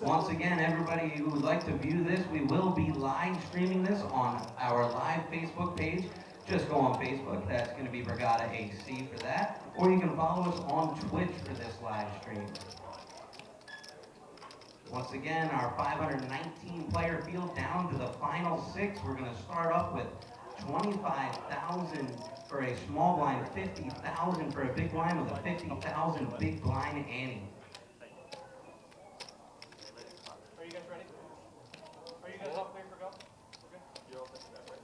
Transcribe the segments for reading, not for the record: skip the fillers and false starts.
Once again, everybody who would like to view this, we will be live streaming this on our live Facebook page. Just go on Facebook, that's going to be Brigada AC for that. Or you can follow us on Twitch for this live stream. Once again, our 519 player field down to the final six. We're going to start off with 25,000 for a small blind, 50,000 for a big blind with a 50,000 big blind ante. Are you guys ready? Are you guys all clear for go? Okay. You're all set for that, right?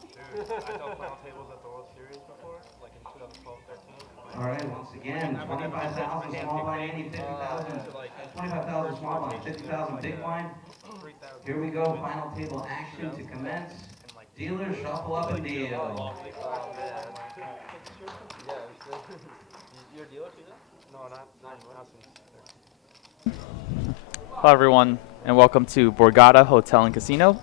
Dude, I done final tables at the World Series before, like in 2012, 13. All right, once again, 25,000 small blind ante, 50,000, 25,000 small blind, 50,000 big blind. Here we go, final table action to commence. Dealers shuffle up and deal. You're a dealer too? No, not Hello everyone, and welcome to Borgata Hotel and Casino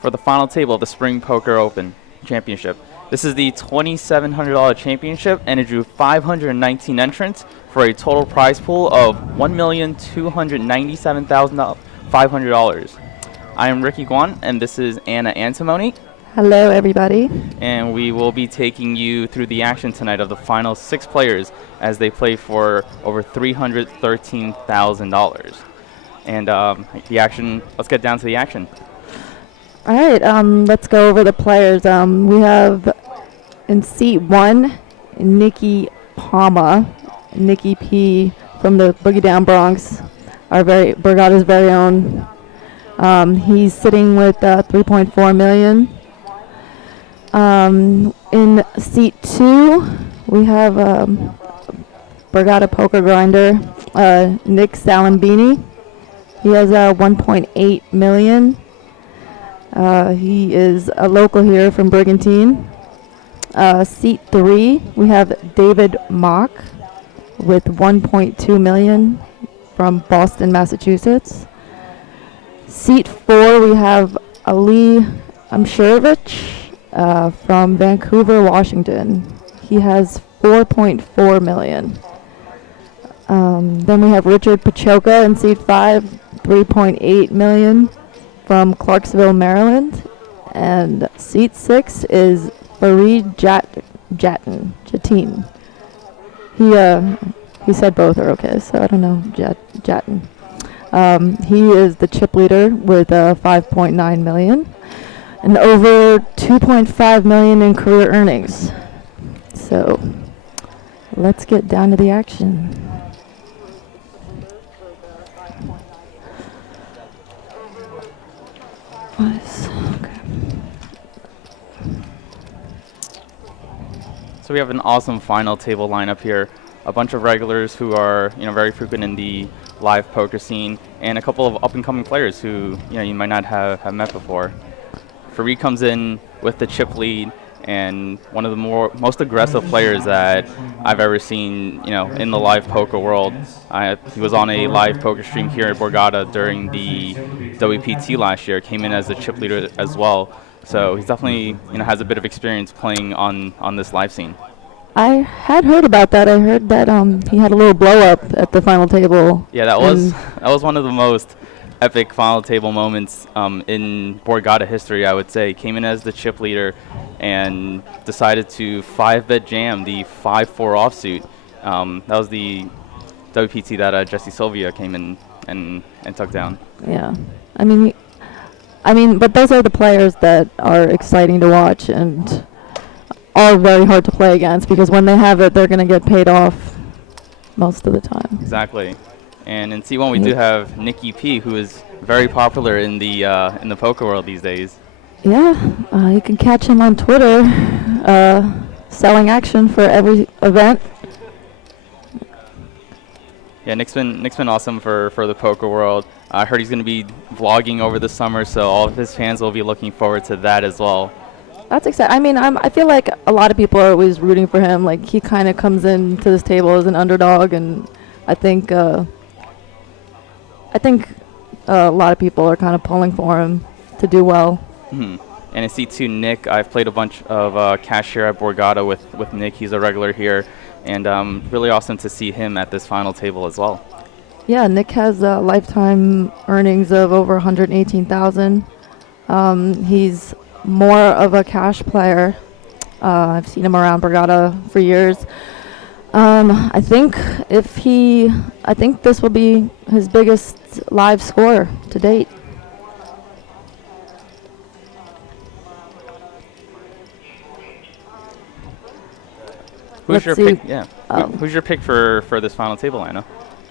for the final table of the Spring Poker Open Championship. This is the $2,700 championship, and it drew 519 entrants for a total prize pool of $1,297,500. I am Ricky Guan, and this is Anna Antimony. Hello, everybody. And we will be taking you through the action tonight of the final six players as they play for over $313,000. And the action, let's get down to the action. All right, let's go over the players. We have in seat one, Nikki Palma, Nikki P from the Boogie Down Bronx, Borgata's very own. He's sitting with 3.4 million. In seat two, we have Borgata Poker Grinder, Nick Salimbene. He has 1.8 million. He is a local here from Brigantine. Seat three, we have David Mock with 1.2 million from Boston, Massachusetts. Seat four, we have Ali Imsirovic from Vancouver, Washington. He has 4.4 million. Then we have Richard Pachoca in seat five, 3.8 million from Clarksville, Maryland. And seat six is Farid Jattin. He said both are okay, so I don't know, Jattin. He is the chip leader with 5.9 million and over 2.5 million in career earnings. So let's get down to the action. Nice. Okay. So we have an awesome final table lineup here. A bunch of regulars who are, very frequent in the live poker scene, and a couple of up-and-coming players who, you might not have met before. Farid comes in with the chip lead, and one of the most aggressive players that I've ever seen, in the live poker world. He was on a live poker stream here at Borgata during the WPT last year. Came in as a chip leader as well, so he's definitely, has a bit of experience playing on this live scene. I had heard about that. I heard that he had a little blow up at the final table. Yeah, that was one of the most epic final table moments in Borgata history, I would say. Came in as the chip leader and decided to 5-bet jam the 5-4 offsuit. That was the WPT that Jesse Sylvia came in and took down. Yeah, I mean, but those are the players that are exciting to watch and are very hard to play against, because when they have it, they're going to get paid off most of the time. Exactly. And in C1, we do have Nikki P, who is very popular in the poker world these days. Yeah, you can catch him on Twitter, selling action for every event. Yeah, Nick's been awesome for the poker world. I heard he's going to be vlogging over the summer, so all of his fans will be looking forward to that as well. That's exciting. I mean, I feel like a lot of people are always rooting for him. Like, he kind of comes into this table as an underdog, and I think a lot of people are kind of pulling for him to do well. Mm-hmm. And in C2, Nick, I've played a bunch of cash here at Borgata with Nick. He's a regular here. and really awesome to see him at this final table as well. Yeah, Nick has lifetime earnings of over 118,000. He's more of a cash player. I've seen him around Borgata for years. I think this will be his biggest live score to date. Who's your see. pick? Yeah. Who's your pick for this final table, Anna?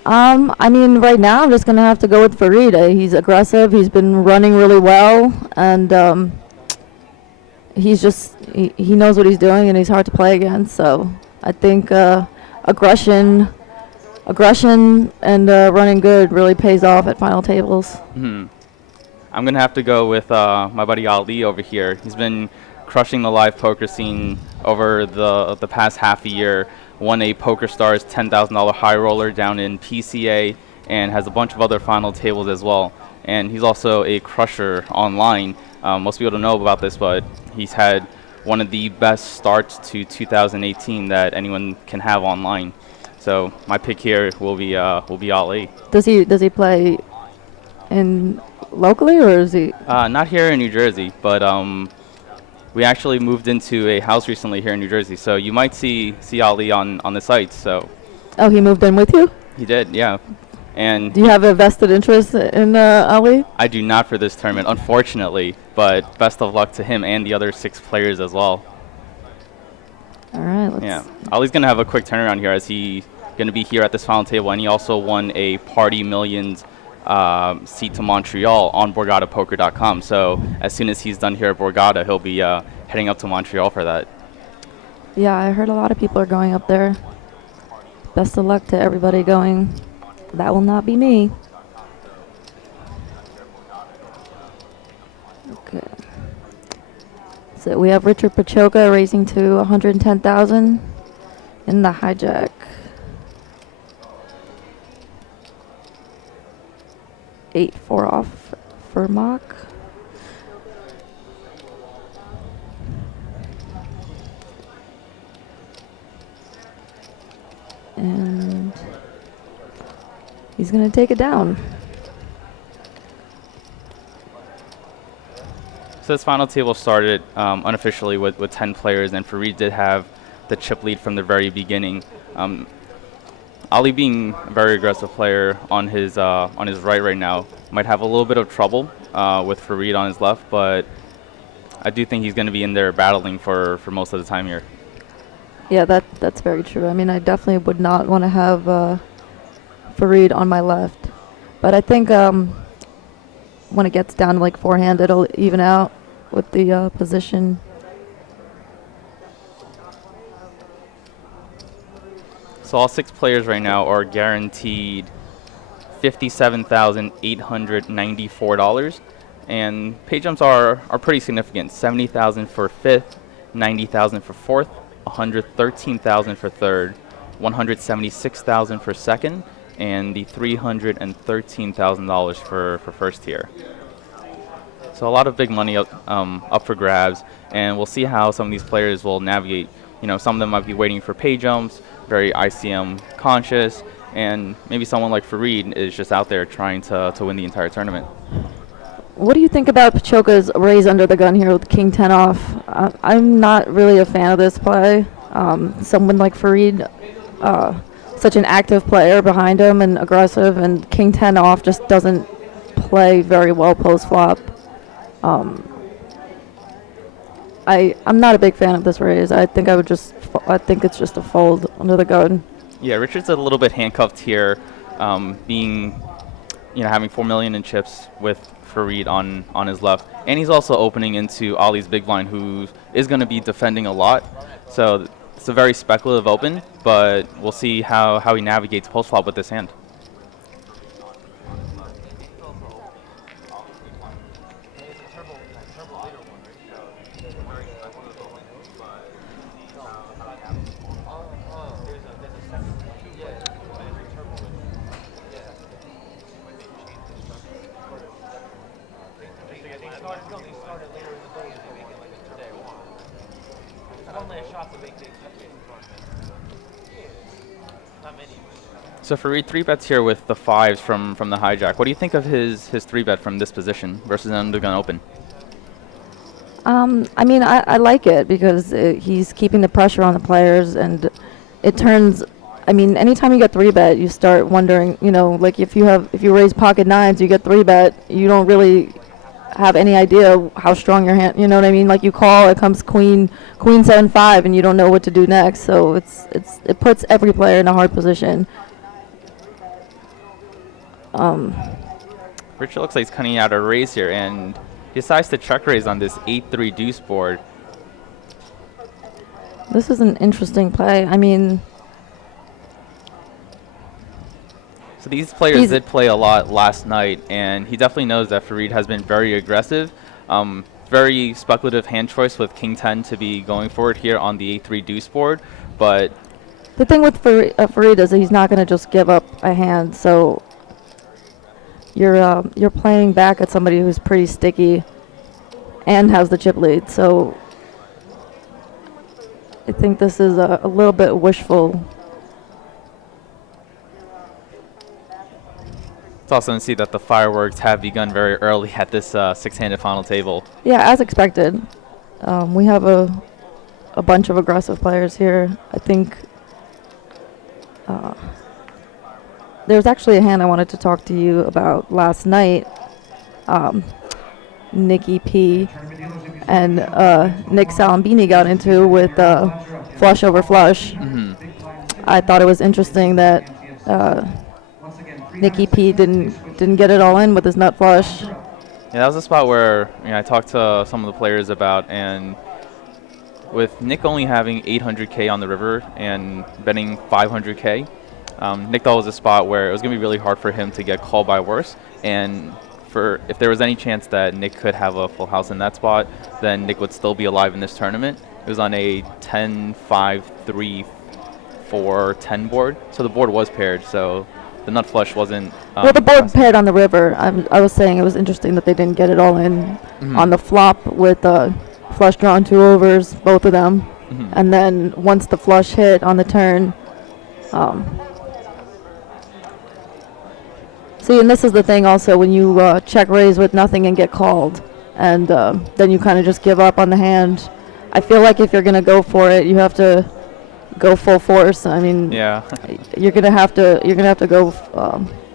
I mean, right now I'm just gonna have to go with Farid. He's aggressive. He's been running really well, and he's just he knows what he's doing, and he's hard to play against. So I think aggression, and running good really pays off at final tables. I'm gonna have to go with my buddy Ali over here. He's been crushing the live poker scene over the past half a year. Won a PokerStars $10,000 high roller down in PCA, and has a bunch of other final tables as well. And he's also a crusher online. Most people don't know about this, but he's had one of the best starts to 2018 that anyone can have online. So my pick here will be Ali. Does he play in locally, or is he? Not here in New Jersey, but we actually moved into a house recently here in New Jersey, so you might see Ali on the site. So. Oh, he moved in with you? He did, yeah. And do you have a vested interest in Ali? I do not for this tournament, unfortunately, but best of luck to him and the other 6 players as well. All right, let's. Yeah, Ali's gonna have a quick turnaround here as he's gonna be here at this final table, and he also won a Party Millions seat to Montreal on BorgataPoker.com. So as soon as he's done here at Borgata, he'll be heading up to Montreal for that. Yeah, I heard a lot of people are going up there. Best of luck to everybody going. That will not be me. Okay. So we have Richard Pachoca raising to 110,000 in the hijack. Eight, 4 off for mock. And he's going to take it down. So this final table started unofficially with 10 players, and Farid did have the chip lead from the very beginning. Ali, being a very aggressive player on his right now, might have a little bit of trouble with Farid on his left, but I do think he's going to be in there battling for most of the time here. Yeah, that's very true. I mean, I definitely would not want to have Farid on my left, but I think when it gets down to like forehand, it'll even out with the position. So all 6 players right now are guaranteed $57,894, and pay jumps are pretty significant. $70,000 for 5th, $90,000 for 4th, $113,000 for 3rd, $176,000 for 2nd, and the $313,000 for 1st tier. So a lot of big money up for grabs, and we'll see how some of these players will navigate. You know, some of them might be waiting for pay jumps, very ICM conscious, and maybe someone like Farid is just out there trying to win the entire tournament. What do you think about Pachoca's raise under the gun here with King 10 off? I'm not really a fan of this play. Someone like Farid, such an active player behind him and aggressive, and King 10 off just doesn't play very well post flop. I'm not a big fan of this raise. I think I think it's just a fold under the gun. Yeah, Richard's a little bit handcuffed here, being, having 4 million in chips with Farid on his left, and he's also opening into Ali's big blind, who is going to be defending a lot. So it's a very speculative open, but we'll see how he navigates post flop with this hand. So Farid, 3-bets here with the 5s from the hijack. What do you think of his 3-bet from this position versus an under-gun open? I mean, I like it because he's keeping the pressure on the players, and it turns. I mean, anytime you get 3-bet, you start wondering. You know, like if you raise pocket 9s, you get 3-bet. You don't really have any idea how strong your hand. You know what I mean? Like you call, it comes queen 7-5, and you don't know what to do next. So it puts every player in a hard position. Richard looks like he's cutting out a raise here, and he decides to check raise on this 8-3 deuce board. This is an interesting play. I mean, so these players did play a lot last night, and he definitely knows that Farid has been very aggressive. Very speculative hand choice with King 10 to be going for it here on the 8-3 deuce board, but the thing with Farid is that he's not going to just give up a hand. So you're playing back at somebody who's pretty sticky and has the chip lead. So I think this is a little bit wishful. it's awesome to see that the fireworks have begun very early at this 6-handed final table. Yeah, as expected. We have a bunch of aggressive players here. I think there's actually a hand I wanted to talk to you about last night. Nikki P and Nick Salimbene got into with flush over flush. I thought it was interesting that Nikki P didn't get it all in with his nut flush. Yeah, that was a spot where I talked to some of the players about, and with Nick only having 800K on the river and betting 500K, Nick thought it was a spot where it was going to be really hard for him to get called by worse, and if there was any chance that Nick could have a full house in that spot, then Nick would still be alive in this tournament. It was on a 10-5-3-4-10 board, so the board was paired, so the nut flush wasn't. Well, the board paired on the river. I was saying it was interesting that they didn't get it all in on the flop with flush drawn 2 overs, both of them, and then once the flush hit on the turn. See, and this is the thing also when you check raise with nothing and get called, and then you kind of just give up on the hand. I feel like if you're gonna go for it, you have to go full force. I mean, yeah, you're gonna have to go.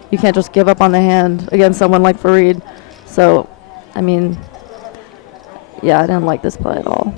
You can't just give up on the hand against someone like Farid. So, I mean, yeah, I didn't like this play at all.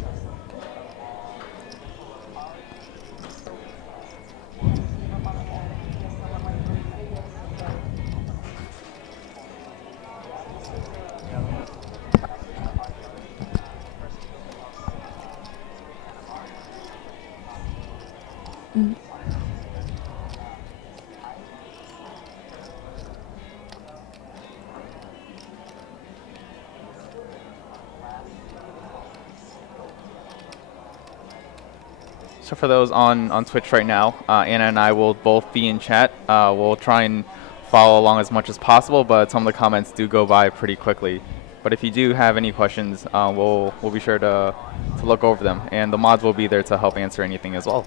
So for those on Twitch right now, Anna and I will both be in chat. We'll try and follow along as much as possible, but some of the comments do go by pretty quickly. But if you do have any questions, we'll be sure to look over them, and the mods will be there to help answer anything as well.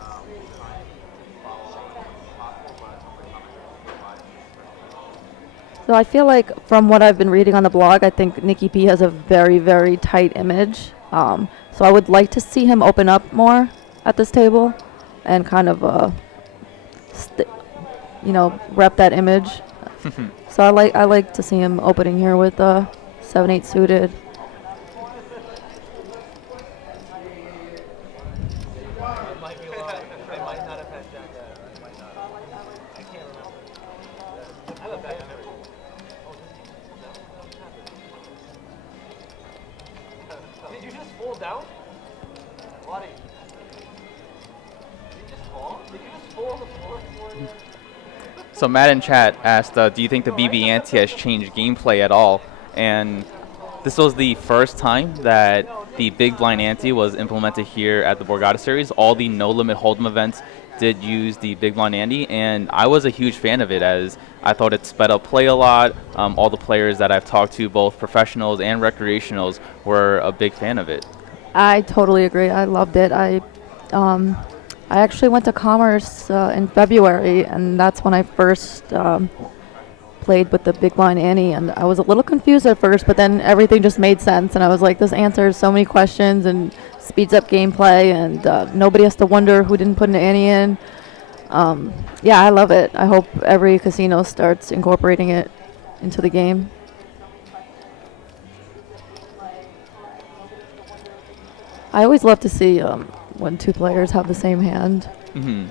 So I feel like from what I've been reading on the blog, I think Nikki P has a very, very tight image. So I would like to see him open up more at this table and kind of, rep that image. So I like to see him opening here with 7-8 suited. Did you just fall down? Why? Did you just fall? Did you just fall on the floor? So Matt in chat asked, do you think the BB ante has changed gameplay at all? And this was the first time that the big blind ante was implemented here at the Borgata Series. All the no limit hold'em events did use the big blind ante, and I was a huge fan of it as I thought it sped up play a lot. All the players that I've talked to, both professionals and recreationals, were a big fan of it. I totally agree. I loved it. I I actually went to Commerce in February, and that's when I first played with the big blind Annie, and I was a little confused at first, but then everything just made sense, and I was like, this answers so many questions and speeds up gameplay, and nobody has to wonder who didn't put an Annie in. Yeah, I love it. I hope every casino starts incorporating it into the game. I always love to see when two players have the same hand. Mm-hmm.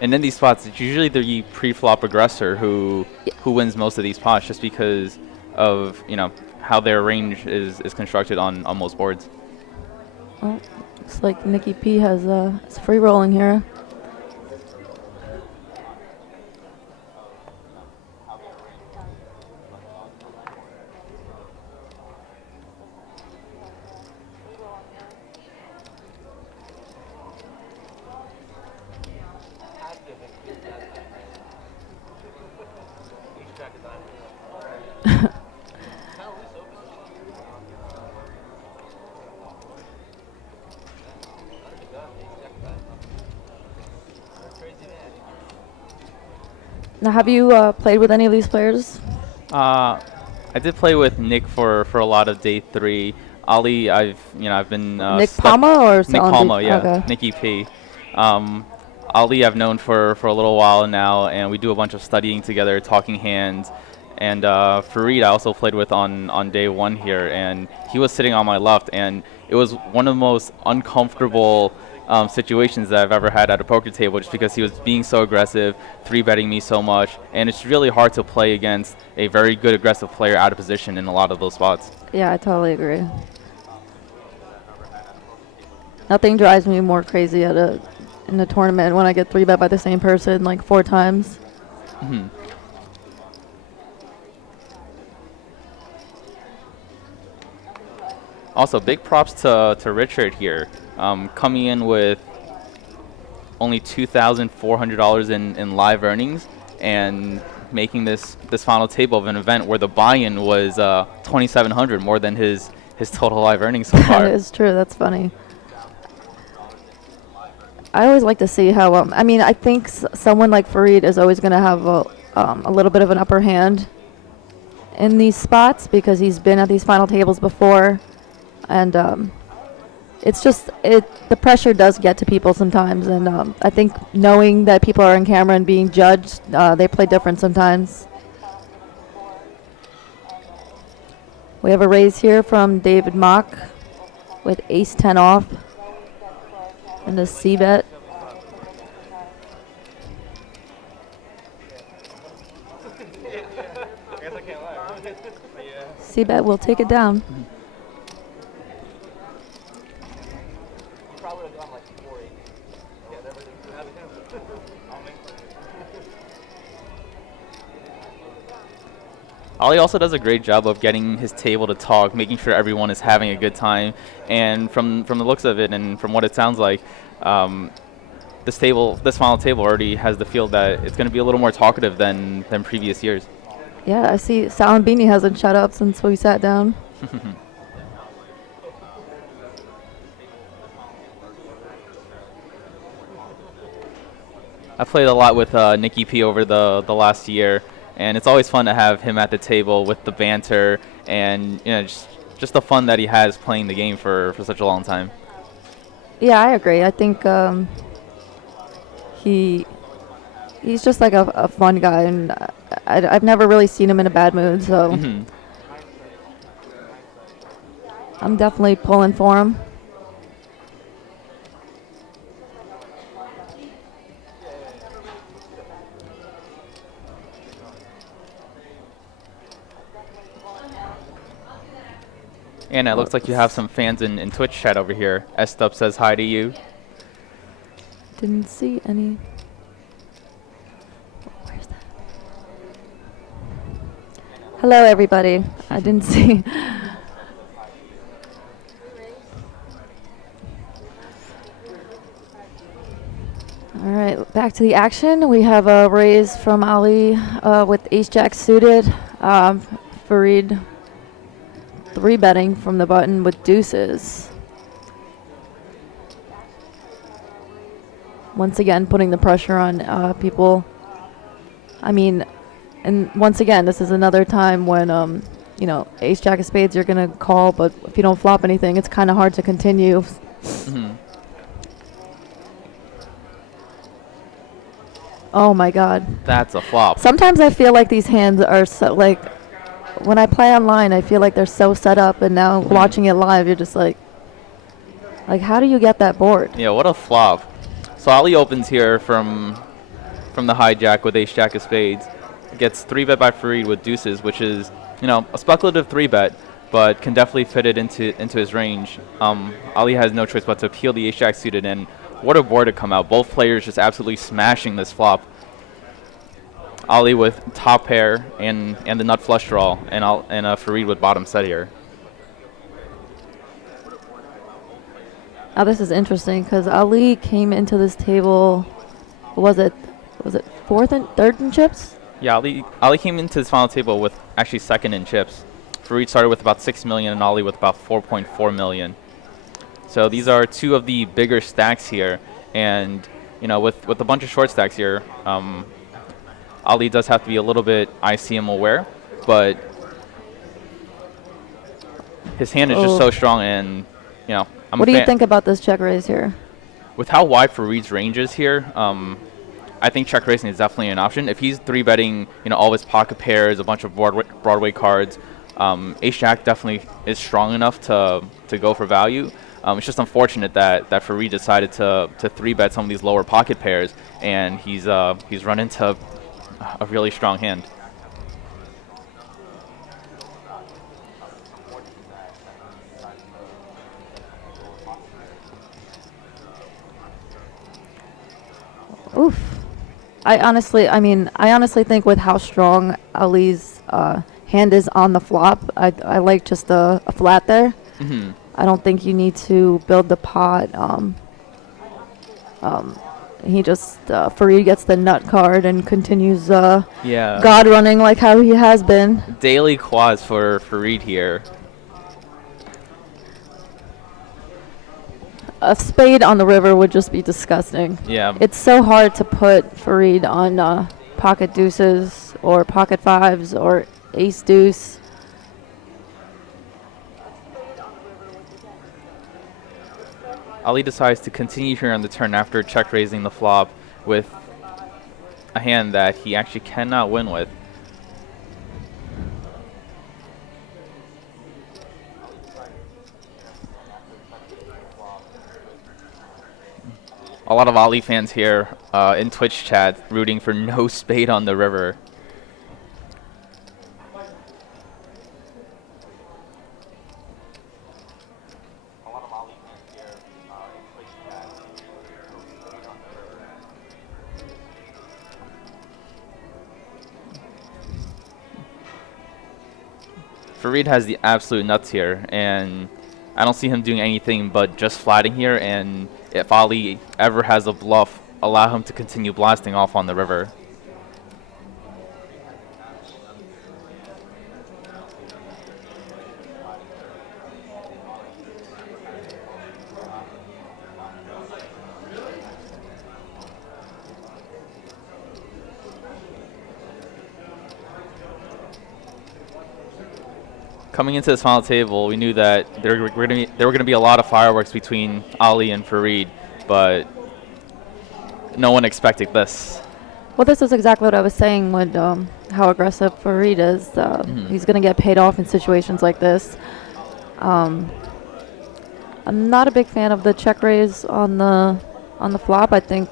And in these spots, it's usually the pre-flop aggressor who wins most of these pots, just because of how their range is constructed on most boards. Oh, looks like Nikki P has is free rolling here. Now, have you played with any of these players? I did play with Nick for a lot of day 3. Ali, I've been Nick Palma or Nick Palma, yeah, okay. Nicky P. Ali, I've known for a little while now, and we do a bunch of studying together, talking hands. And Farid, I also played with on day 1 here, and he was sitting on my left, and it was one of the most uncomfortable situations that I've ever had at a poker table, just because he was being so aggressive, 3-betting me so much, and it's really hard to play against a very good aggressive player out of position in a lot of those spots. Yeah, I totally agree. Nothing drives me more crazy in a tournament when I get 3-bet by the same person like 4 times. Mm-hmm. Also, big props to Richard here, coming in with only $2,400 in live earnings and making this final table of an event where the buy-in was $2,700, more than his total live earnings so far. That is true. That's funny. I always like to see how. I mean, I think someone like Farid is always going to have a little bit of an upper hand in these spots because he's been at these final tables before. And it's just the pressure does get to people sometimes, and I think knowing that people are on camera and being judged, they play different sometimes. We have a raise here from David Mock with ace-10 off and a c-bet. C-bet will take it down. Ali also does a great job of getting his table to talk, making sure everyone is having a good time. And from the looks of it and from what it sounds like, this final table already has the feel that it's going to be a little more talkative than previous years. Yeah, I see Salimbene hasn't shut up since we sat down. I played a lot with Nikki P over the last year, and it's always fun to have him at the table with the banter and just the fun that he has playing the game for such a long time. Yeah, I agree. I think he's just like a fun guy, and I've never really seen him in a bad mood, so I'm definitely pulling for him. And it looks like you have some fans in Twitch chat over here. S-Dub says hi to you. Didn't see any. Where's that? Hello, everybody. I didn't see. All right, back to the action. We have a raise from Ali with ace-jack suited. Farid 3-betting from the button with deuces. once again putting the pressure on people. I mean, and once again, this is another time when, you know, ace jack of spades you're going to call, but if you don't flop anything, it's kind of hard to continue. Oh my god. That's a flop. Sometimes I feel like these hands are so, like, when I play online, I feel like they're so set up, and now watching it live, you're just like, how do you get that board? Yeah, what a flop. So Ali opens here from the hijack with ace jack of spades. Gets 3-bet by Farid with deuces, which is, you know, a speculative 3-bet, but can definitely fit it into his range. Ali has no choice but to peel the ace jack suited, and what a board to come out. Both players just absolutely smashing this flop. Ali with top pair and the nut flush draw, and Farid with bottom set here. Now this is interesting because Ali came into this table, was it third in chips? Yeah, Ali came into this final table with actually second in chips. Farid started with about 6 million and Ali with about 4.4 million. So these are two of the bigger stacks here, and you know, with a bunch of short stacks here, Ali does have to be a little bit ICM aware, but his hand is just so strong, and you know, what do you think about this check raise here? With how wide Farid's range is here, I think check raising is definitely an option. If he's 3-betting, you know, all his pocket pairs, a bunch of Broadway cards, ace jack definitely is strong enough to go for value. It's just unfortunate that Farid decided to 3-bet some of these lower pocket pairs, and he's run into a really strong hand. Oof. I honestly think with how strong Ali's hand is on the flop, I like just a flat there. I don't think you need to build the pot. He just Farid gets the nut card and continues God running like how he has been. Daily quads for Farid here. A spade on the river would just be disgusting. Yeah. It's so hard to put Farid on pocket deuces or pocket fives or ace deuce. Ali decides to continue here on the turn after check raising the flop with a hand that he actually cannot win with. A lot of Ali fans here in Twitch chat rooting for no spade on the river. Farid has the absolute nuts here, and I don't see him doing anything but just flatting here, and if Ali ever has a bluff, allow him to continue blasting off on the river. Coming into this final table, we knew that there were going to be a lot of fireworks between Ali and Farid, but no one expected this. Well, this is exactly what I was saying with how aggressive Farid is. He's going to get paid off in situations like this. I'm not a big fan of the check raise on the flop. I think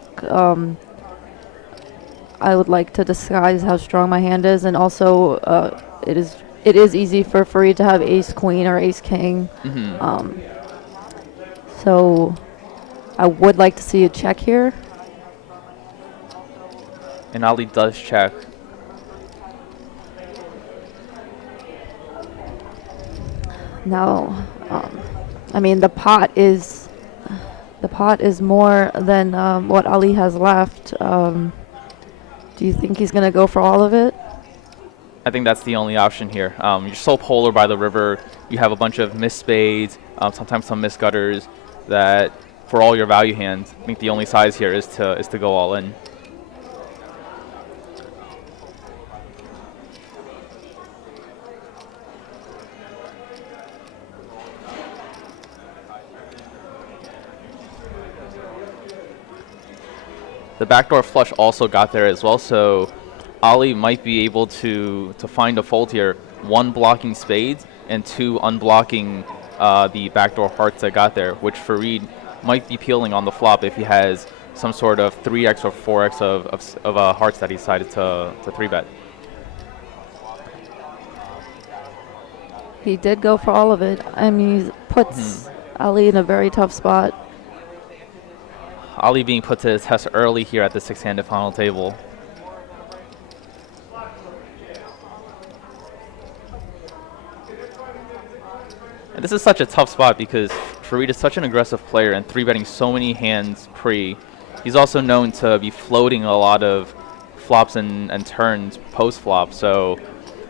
I would like to disguise how strong my hand is, and also it is easy for Farid to have ace queen or ace king. So I would like to see a check here. And Ali does check. Now, I mean, the pot is more than what Ali has left. Do you think he's going to go for all of it? I think that's the only option here. You're so polar by the river. You have a bunch of missed spades, sometimes some missed gutters, that for all your value hands, I think the only size here is to go all in. The backdoor flush also got there as well, so Ali might be able to find a fold here. 1 blocking spades and 2 unblocking the backdoor hearts that got there, which Farid might be peeling on the flop if he has some sort of 3x or 4x of hearts that he decided to 3-bet. He did go for all of it. I mean, he puts Ali in a very tough spot. Ali being put to the test early here at the 6-handed final table. And this is such a tough spot because Farid is such an aggressive player and 3-betting so many hands pre. He's also known to be floating a lot of flops and turns post-flop, so...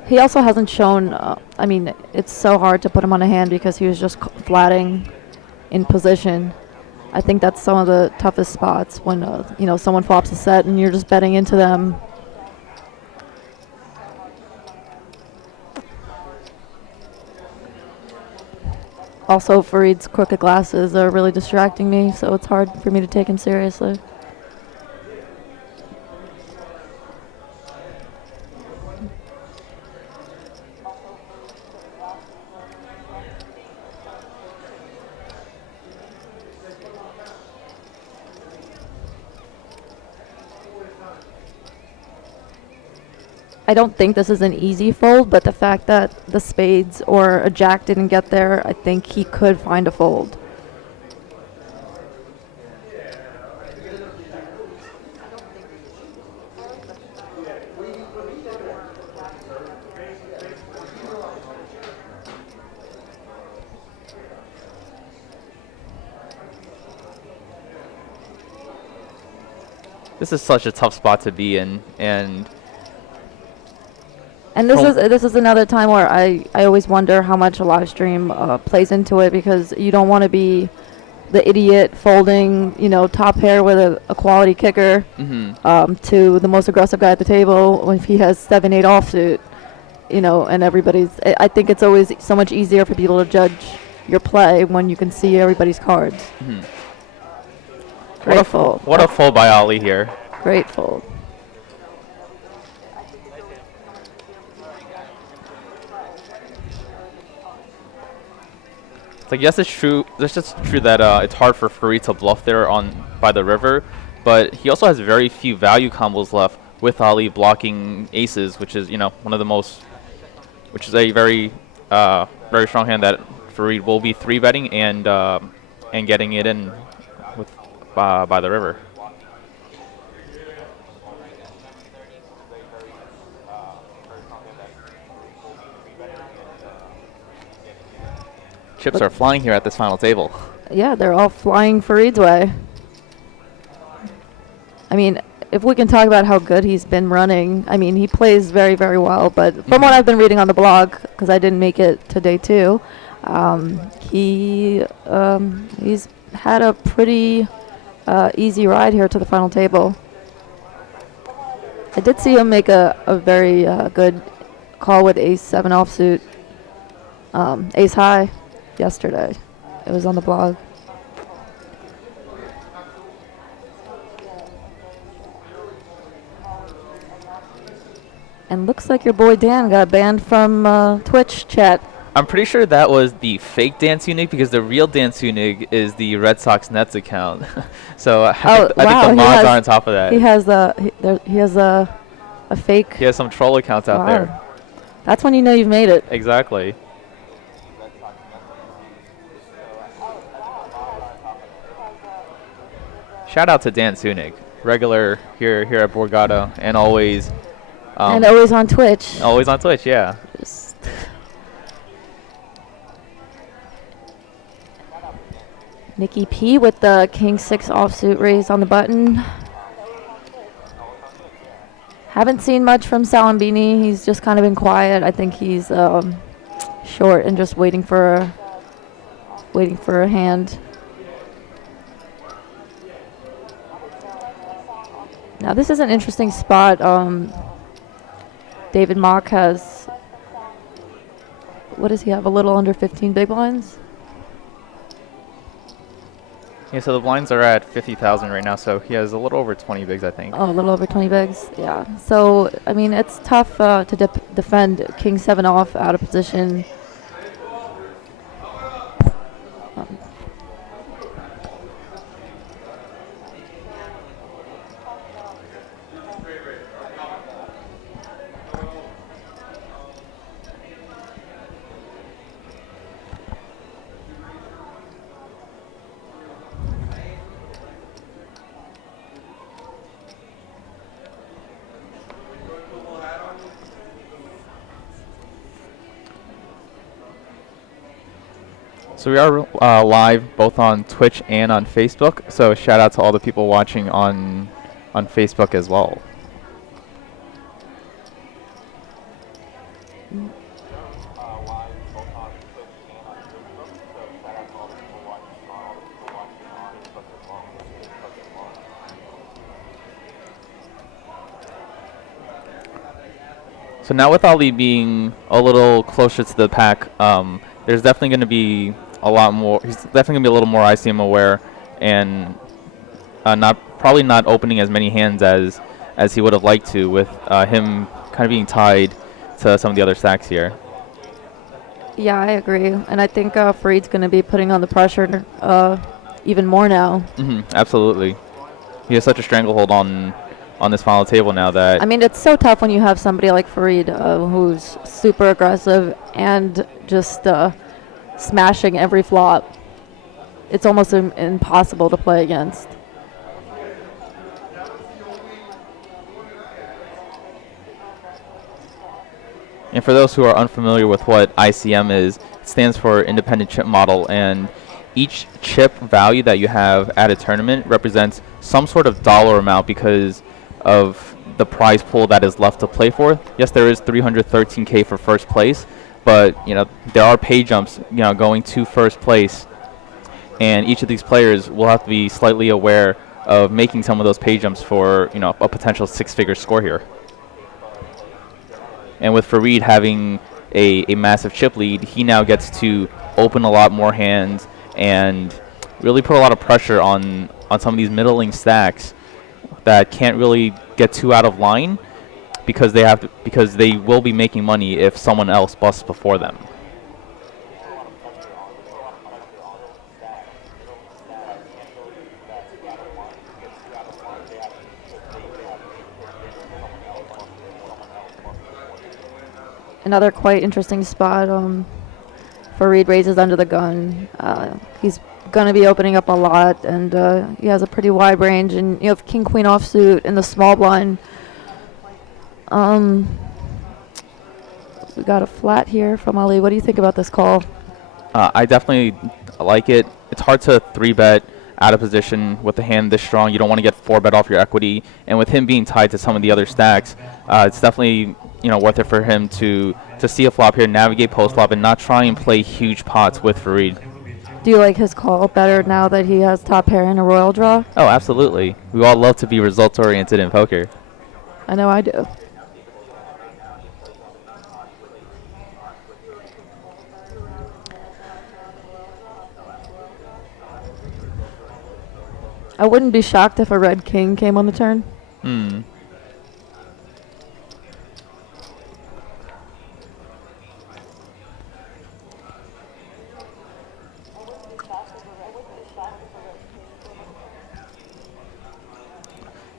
He also hasn't shown, I mean, it's so hard to put him on a hand because he was just flatting in position. I think that's some of the toughest spots when, you know, someone flops a set and you're just betting into them. Also, Farid's crooked glasses are really distracting me, so it's hard for me to take him seriously. I don't think this is an easy fold, but the fact that the spades or a jack didn't get there, I think he could find a fold. This is such a tough spot to be in, and this is another time where I always wonder how much a live stream plays into it, because you don't want to be the idiot folding, you know, top pair with a quality kicker to the most aggressive guy at the table when he has 7-8 offsuit, you know, and everybody's. I think it's always so much easier for people to judge your play when you can see everybody's cards. Great fold. What a fold by Ali here. Great fold. It's like, yes, it's true. It's just true that it's hard for Farid to bluff there by the river, but he also has very few value combos left with Ali blocking aces, which is, you know, one of the most, which is a very very strong hand that Farid will be 3-betting and getting it in with by the river. Chips are flying here at this final table. Yeah, they're all flying Farid's way. I mean, if we can talk about how good he's been running, I mean, he plays very, very well. But from what I've been reading on the blog, because I didn't make it to day 2, he's had a pretty easy ride here to the final table. I did see him make a very good call with ace-7 offsuit, ace-high yesterday. It was on the blog. And looks like your boy Dan got banned from Twitch chat. I'm pretty sure that was the fake Dan Sunig, because the real Dan Sunig is the Red Sox Nets account. So I think the mods are on top of that. He has he has a fake. He has some troll accounts out there. That's when you know you've made it. Exactly. Shout out to Dan Sunig, regular here at Borgata, and always on Twitch. Always on Twitch, yeah. Nikki P with the King-6 offsuit raise on the button. Haven't seen much from Salimbene. He's just kind of been quiet. I think he's short and just waiting for a hand. Now this is an interesting spot. David Mock has, what does he have, a little under 15 big blinds? Yeah, so the blinds are at 50,000 right now, so he has a little over 20 bigs, I think. Oh, a little over 20 bigs, yeah. So, I mean, it's tough to defend King 7 off out of position. So we are live both on Twitch and on Facebook. So shout out to all the people watching on Facebook as well. So now with Ali being a little closer to the pack, there's definitely going to be a lot more. He's definitely going to be a little more ICM aware, and probably not opening as many hands as he would have liked to, with him kind of being tied to some of the other stacks here. Yeah, I agree. And I think Farid's going to be putting on the pressure even more now. Absolutely. He has such a stranglehold on this final table now that... I mean, it's so tough when you have somebody like Farid who's super aggressive and just smashing every flop. It's almost impossible to play against. And for those who are unfamiliar with what ICM is, it stands for Independent Chip Model, and each chip value that you have at a tournament represents some sort of dollar amount because of the prize pool that is left to play for. Yes, there is 313K for first place, but there are pay jumps going to first place, and each of these players will have to be slightly aware of making some of those pay jumps for a potential six-figure score here. And with Farid having a massive chip lead, he now gets to open a lot more hands and really put a lot of pressure on some of these middling stacks that can't really get too out of line because they will be making money if someone else busts before them. Another quite interesting spot. Farid raises under the gun. He's going to be opening up a lot, and he has a pretty wide range. And you have king-queen offsuit in the small blind. We got a flat here from Ali. What do you think about this call? I definitely like it. It's hard to 3-bet out of position with the hand this strong. You don't want to get 4-bet off your equity. And with him being tied to some of the other stacks, it's definitely worth it for him to see a flop here, navigate post flop, and not try and play huge pots with Farid. Do you like his call better now that he has top pair and a royal draw? Oh, absolutely. We all love to be results oriented in poker. I know I do. I wouldn't be shocked if a red king came on the turn.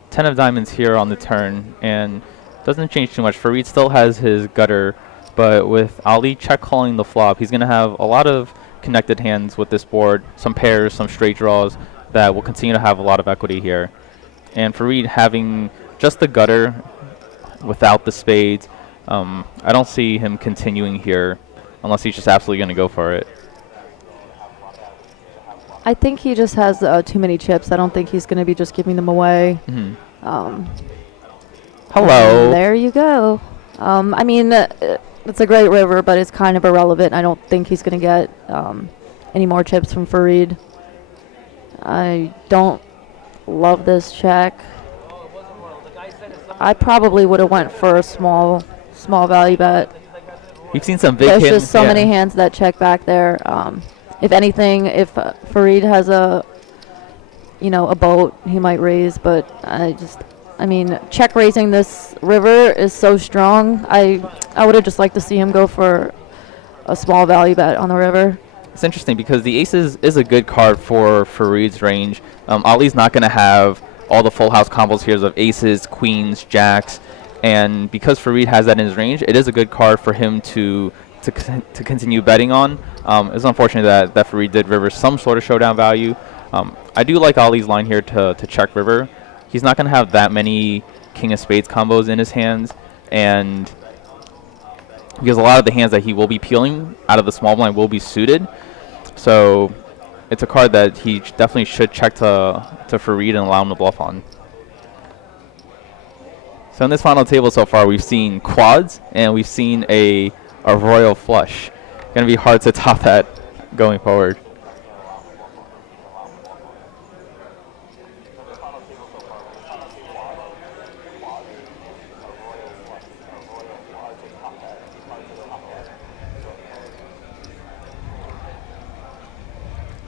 Ten of diamonds here on the turn, and doesn't change too much. Farid still has his gutter, but with Ali check calling the flop, he's going to have a lot of connected hands with this board, some pairs, some straight draws that will continue to have a lot of equity here. And Farid having just the gutter without the spades, I don't see him continuing here unless he's just absolutely going to go for it. I think he just has too many chips. I don't think he's going to be just giving them away. Hello. There you go. I mean, it's a great river, but it's kind of irrelevant. I don't think he's going to get any more chips from Farid. I don't love this check. I probably would have went for a small value bet. We've seen some big There's hands. just so many hands that check back there. If anything, if Farid has a boat, he might raise. But I mean, check raising this river is so strong. I would have just liked to see him go for a small value bet on the river. It's interesting because the aces is a good card for Farid's range. Ali's not going to have all the full house combos here of aces, queens, jacks, and because Farid has that in his range, it is a good card for him to continue betting on. It's unfortunate that Farid did river some sort of showdown value. I do like Ali's line here to check river. He's not going to have that many king of spades combos in his hands, and because a lot of the hands that he will be peeling out of the small blind will be suited. So it's a card that he definitely should check to Farid and allow him to bluff on. So in this final table so far, we've seen quads and we've seen a royal flush. Going to be hard to top that going forward.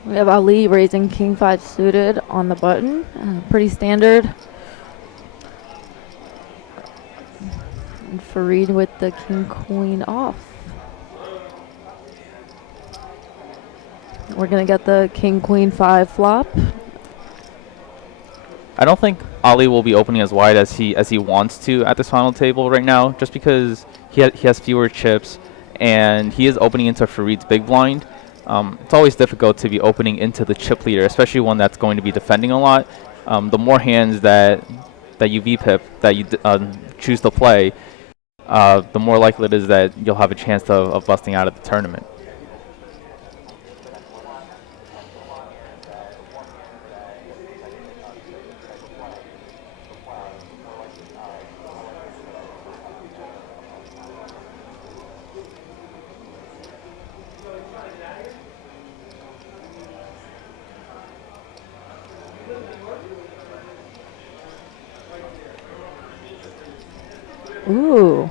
We have Ali raising king 5 suited on the button. Pretty standard. And Farid with the king queen off. We're going to get the king queen 5 flop. I don't think Ali will be opening as wide as he wants to at this final table right now, just because he has fewer chips and he is opening into Farid's big blind. It's always difficult to be opening into the chip leader, especially one that's going to be defending a lot. The more hands that you VPIP, that you choose to play, the more likely it is that you'll have a chance of busting out of the tournament. Ooh.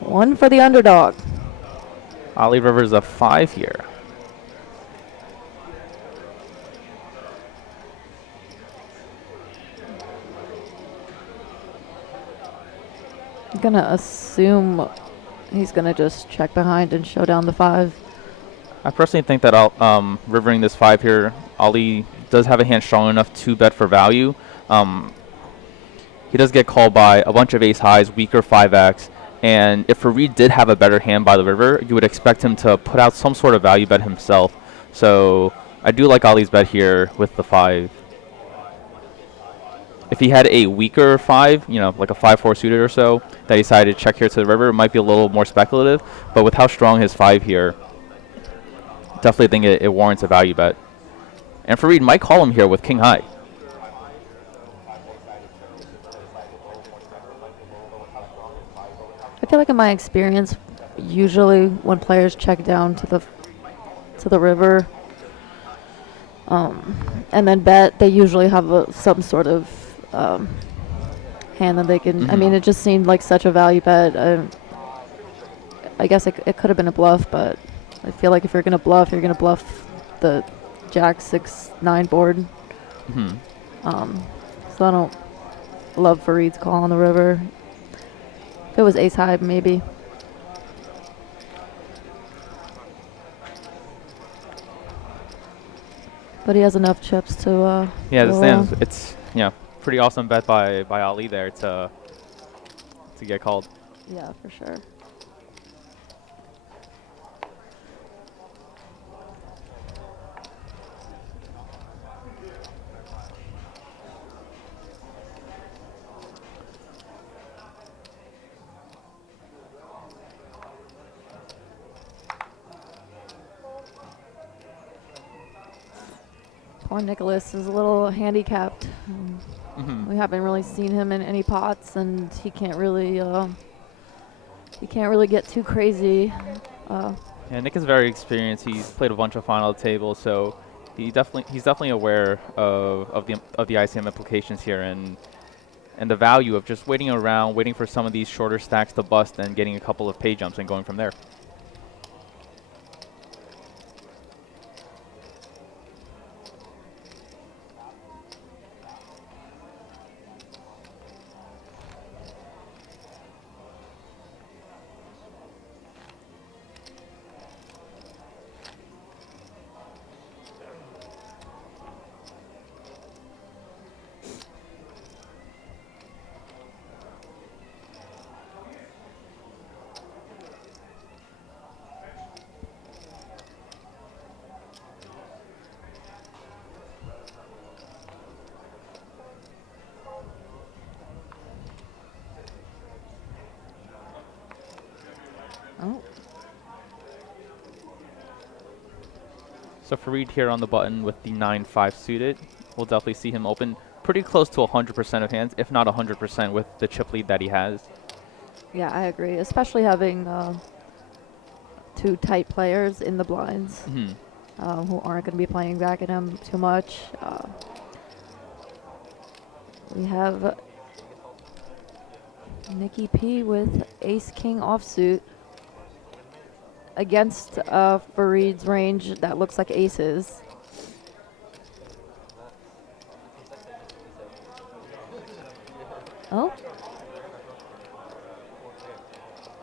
One for the underdog. Ali River's a 5 here. I'm going to assume he's going to just check behind and show down the 5. I personally think that rivering this 5 here, Ali does have a hand strong enough to bet for value. He does get called by a bunch of ace highs, weaker 5x, and if Farid did have a better hand by the river, you would expect him to put out some sort of value bet himself. So I do like Ali's bet here with the 5. If he had a weaker 5, like a 5-4 suited or so, that he decided to check here to the river, it might be a little more speculative, but with how strong his 5 here, definitely think it warrants a value bet. And Farid might call him here with king high. I feel like in my experience, usually when players check down to the river and then bet, they usually have some sort of hand that they can. I mean, it just seemed like such a value bet. I guess it could have been a bluff, but I feel like if you're gonna bluff, you're gonna bluff the Jack 6-9 board. So I don't love Farid's call on the river. If it was ace high, maybe. But he has enough chips to. Yeah, the stands. It's pretty awesome bet by Ali there to get called. Yeah, for sure. Poor Nicholas is a little handicapped. We haven't really seen him in any pots, and he can't really get too crazy. Yeah, Nick is very experienced. He's played a bunch of final tables, so he's definitely aware of the ICM implications here, and and the value of just waiting around, waiting for some of these shorter stacks to bust and getting a couple of pay jumps and going from there. Oh. So Farid here on the button with the 9-5 suited. We'll definitely see him open pretty close to 100% of hands, if not 100% with the chip lead that he has. Yeah, I agree. Especially having two tight players in the blinds who aren't going to be playing back at him too much. We have Nikki P with Ace-King offsuit against Farid's range that looks like aces. Oh.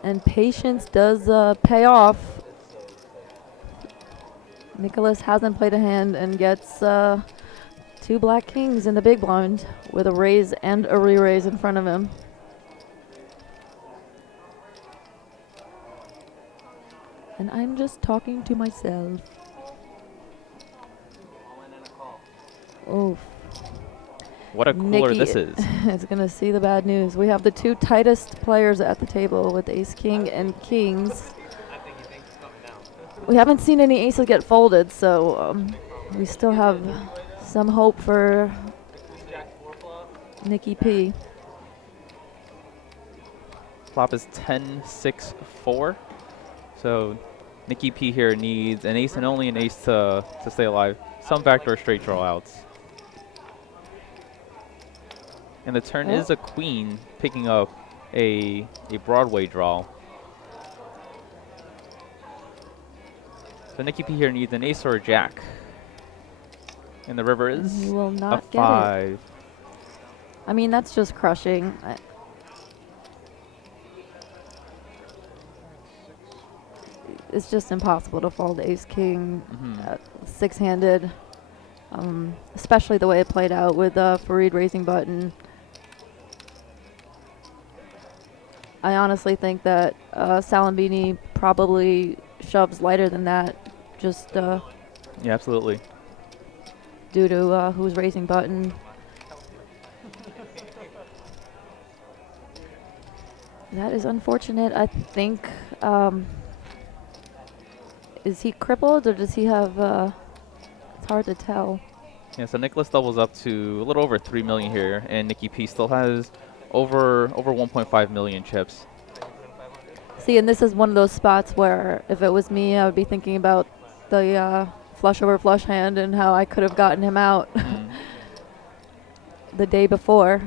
And patience does pay off. Nicholas hasn't played a hand and gets two black kings in the big blind with a raise and a re-raise in front of him. And I'm just talking to myself. Oof. What a cooler this is. Is going to see the bad news. We have the two tightest players at the table with ace-king and kings. We haven't seen any aces get folded, so we still have some hope for Nikki P. Flop is 10-6-4. So Nikki P here needs an ace and only an ace to stay alive. Some backdoor straight draw outs. And the turn is a queen picking up a Broadway draw. So Nikki P here needs an ace or a jack. And the river is He will not a get 5. it. I mean, that's just crushing. It's just impossible to fold ace-king six-handed, especially the way it played out with Farid raising button. I honestly think that Salimbene probably shoves lighter than that, just Yeah, absolutely. due to who's raising button. That is unfortunate. I think, is he crippled or does he have, it's hard to tell. Yeah, so Nicholas doubles up to a little over 3 million here, and Nikki P still has over 1.5 million chips. See, and this is one of those spots where if it was me, I would be thinking about the flush over flush hand and how I could have gotten him out the day before.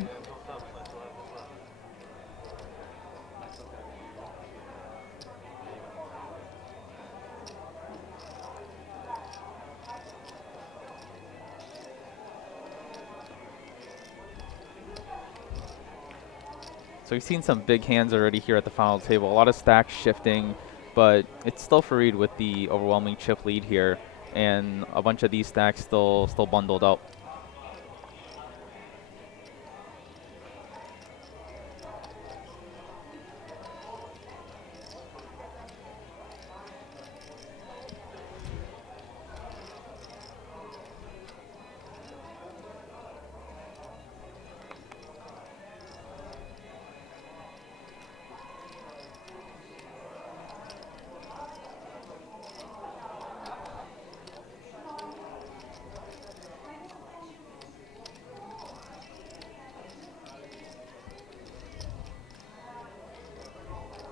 So we've seen some big hands already here at the final table. A lot of stacks shifting, but it's still Farid with the overwhelming chip lead here, and a bunch of these stacks still bundled up.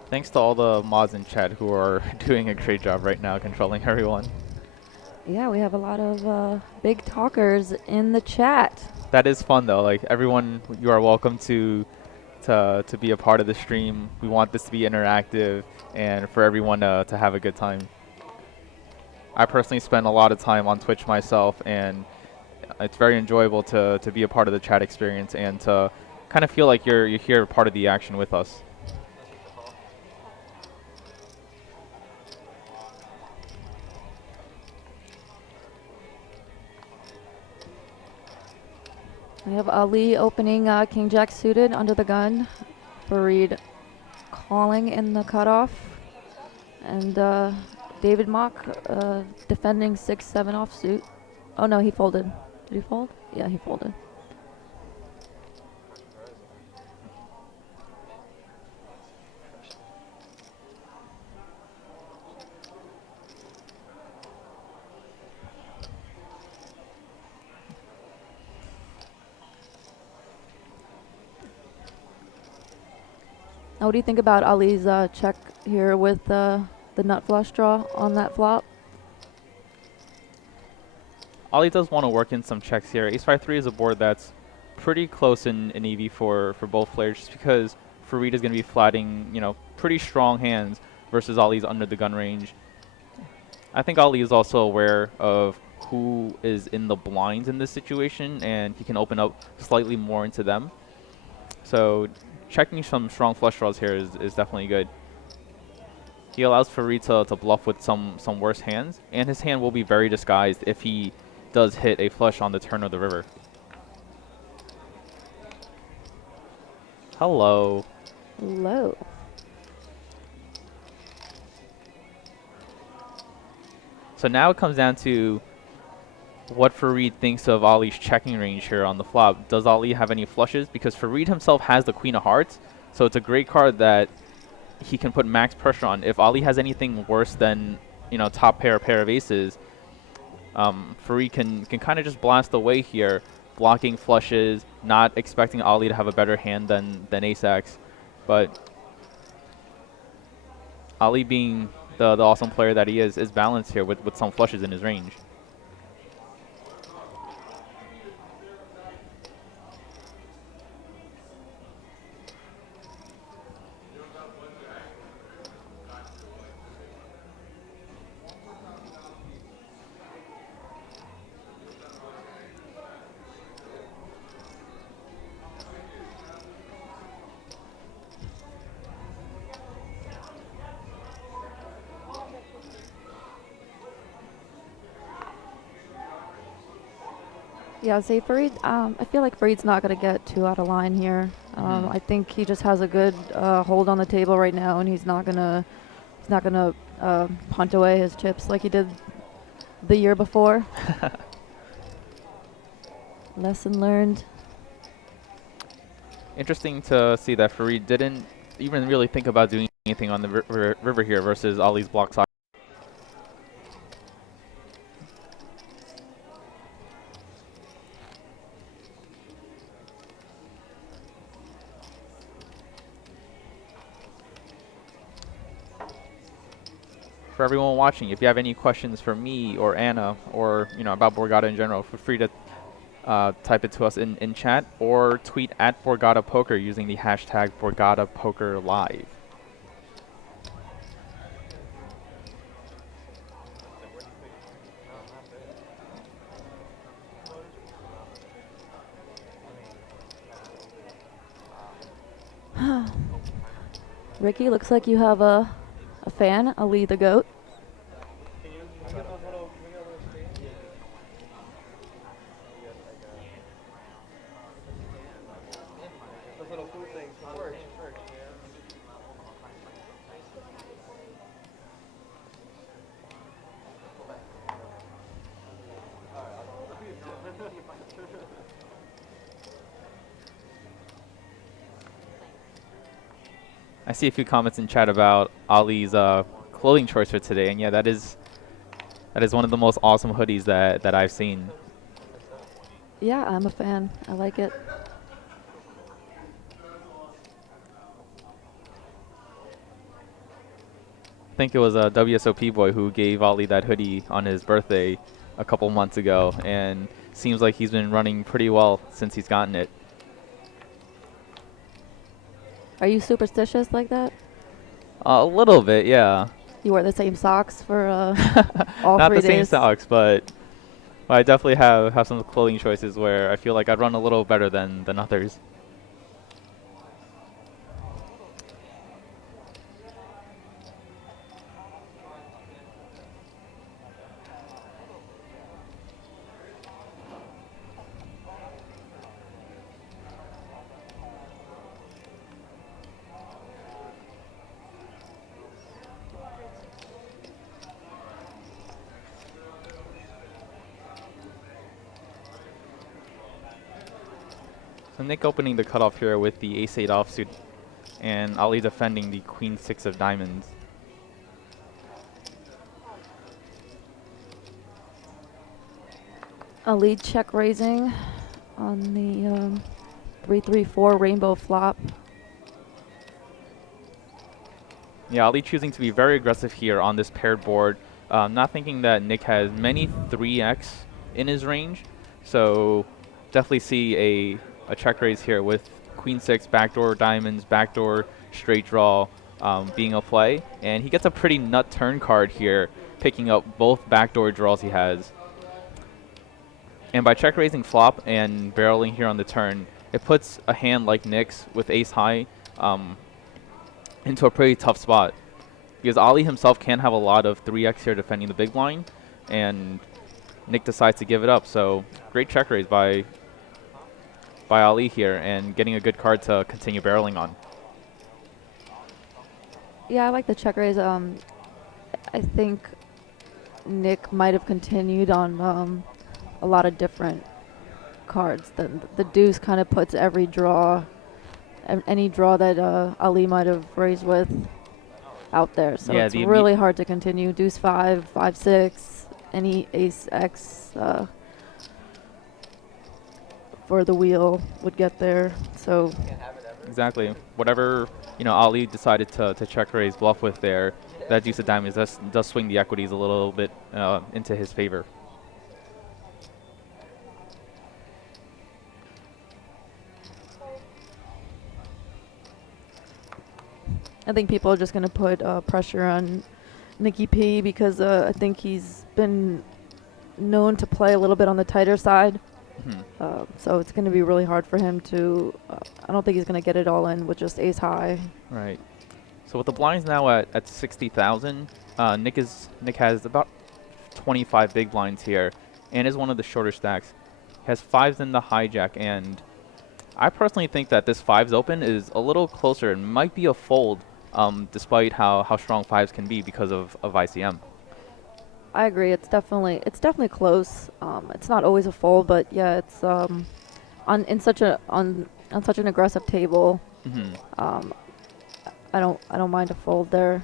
Thanks to all the mods in chat who are doing a great job right now controlling everyone. Yeah, we have a lot of big talkers in the chat. That is fun though. Like everyone, you are welcome to be a part of the stream. We want this to be interactive and for everyone to have a good time. I personally spend a lot of time on Twitch myself, and it's very enjoyable to be a part of the chat experience and to kind of feel like you're here part of the action with us. We have Ali opening King Jack suited under the gun. Farid calling in the cutoff. And David Mock defending 6-7 offsuit. Oh no, he folded. Did he fold? Yeah, he folded. Now, what do you think about Ali's check here with the nut flush draw on that flop? Ali does want to work in some checks here. Ace-5-3 is a board that's pretty close in EV for both players, just because Farid is going to be flatting, you know, pretty strong hands versus Ali's under the gun range. I think Ali is also aware of who is in the blinds in this situation, and he can open up slightly more into them. So checking some strong flush draws here is definitely good. He allows Farid to bluff with some worse hands, and his hand will be very disguised if he does hit a flush on the turn of the river. Hello. Low. So now it comes down to what Farid thinks of Ali's checking range here on the flop. Does Ali have any flushes? Because Farid himself has the Queen of Hearts, so it's a great card that he can put max pressure on. If Ali has anything worse than, you know, top pair of aces, Farid can kind of just blast away here, blocking flushes, not expecting Ali to have a better hand than ace-x. But Ali, being the awesome player that he is balanced here with some flushes in his range. Yeah, say Farid. I feel like Farid's not gonna get too out of line here. I think he just has a good hold on the table right now, and he's not gonna punt away his chips like he did the year before. Lesson learned. Interesting to see that Farid didn't even really think about doing anything on the river here versus Ali's block side. For everyone watching, if you have any questions for me or Anna or, you know, about Borgata in general, feel free to type it to us in chat or tweet at Borgata Poker using the hashtag Borgata Poker Live. Ricky, looks like you have a fan, Ali the GOAT. Can you get those little, can we get a little space? Those little food things. First, yeah. I see a few comments in chat about Ali's clothing choice for today, and yeah, that is one of the most awesome hoodies that I've seen. Yeah, I'm a fan. I like it. I think it was a WSOP boy who gave Ali that hoodie on his birthday a couple months ago, and seems like he's been running pretty well since he's gotten it. Are you superstitious like that? A little bit, yeah. You wear the same socks for all Not 3 the days? same socks, but I definitely have some clothing choices where I feel like I'd run a little better than others. So Nick opening the cutoff here with the ace-8 offsuit, and Ali defending the queen-6 of diamonds. A lead check raising on the 3-3-4 rainbow flop. Yeah, Ali choosing to be very aggressive here on this paired board, not thinking that Nick has many 3x in his range, so definitely see a check raise here with queen-6, backdoor diamonds, backdoor straight draw being a play, and he gets a pretty nut turn card here, picking up both backdoor draws he has. And by check raising flop and barreling here on the turn, it puts a hand like Nick's with ace high into a pretty tough spot, because Ali himself can have a lot of 3x here defending the big blind, and Nick decides to give it up. So great check raise by Ali here, and getting a good card to continue barreling on. Yeah, I like the check raise. I think Nick might have continued on a lot of different cards. The deuce kind of puts every draw, any draw that Ali might have raised with out there. So Yeah, it's really hard to continue. Deuce 5, 5-6, any ace X for the wheel would get there. So Exactly. Whatever Ali decided to check raise bluff with there, that deuce of diamonds does swing the equities a little bit into his favor. I think people are just going to put pressure on Nicky P because I think he's been known to play a little bit on the tighter side. So it's going to be really hard for him to, I don't think he's going to get it all in with just ace high. Right. So with the blinds now at 60,000, Nick has about 25 big blinds here, and is one of the shorter stacks. He has 5s in the hijack, and I personally think that this 5s open is a little closer and might be a fold, despite how strong 5s can be because of ICM. I agree. It's definitely close. It's not always a fold, but yeah, it's on such an aggressive table. I don't mind a fold there,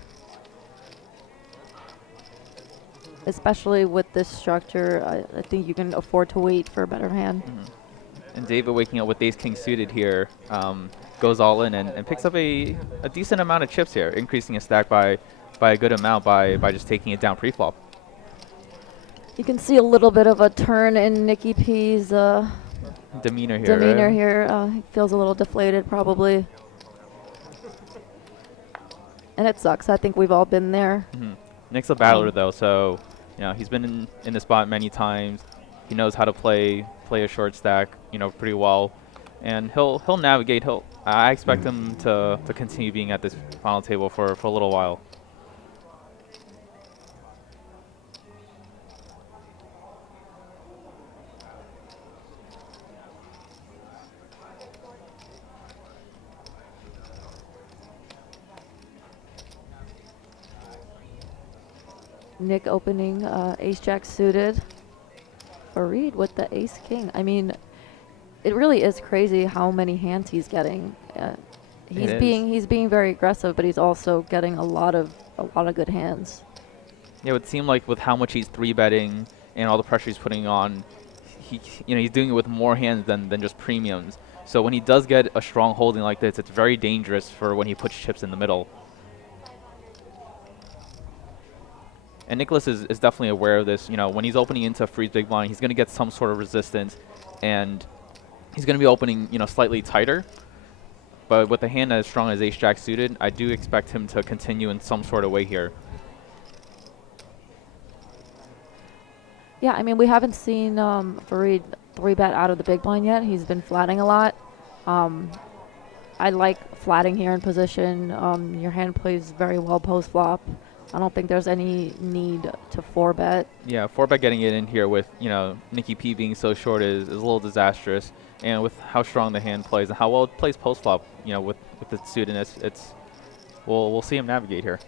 especially with this structure. I think you can afford to wait for a better hand. And David waking up with ace king suited here, goes all in and picks up a decent amount of chips here, increasing his stack by a good amount by just taking it down pre-flop. You can see a little bit of a turn in Nicky P's Demeanor here. Demeanor here. He feels a little deflated probably. And it sucks. I think we've all been there. Nick's a battler though, so he's been in the spot many times. He knows how to play a short stack, pretty well, and he'll navigate. I expect him to continue being at this final table for a little while. Nick opening ace-jack suited. Farid with the ace-king. I mean, it really is crazy how many hands he's getting. He's being very aggressive, but he's also getting a lot of good hands. Yeah, it would seem like with how much he's 3-betting and all the pressure he's putting on, he's doing it with more hands than just premiums. So when he does get a strong holding like this, it's very dangerous for when he puts chips in the middle. And Nicholas is definitely aware of this. You know, when he's opening into Farid's big blind, he's going to get some sort of resistance, and he's going to be opening, you know, slightly tighter. But with a hand as strong as ace-jack suited, I do expect him to continue in some sort of way here. Yeah, I mean, we haven't seen Farid 3-bet out of the big blind yet. He's been flatting a lot. I like flatting here in position. Your hand plays very well post-flop. I don't think there's any need to 4-bet. Yeah, 4-bet getting it in here with, you know, Nikki P being so short is a little disastrous. And with how strong the hand plays and how well it plays post-flop, you know, with the suited, we'll see him navigate here.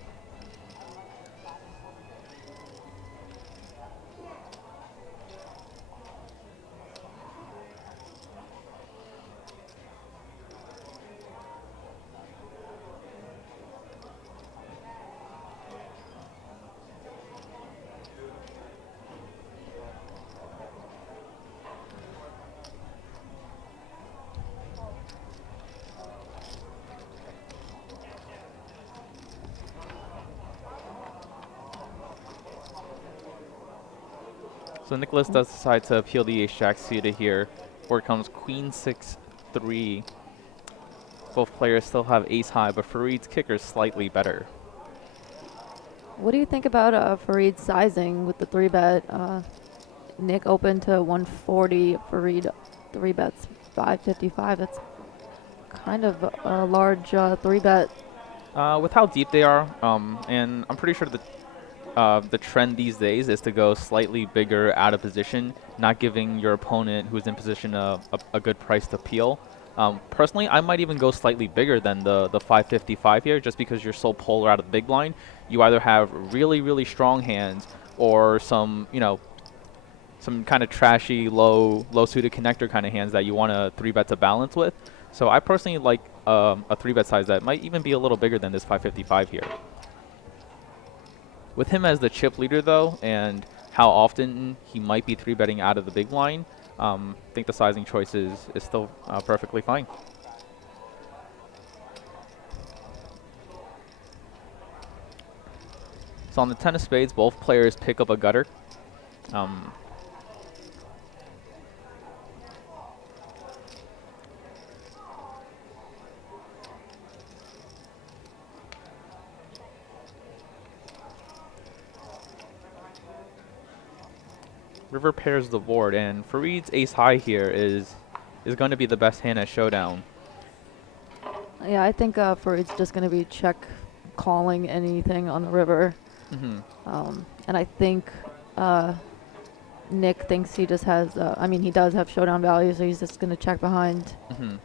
So Nicholas does decide to appeal the ace-jack suited here. Forward comes queen 6-3. Both players still have ace high, but Farid's kicker is slightly better. What do you think about Farid's sizing with the 3-bet? Nick opened to 140. Farid 3-bets 555. That's kind of a large 3-bet. With how deep they are, and I'm pretty sure the trend these days is to go slightly bigger out of position, not giving your opponent who's in position a good price to peel. Personally, I might even go slightly bigger than the 555 here, just because you're so polar out of the big blind. You either have really, really strong hands or some, you know, some kind of trashy, low suited connector kind of hands that you want to 3-bet to balance with. So I personally like a 3-bet size that might even be a little bigger than this 555 here. With him as the chip leader, though, and how often he might be 3-betting out of the big blind, I think the sizing choice is still perfectly fine. So on the 10 of spades, both players pick up a gutter. River pairs the board, and Farid's ace high here is going to be the best hand at showdown. Yeah, I think Farid's just going to be check calling anything on the river. And I think Nick thinks he just has, I mean, he does have showdown value, so he's just going to check behind. And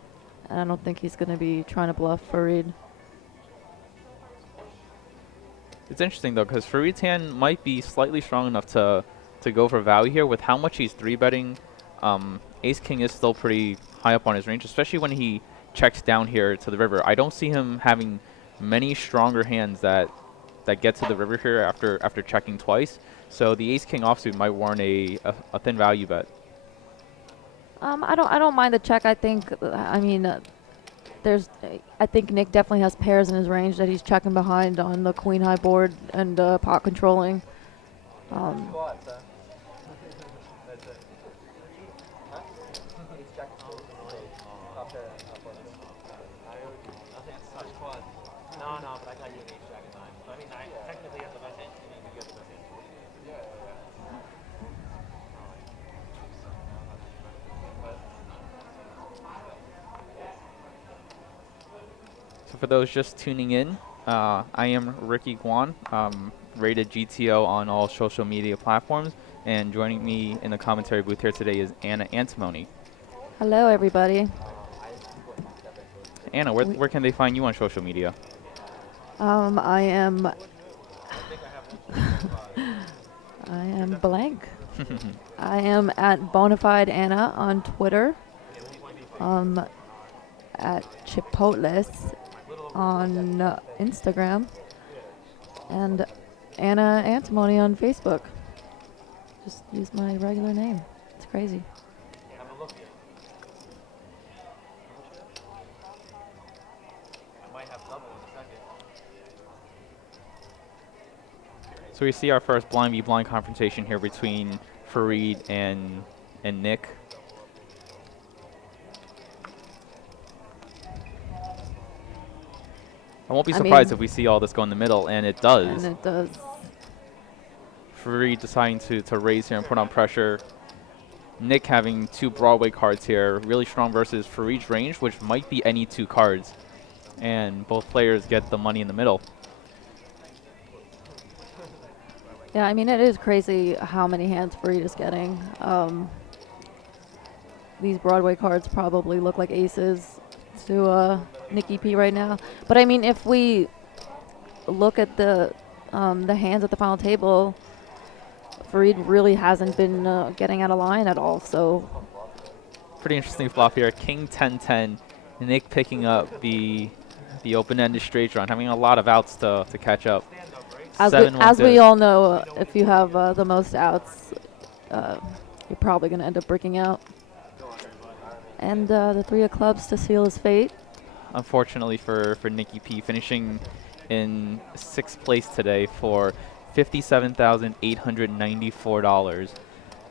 I don't think he's going to be trying to bluff Farid. It's interesting, though, because Farid's hand might be slightly strong enough to go for value here. With how much he's 3-betting, ace-king is still pretty high up on his range, especially when he checks down here to the river. I don't see him having many stronger hands that get to the river here after checking twice. So the ace-king offsuit might warrant a thin value bet. I don't mind the check. I think, I mean, I think Nick definitely has pairs in his range that he's checking behind on the queen high board and pot controlling. No, but I got you an ace-jack in mind. I mean, I technically have the best hand. I mean, you have the best hand. So for those just tuning in, I am Ricky Guan, rated GTO on all social media platforms, and joining me in the commentary booth here today is Anna Antimony. Hello, everybody. Anna, where can they find you on social media? I am blank. I am at Bonafide Anna on Twitter. At Chipotles on Instagram, and Anna Antimony on Facebook. Just use my regular name. It's crazy. So we see our first blind v blind confrontation here between Farid and Nick. I won't be surprised if we see all this go in the middle, and it does. And it does. Farid deciding to raise here and put on pressure. Nick having 2 Broadway cards here, really strong versus Farid's range, which might be any 2 cards. And both players get the money in the middle. Yeah, I mean, it is crazy how many hands Farid is getting. These Broadway cards probably look like aces to Nikki P right now. But I mean, if we look at the hands at the final table, Farid really hasn't been getting out of line at all. So pretty interesting flop here. King 10-10. Nick picking up the open-ended straight draw, having a lot of outs to catch up. As we all know, if you have the most outs, you're probably going to end up breaking out. And the 3 of clubs to seal his fate. Unfortunately for Nikki P, finishing in 6th place today for $57,894.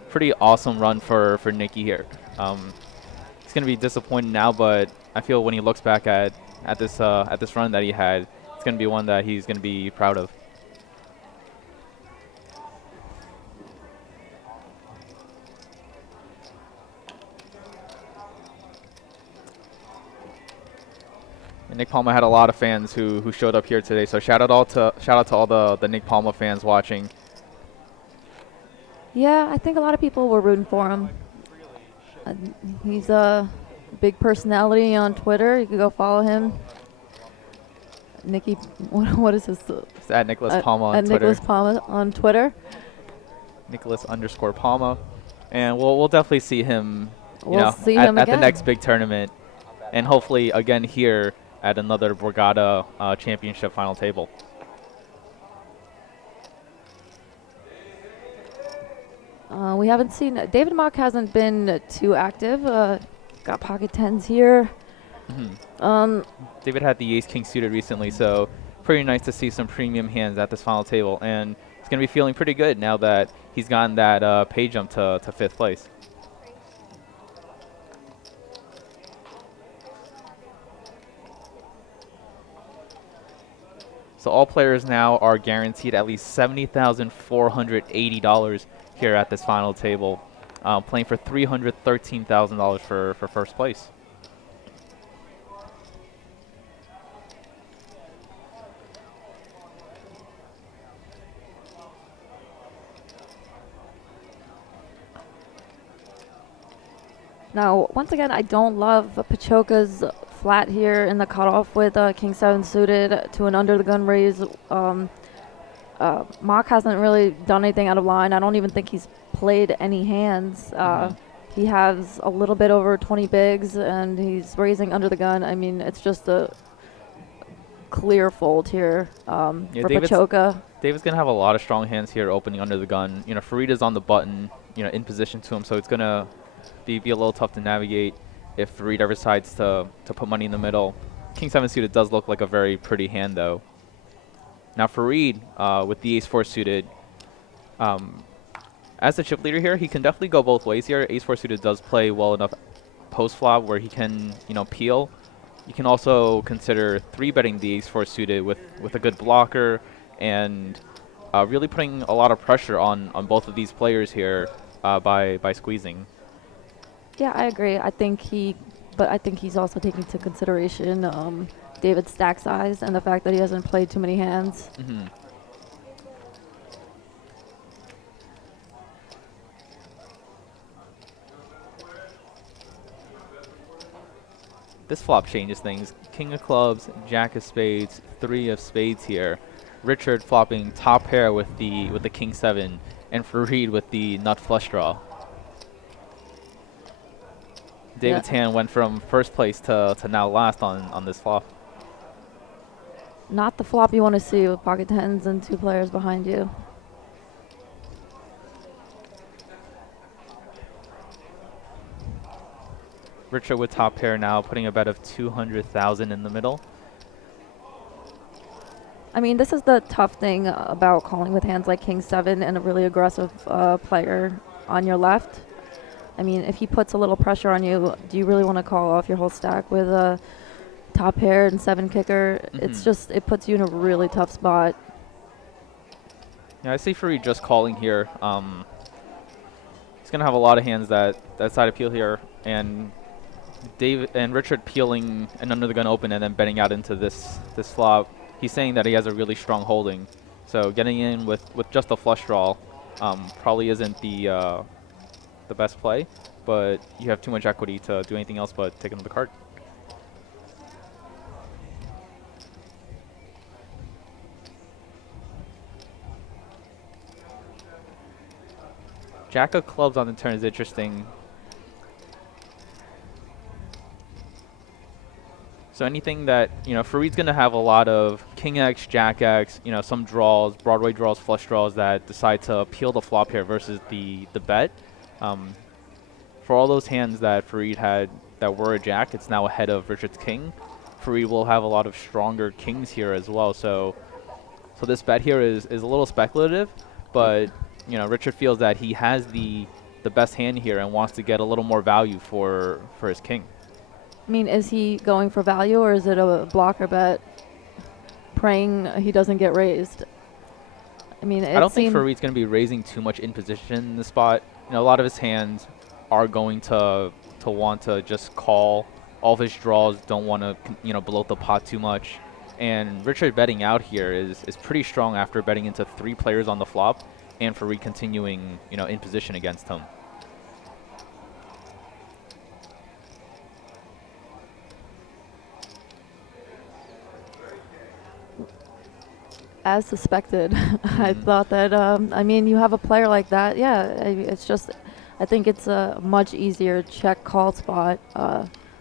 Pretty awesome run for Nikki here. He's going to be disappointed now, but I feel when he looks back at this run that he had, it's going to be one that he's going to be proud of. And Nick Palma had a lot of fans who showed up here today, so shout out to all the Nick Palma fans watching. Yeah, I think a lot of people were rooting for him. He's a big personality on Twitter. You can go follow him. Nikki, what is his? It's at Nicholas Palma on Twitter. Nicholas Palma on Twitter. Nicholas_Palma, and we'll definitely see him. See him at the next big tournament, and hopefully again here at another Borgata Championship final table. We haven't seen David Mock hasn't been too active. Got pocket 10s here. David had the ace-king suited recently, so pretty nice to see some premium hands at this final table, and he's going to be feeling pretty good now that he's gotten that pay jump to 5th place. So all players now are guaranteed at least $70,480 here at this final table, playing for $313,000 for first place. Now, once again, I don't love Pachoca's flat here in the cutoff with King 7 suited to an under the gun raise. Mock hasn't really done anything out of line. I don't even think he's played any hands. He has a little bit over 20 bigs, and he's raising under the gun. I mean, it's just a clear fold here for Pachoca. David's going to have a lot of strong hands here opening under the gun. You know, Farid is on the button, in position to him, so it's going to be a little tough to navigate if Farid ever decides to put money in the middle. King 7 suited does look like a very pretty hand, though. Now Farid, with the ace-4 suited, as the chip leader here, he can definitely go both ways here. Ace-4 suited does play well enough post-flop where he can, peel. You can also consider 3-betting the ace-4 suited with a good blocker and really putting a lot of pressure on both of these players here by squeezing. Yeah, I agree. I think he's also taking into consideration David's stack size and the fact that he hasn't played too many hands. This flop changes things. King of clubs, jack of spades, 3 of spades here. Richard flopping top pair with the king 7, and Farid with the nut flush draw. David's hand went from first place to now last on this flop. Not the flop you want to see with pocket 10s and 2 players behind you. Richard with top pair now, putting a bet of $200,000 in the middle. I mean, this is the tough thing about calling with hands like King 7 and a really aggressive player on your left. I mean, if he puts a little pressure on you, do you really want to call off your whole stack with a top pair and 7 kicker? It's just, it puts you in a really tough spot. Yeah, I see Farid just calling here. He's going to have a lot of hands that side appeal here, and David and Richard peeling and under the gun open and then betting out into this flop. He's saying that he has a really strong holding, so getting in with just a flush draw probably isn't the best play, but you have too much equity to do anything else but take another card. Jack of clubs on the turn is interesting. So anything that, Farid's going to have a lot of King X, Jack X, some draws, Broadway draws, flush draws that decide to peel the flop here versus the bet. For all those hands that Farid had that were a Jack, it's now ahead of Richard's King. Farid will have a lot of stronger Kings here as well. So this bet here is a little speculative, but Richard feels that he has the best hand here and wants to get a little more value for his King. I mean, is he going for value or is it a blocker bet praying he doesn't get raised? I mean, I don't think Farid's going to be raising too much in position in the spot. A lot of his hands are going to want to just call. All of his draws don't want to, bloat the pot too much. And Richard betting out here is pretty strong after betting into 3 players on the flop and Farid continuing, in position against him. As suspected. I thought that, I mean, you have a player like that. Yeah, it's just, I think it's a much easier check call spot.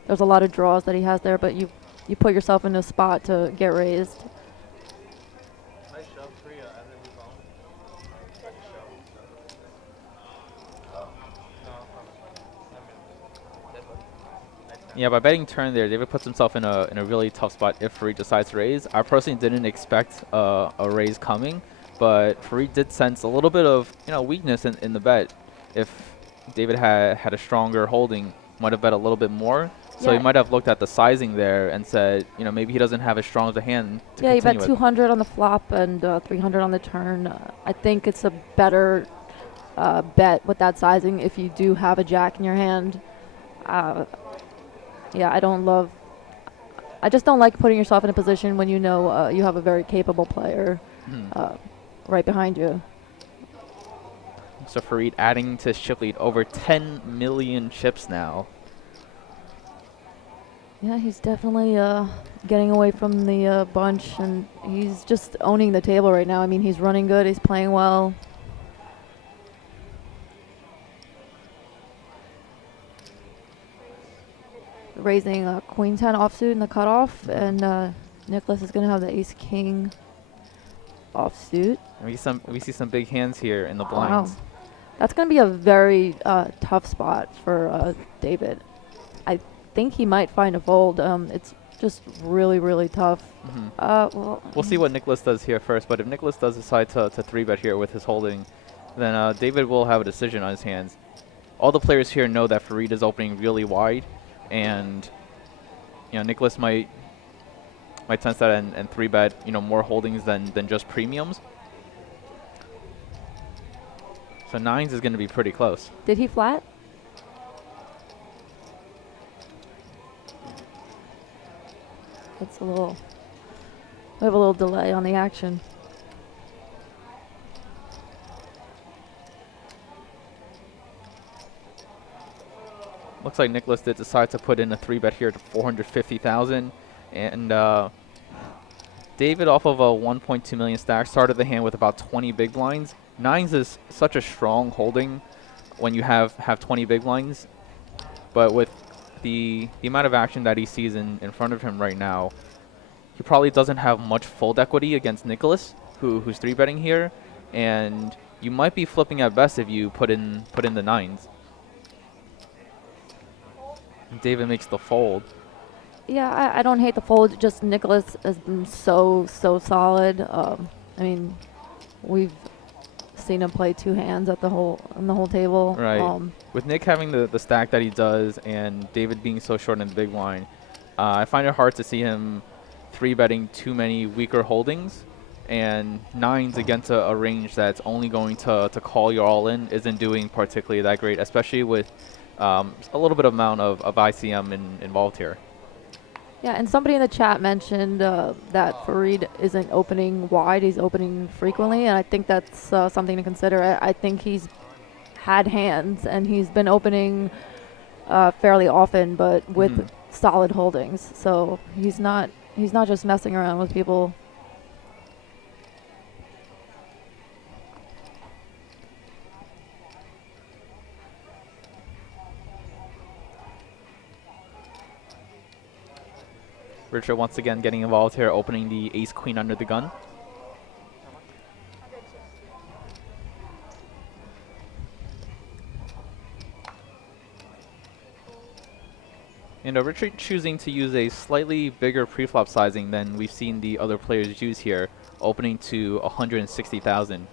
There's a lot of draws that he has there, but you put yourself in a spot to get raised. Nice shove, Priya, and then move on. Try to shove. Yeah, by betting turn there, David puts himself in a really tough spot if Farid decides to raise. I personally didn't expect a raise coming, but Farid did sense a little bit of weakness in the bet. If David had a stronger holding, might have bet a little bit more. So Yeah. he might have looked at the sizing there and said, maybe he doesn't have as strong as a hand to Yeah, you bet continue with. 200 on the flop and 300 on the turn. I think it's a better bet with that sizing if you do have a jack in your hand. Yeah, I just don't like putting yourself in a position when you know you have a very capable player right behind you. So Farid adding to his chip lead over 10 million chips now. Yeah, he's definitely getting away from the bunch, and he's just owning the table right now. I mean, he's running good, he's playing well. Raising Queen 10 offsuit in the cutoff, and Nicholas is going to have the Ace King offsuit. And we see some big hands here in the Wow. blinds. That's going to be a very tough spot for David. I think he might find a fold. It's just really, really tough. We'll see what Nicholas does here first, but if Nicholas does decide to 3-bet here with his holding, then David will have a decision on his hands. All the players here know that Farid is opening really wide, and Nicholas might sense that and 3-bet more holdings than just premiums. So 9s is going to be pretty close. Did he flat? That's a little. We have a little delay on the action. Looks like Nicholas did decide to put in a 3-bet here to 450,000, and David, off of a 1.2 million stack, started the hand with about 20 big blinds. 9s is such a strong holding when you have 20 big blinds, but with the amount of action that he sees in front of him right now, he probably doesn't have much fold equity against Nicholas, who's 3-betting here, and you might be flipping at best if you put in the 9s. David makes the fold. Yeah, I don't hate the fold. Just Nicholas has been so solid. I mean, we've seen him play two hands at the whole on the whole table. Right. With Nick having the stack that he does and David being so short in the big blind, I find it hard to see him three-betting too many weaker holdings, and nines against a range that's only going to call you all in isn't doing particularly that great, especially with a little bit of amount of ICM involved here. Yeah, and somebody in the chat mentioned that Farid isn't opening wide; he's opening frequently, and I think that's something to consider. I think he's had hands, and he's been opening fairly often, but with solid holdings. So he's not just messing around with people. Richard once again getting involved here, opening the ace-queen under the gun. And Richard choosing to use a slightly bigger preflop sizing than we've seen the other players use here, opening to 160,000.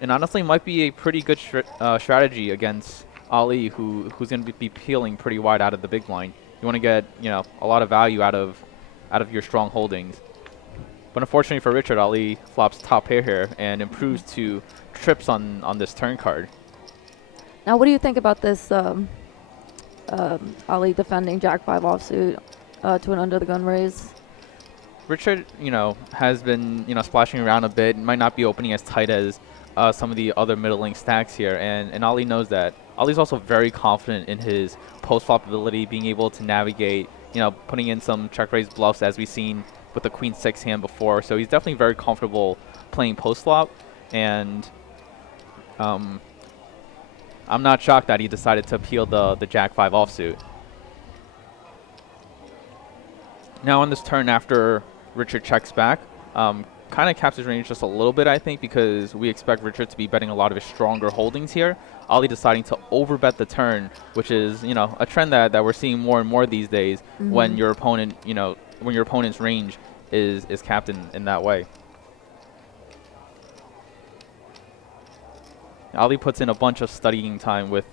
And honestly might be a pretty good strategy against Ali, who's going to be peeling pretty wide out of the big blind. You want to get, a lot of value out of your strong holdings. But unfortunately for Richard, Ali flops top pair here and improves to trips on this turn card. Now, what do you think about this Ali defending Jack 5 offsuit to an under the gun raise? Richard, has been, splashing around a bit. Might not be opening as tight as some of the other middling stacks here, and Ali knows that. Ali's also very confident in his post-flop ability, being able to navigate, putting in some check-raise bluffs as we've seen with the Queen 6 hand before. So he's definitely very comfortable playing post-flop, and I'm not shocked that he decided to peel the Jack 5 offsuit. Now on this turn after Richard checks back, kind of caps his range just a little bit, I think, because we expect Richard to be betting a lot of his stronger holdings here. Ali deciding to overbet the turn, which is, a trend that we're seeing more and more these days when your opponent, when your opponent's range is capped in that way. Ali puts in a bunch of studying time with,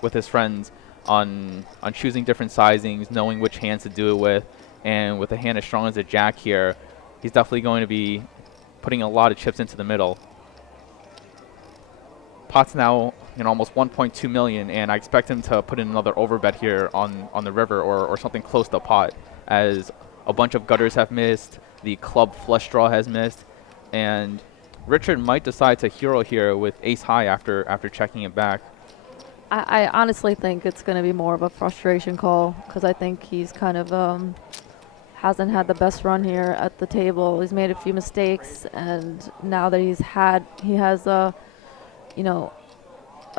with his friends on choosing different sizings, knowing which hands to do it with, and with a hand as strong as a jack here, he's definitely going to be putting a lot of chips into the middle. Pot's now almost 1.2 million, and I expect him to put in another overbet here on the river or something close to pot, as a bunch of gutters have missed, the club flush draw has missed, and Richard might decide to hero here with ace high after checking it back. I honestly think it's going to be more of a frustration call, because I think he's kind of hasn't had the best run here at the table. He's made a few mistakes, and now that he has a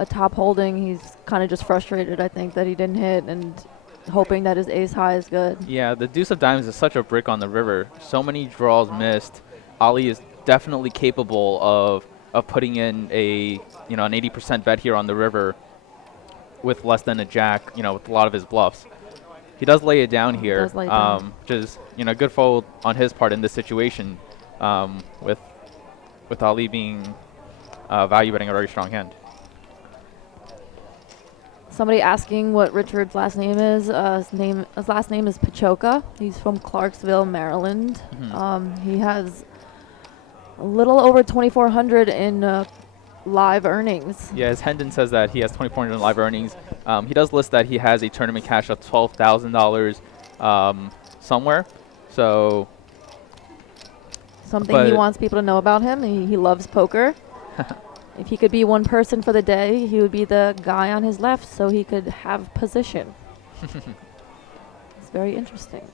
top holding, he's kind of just frustrated, I think, that he didn't hit, and hoping that his ace high is good. Yeah, the deuce of diamonds is such a brick on the river. So many draws missed. Ali is definitely capable of putting in a an 80% bet here on the river with less than a jack, with a lot of his bluffs. He does lay it down here, which is good fold on his part in this situation, with Ali being value betting a very strong hand. Somebody asking what Richard's last name is. His last name is Pachoca. He's from Clarksville, Maryland. He has a little over 2,400 in live earnings. Yeah, his Hendon says that he has 2,400 in live earnings. He does list that he has a tournament cash of $12,000 somewhere. So something he wants people to know about him. He loves poker. If he could be one person for the day, he would be the guy on his left, so he could have position. It's very interesting.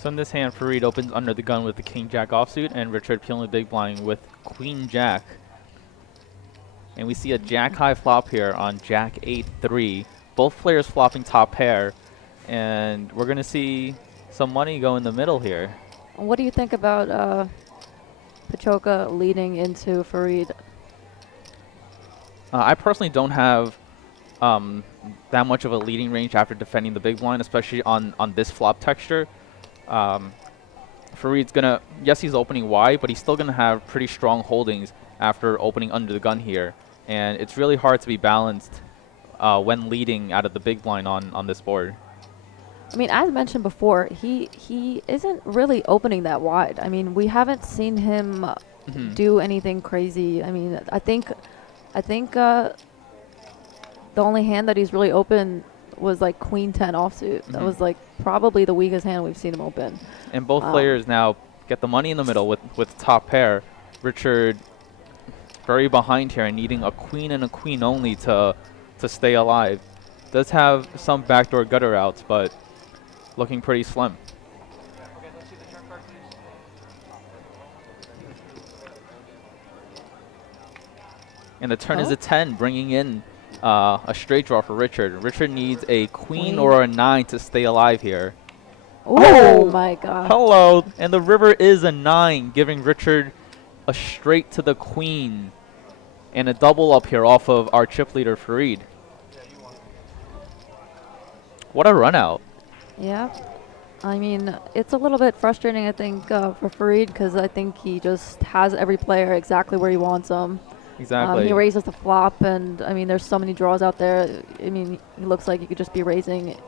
So in this hand, Farid opens under the gun with the king-jack offsuit, and Richard peeling the big blind with queen-jack. And we see a jack-high flop here on jack 8-3. Both players flopping top pair, and we're going to see some money go in the middle here. What do you think about Pachoca leading into Farid? I personally don't have that much of a leading range after defending the big blind, especially on this flop texture. Farid's gonna, yes, he's opening wide, but he's still gonna have pretty strong holdings after opening under the gun here, and it's really hard to be balanced when leading out of the big blind on this board. I mean, as mentioned before, he isn't really opening that wide. I mean, we haven't seen him do anything crazy. I mean, I think the only hand that he's really open was like queen 10 offsuit. That was like probably the weakest hand we've seen him open. And both players now get the money in the middle with top pair. Richard very behind here and needing a queen and a queen only to stay alive. Does have some backdoor gutter outs, but looking pretty slim. Okay, let's see the turn card, please. And the turn is a 10, bringing in a straight draw for Richard. Richard needs a queen or a 9 to stay alive here. Oh my god. Hello, and the river is a 9, giving Richard a straight to the queen and a double up here off of our chip leader Farid. What a run out. Yeah. I mean, it's a little bit frustrating, I think, for Farid, because I think he just has every player exactly where he wants them. Exactly. He raises the flop, and I mean, there's so many draws out there. I mean, he looks like he could just be raising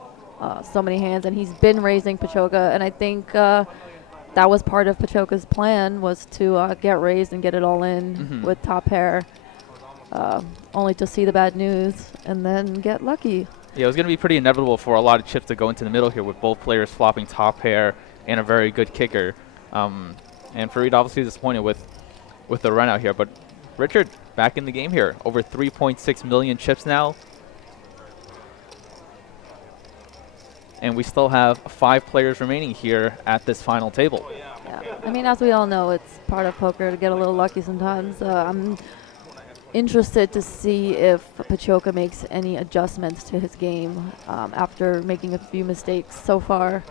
so many hands, and he's been raising Pachoca, and I think that was part of Pachoca's plan, was to get raised and get it all in with top pair, only to see the bad news and then get lucky. Yeah, it was going to be pretty inevitable for a lot of chips to go into the middle here with both players flopping top pair and a very good kicker. And Farid obviously disappointed with the run out here, but Richard back in the game here. Over 3.6 million chips now. And we still have 5 players remaining here at this final table. Yeah. I mean, as we all know, it's part of poker to get a little lucky sometimes. I'm interested to see if Pachoca makes any adjustments to his game after making a few mistakes so far.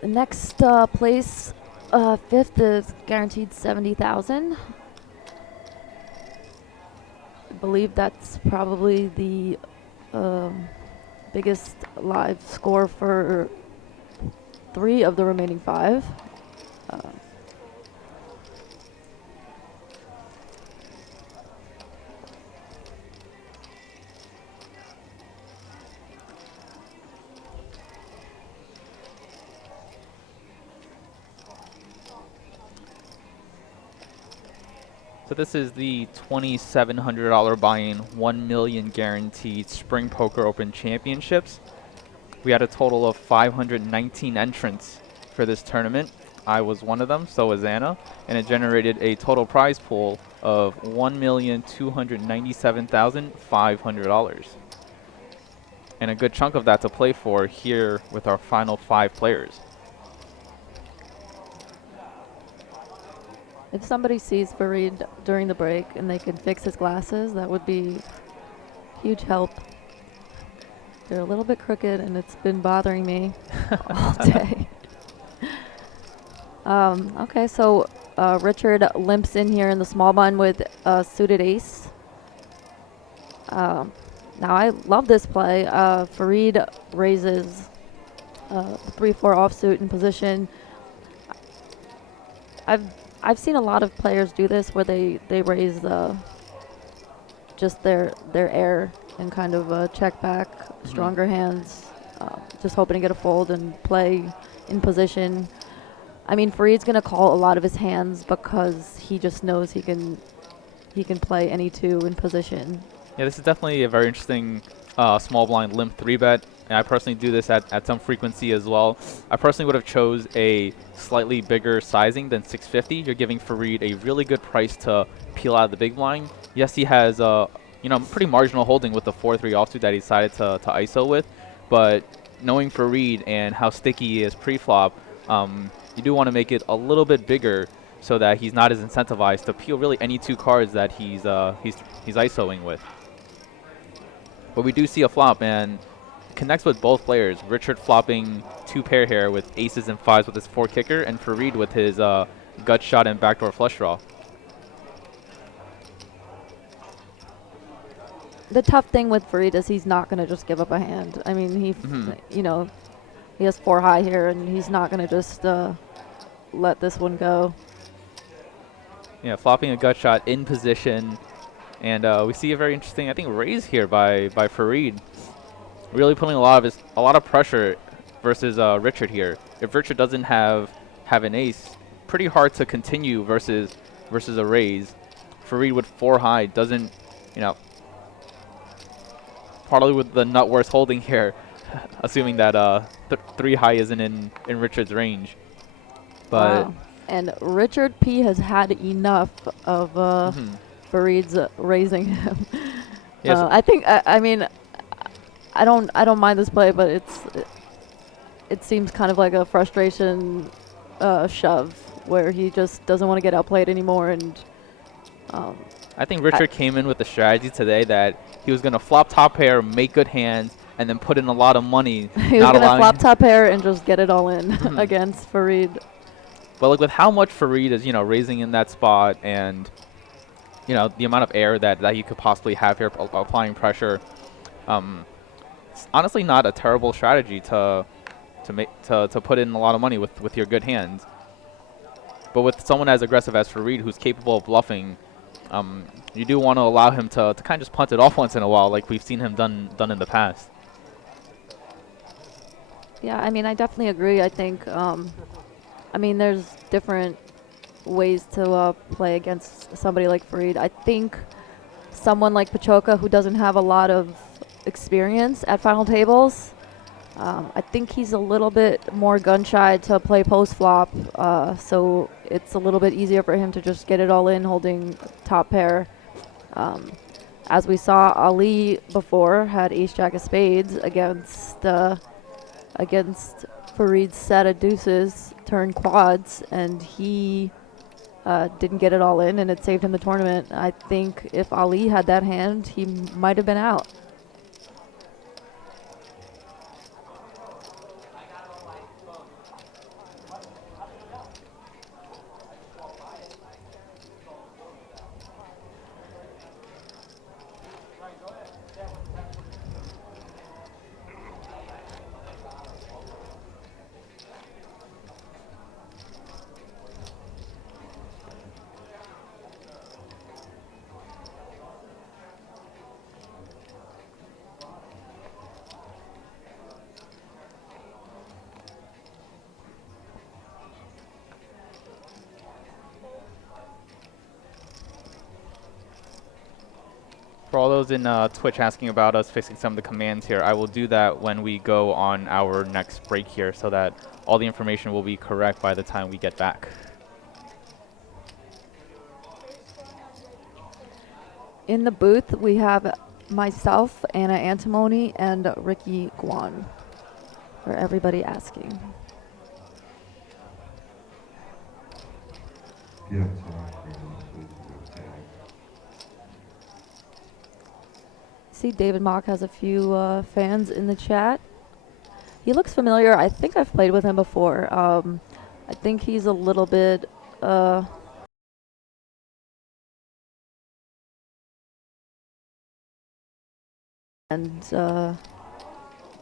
The next place, 5th, is guaranteed 70,000. I believe that's probably the biggest live score for 3 of the remaining 5. So this is the $2,700 buy-in, $1 million guaranteed Spring Poker Open Championships. We had a total of 519 entrants for this tournament. I was one of them, so was Anna, and it generated a total prize pool of $1,297,500. And a good chunk of that to play for here with our final 5 players. If somebody sees Farid during the break and they can fix his glasses, that would be huge help. They're a little bit crooked, and it's been bothering me all day. Okay, so Richard limps in here in the small blind with a suited ace. Now I love this play. Farid raises 3-4 offsuit in position. I've seen a lot of players do this where they raise just their air and kind of check back stronger hands, just hoping to get a fold and play in position. I mean, Farid's gonna call a lot of his hands because he just knows he can play any 2 in position. Yeah, this is definitely a very interesting small blind limp 3-bet. and I personally do this at some frequency as well, I personally would have chose a slightly bigger sizing than 650. You're giving Farid a really good price to peel out of the big blind. Yes, he has pretty marginal holding with the 4-3 offsuit that he decided to ISO with, but knowing Farid and how sticky he is pre-flop, you do want to make it a little bit bigger so that he's not as incentivized to peel really any two cards that he's ISOing with. But we do see a flop, and connects with both players. Richard flopping 2 pair here with aces and 5s with his 4 kicker, and Farid with his gut shot and backdoor flush draw. The tough thing with Farid is he's not going to just give up a hand. I mean, he has 4 high here, and he's not going to just let this one go. Yeah, flopping a gut shot in position, and we see a very interesting, I think, raise here by Farid, really putting a lot of pressure versus Richard here. If Richard doesn't have an ace, pretty hard to continue versus a raise. Farid with 4 high doesn't, partly with the nut worth holding here, assuming that 3 high isn't in Richard's range. But wow. And Richard P has had enough of Farid's raising him. Yes. I think I mean I don't mind this play, but it seems kind of like a frustration shove where he just doesn't want to get outplayed anymore. And I think Richard came in with the strategy today that he was going to flop top pair, make good hands, and then put in a lot of money. He was going to flop top pair and just get it all in against Farid. But like with how much Farid is, raising in that spot, and the amount of air that you could possibly have here applying pressure, it's honestly not a terrible strategy to put in a lot of money with your good hands. But with someone as aggressive as Farid, who's capable of bluffing, you do want to allow him to kind of just punt it off once in a while, like we've seen him done in the past. Yeah, I mean, I definitely agree. I think, there's different ways to play against somebody like Farid. I think someone like Pachoca, who doesn't have a lot of experience at final tables, I think he's a little bit more gun-shy to play post-flop, so it's a little bit easier for him to just get it all in holding top pair. As we saw, Ali before had ace-jack of spades against Farid's set of deuces, turn quads, and he didn't get it all in, and it saved him the tournament. I think if Ali had that hand, he might have been out. For all those in Twitch asking about us fixing some of the commands here, I will do that when we go on our next break here so that all the information will be correct by the time we get back. In the booth, we have myself, Anna Antimony, and Ricky Guan, for everybody asking. Yeah. See, David Mock has a few fans in the chat. He looks familiar. I think I've played with him before. I think he's a little bit and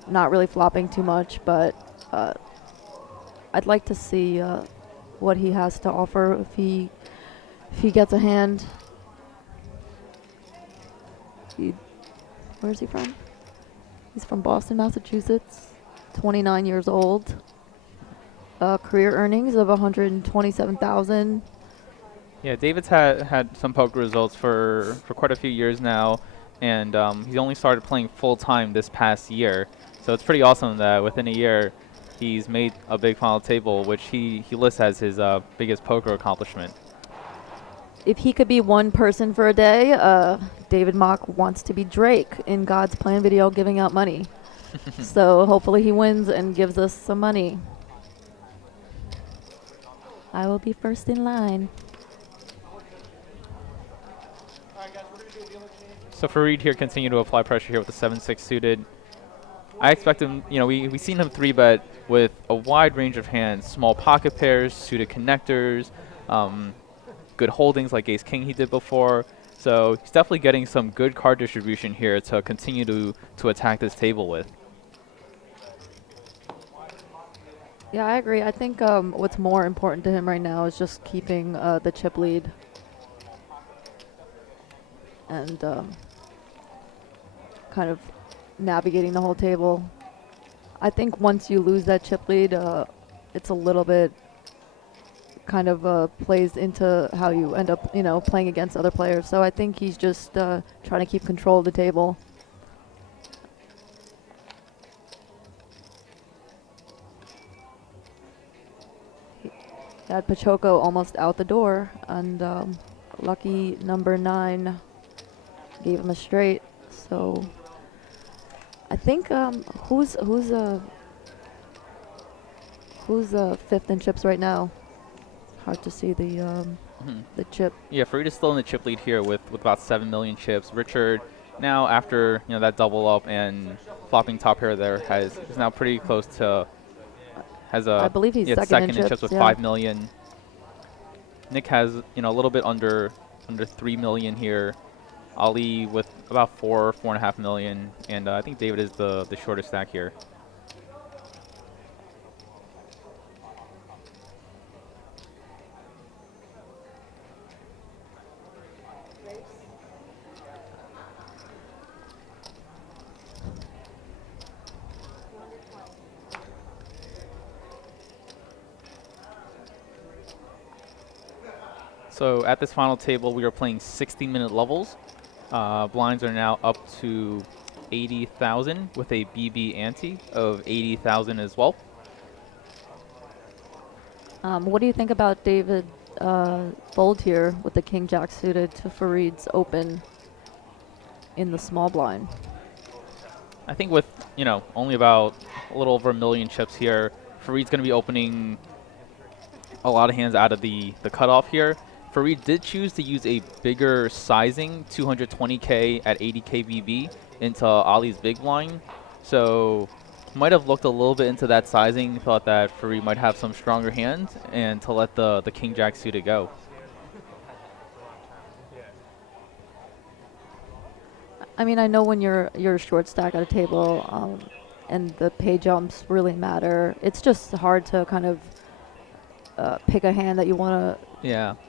not really flopping too much, but I'd like to see what he has to offer if he gets a hand. Where is he from? He's from Boston, Massachusetts. 29 years old. Career earnings of 127,000. Yeah, David's had some poker results for quite a few years now, and he only started playing full-time this past year. So it's pretty awesome that within a year he's made a big final table, which he lists as his biggest poker accomplishment. If he could be one person for a day, David Mock wants to be Drake in God's Plan video giving out money. So hopefully he wins and gives us some money. I will be first in line. So Farid here continue to apply pressure here with the 7-6 suited. I expect him, you know, we've seen him 3-bet with a wide range of hands, small pocket pairs, suited connectors, good holdings like ace-king he did before. So he's definitely getting some good card distribution here to continue to attack this table with. Yeah, I agree. I think what's more important to him right now is just keeping the chip lead. And kind of navigating the whole table. I think once you lose that chip lead, it's a little bit kind of plays into how you end up, you know, playing against other players. So I think he's just trying to keep control of the table. He had Pachoca almost out the door, and lucky number 9 gave him a straight. So I think who's fifth in chips right now? Hard to see the chip. Yeah, Farid is still in the chip lead here with about 7 million chips. Richard now, after that double up and flopping top pair there, is now pretty close to I believe he's second in chips with 5 million. Nick has a little bit under 3 million here. Ali with about 4.5 million, and I think David is the shortest stack here. So at this final table, we are playing 60-minute levels. Blinds are now up to 80,000 with a BB ante of 80,000 as well. What do you think about David fold here with the king jack suited to Farid's open in the small blind? I think with only about a little over 1 million chips here, Farid's going to be opening a lot of hands out of the cutoff here. Farid did choose to use a bigger sizing, 220K at 80K BB, into Ali's big blind. So might have looked a little bit into that sizing, thought that Farid might have some stronger hands, and to let the king jack suited go. I mean, I know when you're a short stack at a table and the pay jumps really matter, it's just hard to kind of pick a hand that you want to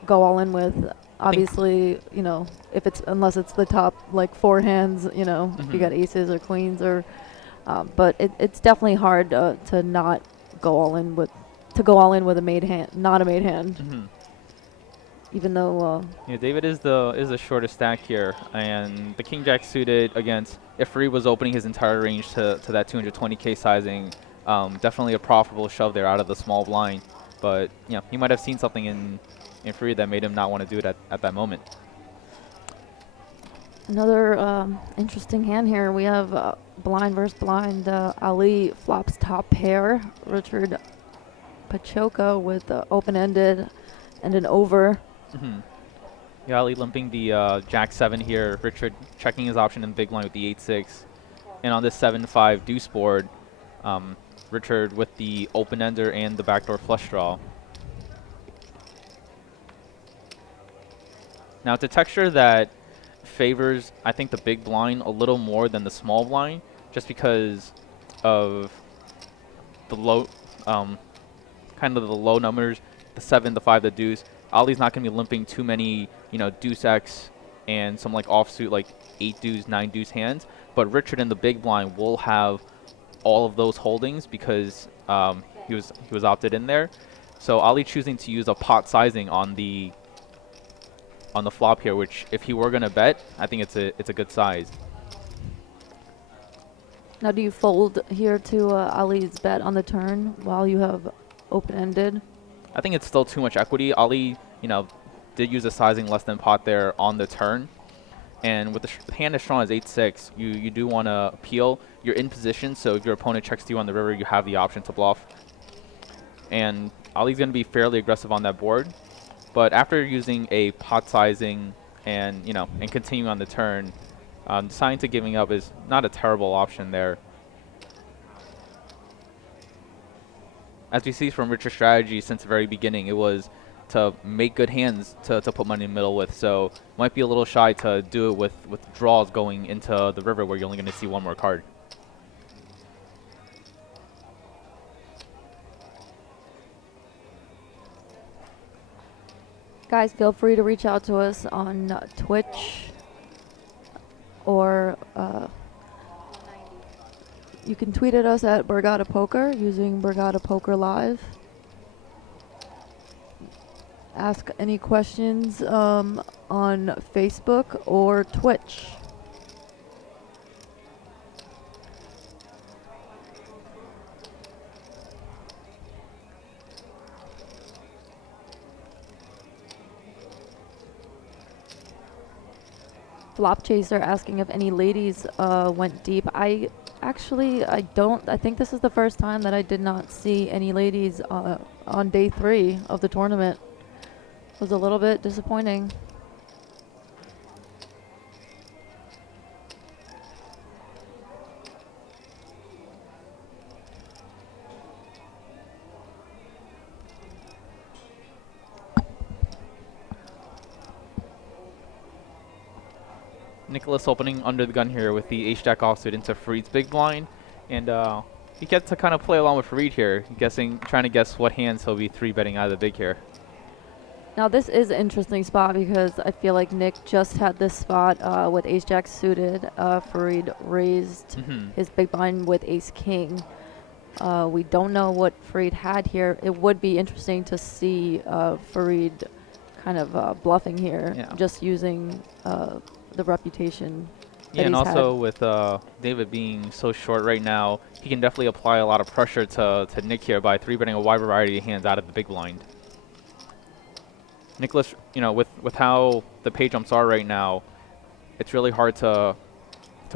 go all in with. Obviously, unless it's the top like 4 hands, if you got aces or queens or, but it's definitely hard to not go all in with a made hand, not a made hand. Even though David is the shortest stack here, and the king jack suited against, if Farid was opening his entire range to that 220K sizing, definitely a profitable shove there out of the small blind. But he might have seen something in Farid that made him not want to do it at that moment. Another interesting hand here. We have blind versus blind. Ali flops top pair. Richard Pachoca with open-ended and an over. Yeah, Ali limping the jack 7 here. Richard checking his option in the big blind with the 8-6. And on this 7-5 deuce board, Richard with the open-ender and the backdoor flush draw. Now it's a texture that favors, I think, the big blind a little more than the small blind, just because of the low, kind of the low numbers, the 7, the 5, the deuce. Ali's not going to be limping too many, deuce X and some like offsuit like 8 deuce, 9 deuce hands. But Richard in the big blind will have all of those holdings because he was opted in there. So Ali choosing to use a pot sizing on the on the flop here, which if he were gonna bet, I think it's a good size. Now, do you fold here to Ali's bet on the turn while you have open-ended? I think it's still too much equity. Ali, did use a sizing less than pot there on the turn. And with the hand as strong as 8-6, you do want to peel. You're in position, so if your opponent checks to you on the river, you have the option to bluff. And Ali's going to be fairly aggressive on that board. But after using a pot sizing and continuing on the turn, deciding to giving up is not a terrible option there. As we see from Richard's strategy since the very beginning, it was to make good hands to put money in the middle with. So might be a little shy to do it with draws going into the river where you're only going to see one more card. Guys, feel free to reach out to us on Twitch, or you can tweet at us at Borgata Poker using Borgata Poker Live. Ask any questions on Facebook or Twitch. Flop Chaser asking if any ladies went deep. I don't. I think this is the first time that I did not see any ladies on day 3 of the tournament. It was a little bit disappointing. Nicholas opening under the gun here with the ace-jack offsuit into Farid's big blind. And he gets to kind of play along with Farid here, trying to guess what hands he'll be 3-betting out of the big here. Now this is an interesting spot because I feel like Nick just had this spot with ace-jack suited. Farid raised his big blind with ace-king. We don't know what Farid had here. It would be interesting to see Farid kind of bluffing here, just using the reputation. Yeah, and also with David being so short right now, he can definitely apply a lot of pressure to Nick here by 3-betting a wide variety of hands out of the big blind. Nicholas, with how the pay jumps are right now, it's really hard to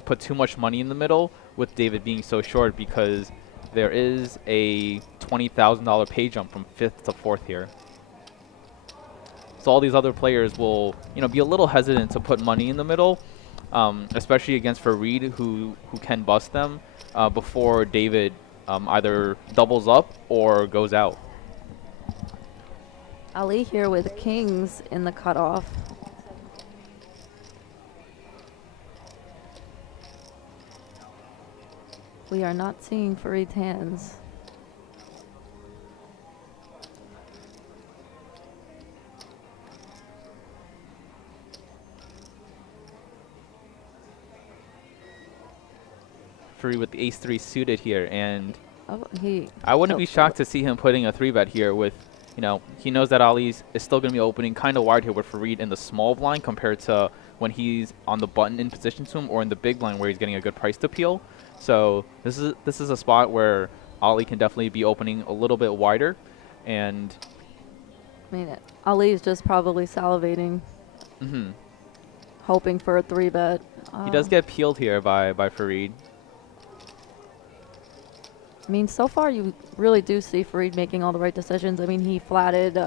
put too much money in the middle with David being so short, because there is a $20,000 pay jump from 5th to 4th here. So all these other players will, be a little hesitant to put money in the middle, especially against Farid, who can bust them before David either doubles up or goes out. Ali here with kings in the cutoff. We are not seeing Farid's hands. Farid with the ace-3 suited here, and I wouldn't be shocked to see him putting a 3-bet here with, he knows that Ali is still going to be opening kind of wide here with Farid in the small blind compared to when he's on the button in position to him, or in the big blind where he's getting a good price to peel. So this is a spot where Ali can definitely be opening a little bit wider, and Ali is just probably salivating, hoping for a 3-bet. He does get peeled here by Farid. So far you really do see Farid making all the right decisions. He flatted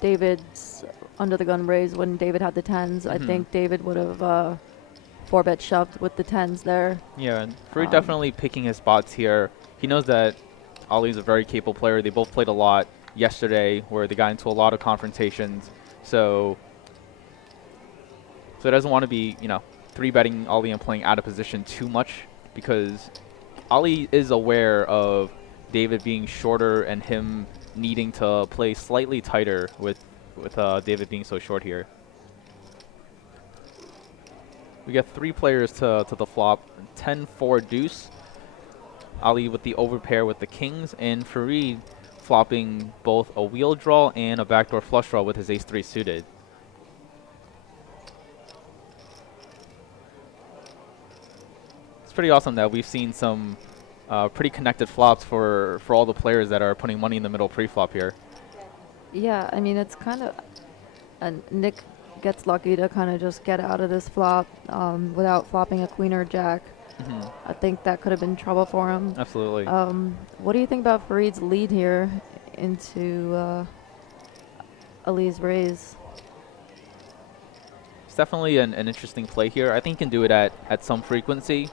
David's under the gun raise when David had the 10s. I think David would have 4-bet shoved with the 10s there. Yeah, and Farid definitely picking his spots here. He knows that Ali's a very capable player. They both played a lot yesterday where they got into a lot of confrontations. So he doesn't want to be, 3-betting Ali and playing out of position too much, because Ali is aware of David being shorter and him needing to play slightly tighter with David being so short here. We got 3 players to the flop. 10-4 deuce. Ali with the overpair with the kings, and Farid flopping both a wheel draw and a backdoor flush draw with his ace-3 suited. It's pretty awesome that we've seen some pretty connected flops for all the players that are putting money in the middle pre-flop here. Yeah, I mean, it's kind of, and Nick gets lucky to kind of just get out of this flop without flopping a queen or jack. I think that could have been trouble for him. Absolutely. What do you think about Farid's lead here into Ali's raise? It's definitely an interesting play here. I think he can do it at some frequency.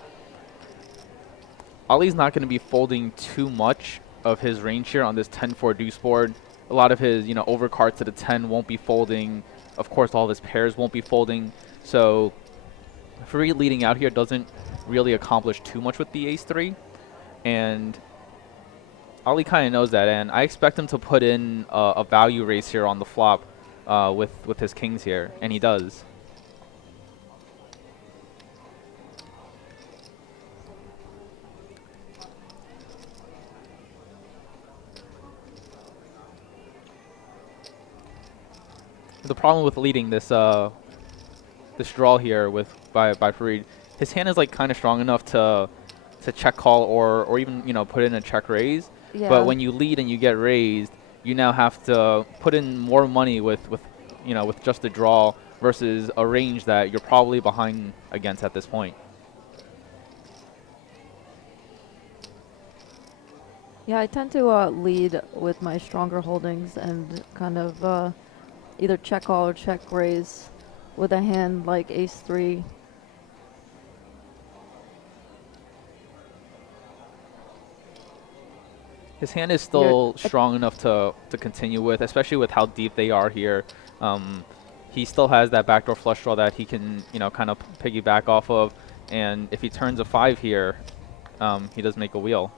Ali's not going to be folding too much of his range here on this 10-4 deuce board. A lot of his, overcards to the 10 won't be folding. Of course, all of his pairs won't be folding. So Farid leading out here doesn't really accomplish too much with the ace-3. And Ali kind of knows that. And I expect him to put in a value raise here on the flop with his kings here. And he does. The problem with leading this this draw here by Farid, his hand is like kind of strong enough to check call or even put in a check raise. Yeah. But when you lead and you get raised, you now have to put in more money with just the draw versus a range that you're probably behind against at this point. Yeah, I tend to lead with my stronger holdings and kind of either check call or check raise with a hand like ace-3. His hand is still strong enough to continue with, especially with how deep they are here. He still has that backdoor flush draw that he can, kind of piggyback off of. And if he turns a 5 here, he does make a wheel.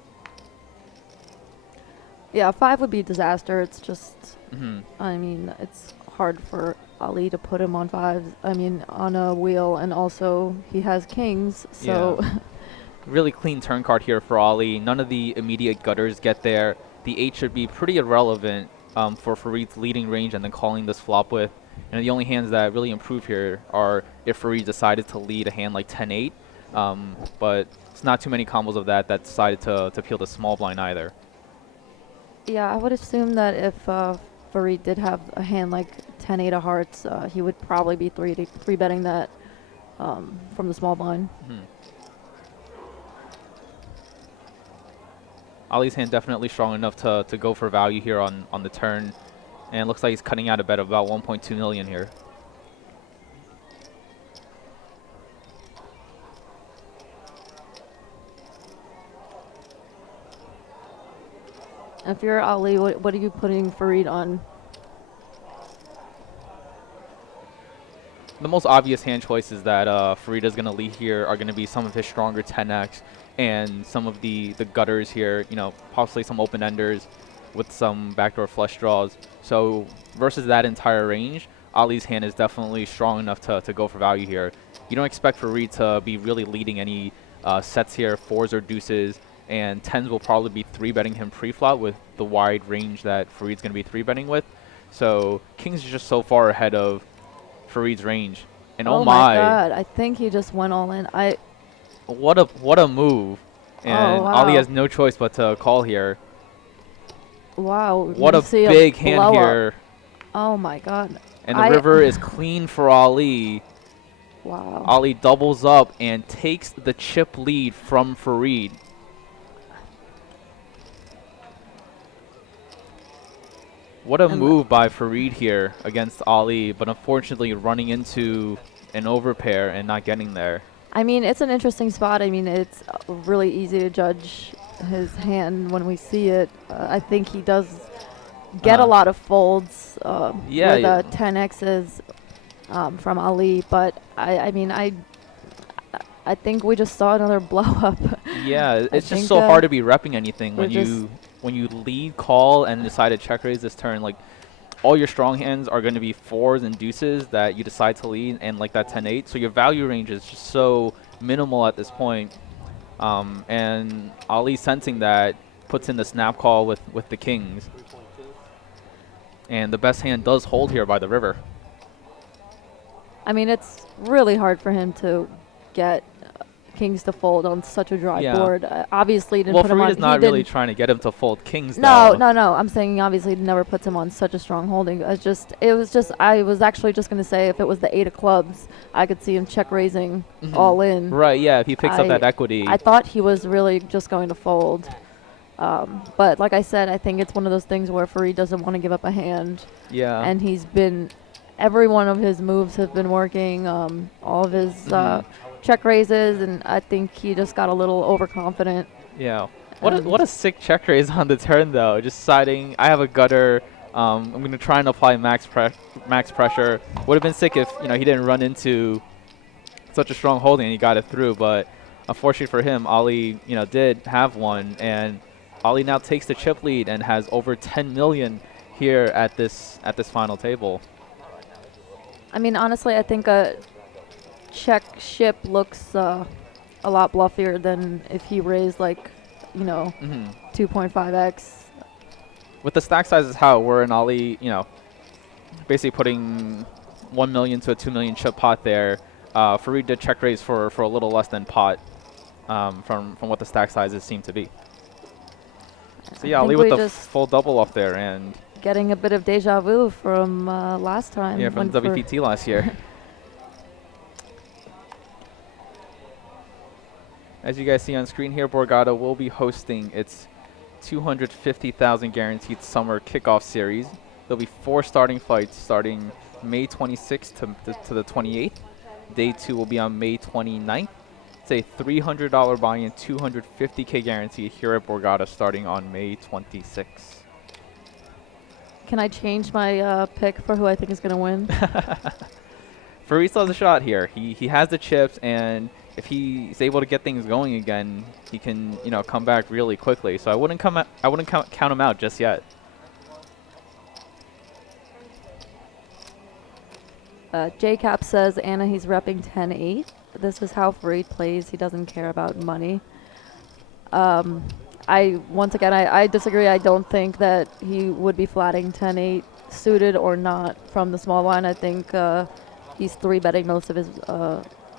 Yeah, 5 would be disaster. It's just, I mean, it's hard for Ali to put him on 5s. I mean, on a wheel, and also he has kings, so. Yeah. Really clean turn card here for Ali. None of the immediate gutters get there. The 8 should be pretty irrelevant for Farid's leading range and then calling this flop with. The only hands that really improve here are if Farid decided to lead a hand like 10-8. But it's not too many combos of that decided to peel the small blind either. Yeah, I would assume that if Farid did have a hand like 10-8 of hearts, he would probably be three betting that from the small blind. Ali's hand definitely strong enough to go for value here on the turn. And it looks like he's cutting out a bet of about 1.2 million here. If you're Ali, what are you putting Farid on? The most obvious hand choices that Farid is going to lead here are going to be some of his stronger 10x and some of the gutters here, possibly some open-enders with some backdoor flush draws. So versus that entire range, Ali's hand is definitely strong enough to go for value here. You don't expect Farid to be really leading any sets here, 4s or deuces, and 10s will probably be 3-betting him pre-flop with the wide range that Farid's going to be 3-betting with. So kings is just so far ahead of Farid's range. And oh my God, I think he just went all in. What a move. And wow. Ali has no choice but to call here. Wow. What a big hand here. Oh my God. And the river is clean for Ali. Wow. Ali doubles up and takes the chip lead from Farid. What a move by Farid here against Ali, but unfortunately running into an overpair and not getting there. I mean, it's an interesting spot. I mean, it's really easy to judge his hand when we see it. I think he does get a lot of folds with 10x's from Ali, but I mean, I think we just saw another blow up. Yeah, it's just so hard to be repping anything when you lead call and decide to check raise this turn. Like, all your strong hands are going to be 4s and deuces that you decide to lead, and like that 10-8. So your value range is just so minimal at this point. And Ali sensing that puts in the snap call with the kings. And the best hand does hold here by the river. I mean, it's really hard for him to get kings to fold on such a dry Yeah. board. Obviously, he didn't Well, put him on. Farid is He not really didn't- trying to get him to fold kings, No, though. no, no. I'm saying obviously he never puts him on such a strong holding. It was just. I was actually just gonna say if it was the 8 of clubs, I could see him check raising Mhm. all in. Right, yeah, if he picks up that equity. I thought he was really just going to fold. But like I said, I think it's one of those things where Farid doesn't want to give up a hand. Yeah. And he's been, every one of his moves have been working, all of his check raises, and I think he just got a little overconfident. Yeah. What a sick check raise on the turn, though. Just deciding, I have a gutter. I'm going to try and apply max pressure. Would have been sick if, he didn't run into such a strong holding and he got it through. But unfortunately for him, Ali, did have one. And Ali now takes the chip lead and has over 10 million here at this final table. I mean, honestly, I think a check ship looks a lot bluffier than if he raised like, 2.5x. With the stack sizes how it were, and Ali, basically putting 1 million to a 2 million chip pot there. Farid did check raise for a little less than pot from what the stack sizes seem to be. So yeah, Ali with the full double up there, and getting a bit of deja vu from last time. Yeah, from WPT last year. As you guys see on screen here, Borgata will be hosting its 250,000 guaranteed summer kickoff series. There'll be 4 starting fights starting May 26th to the 28th. Day 2 will be on May 29th. It's a $300 buy-in, 250K guaranteed here at Borgata starting on May 26th. Can I change my pick for who I think is going to win? Farid still has a shot here. He has the chips, and if he's able to get things going again, he can come back really quickly. So I wouldn't count him out just yet. JCap says Anna he's repping 10-8. This is how Farid plays. He doesn't care about money. Once again, I disagree. I don't think that he would be flatting 10-8 suited or not from the small blind. I think he's 3-betting most of his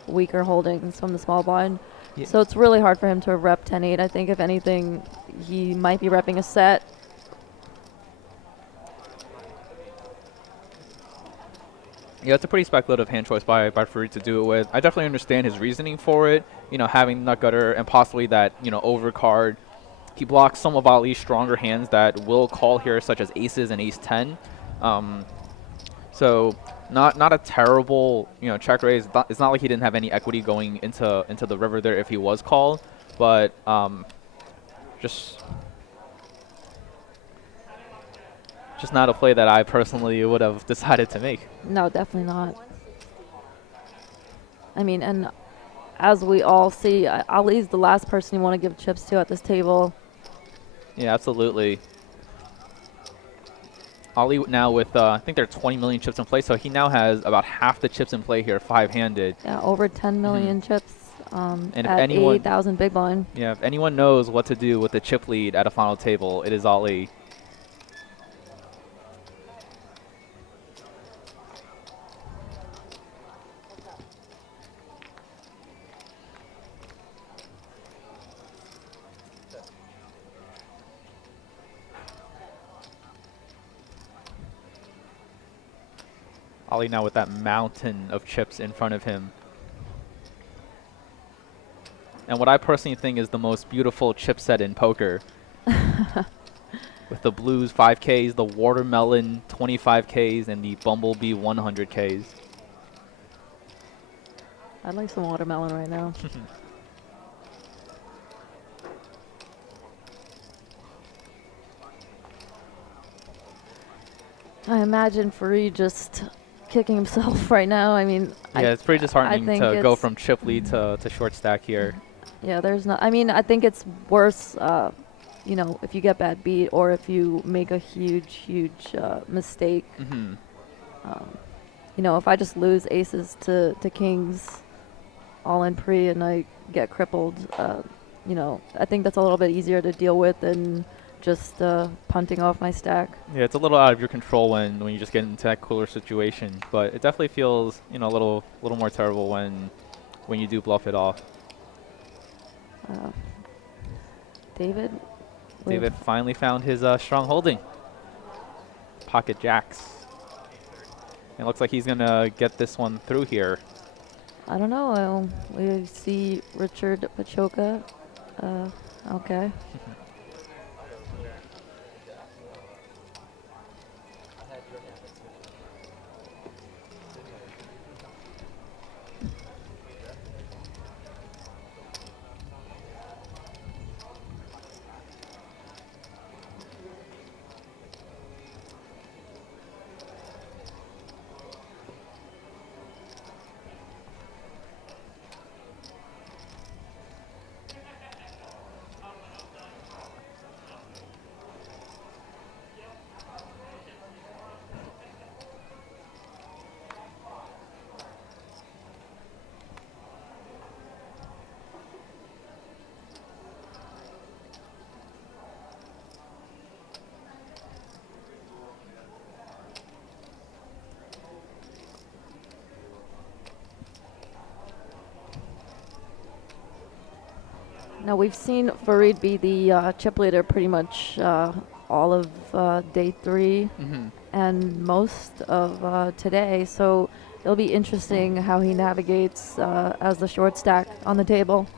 weaker holdings from the small blind. Yeah. So it's really hard for him to rep 10-8. I think if anything, he might be repping a set. Yeah, it's a pretty speculative hand choice by Farid to do it with. I definitely understand his reasoning for it. Having nut gutter and possibly that overcard. He blocks some of Ali's stronger hands that will call here, such as aces and ace 10. So not a terrible check raise. It's not like he didn't have any equity going into the river there if he was called, but just not a play that I personally would have decided to make. No, definitely not. I mean, and as we all see, Ali's the last person you want to give chips to at this table. Yeah, absolutely. Ali now with, I think there are 20 million chips in play, so he now has about half the chips in play here, 5-handed. Yeah, over 10 million chips And if at anyone, 8,000 big blind. Yeah, if anyone knows what to do with the chip lead at a final table, it is Ali. Ali now with that mountain of chips in front of him. And what I personally think is the most beautiful chip set in poker. With the blues 5Ks, the watermelon 25Ks, and the bumblebee 100Ks. I'd like some watermelon right now. I imagine Farid just kicking himself right now. I mean, yeah, it's pretty disheartening to go it's- from chip lead to short stack here. Yeah, there's not. I mean, I think it's worse, if you get bad beat or if you make a huge mistake. Mm-hmm. If I just lose aces to kings, all in pre, and I get crippled, I think that's a little bit easier to deal with than just punting off my stack. Yeah, it's a little out of your control when you just get into that cooler situation, but it definitely feels a little more terrible when you do bluff it off. Uh, David? David finally found his strong holding. Pocket jacks. It looks like he's going to get this one through here. I don't know. We see Richard Pachoca. Okay. Now we've seen Farid be the chip leader pretty much all of day 3 and most of today. So it'll be interesting how he navigates as the short stack on the table.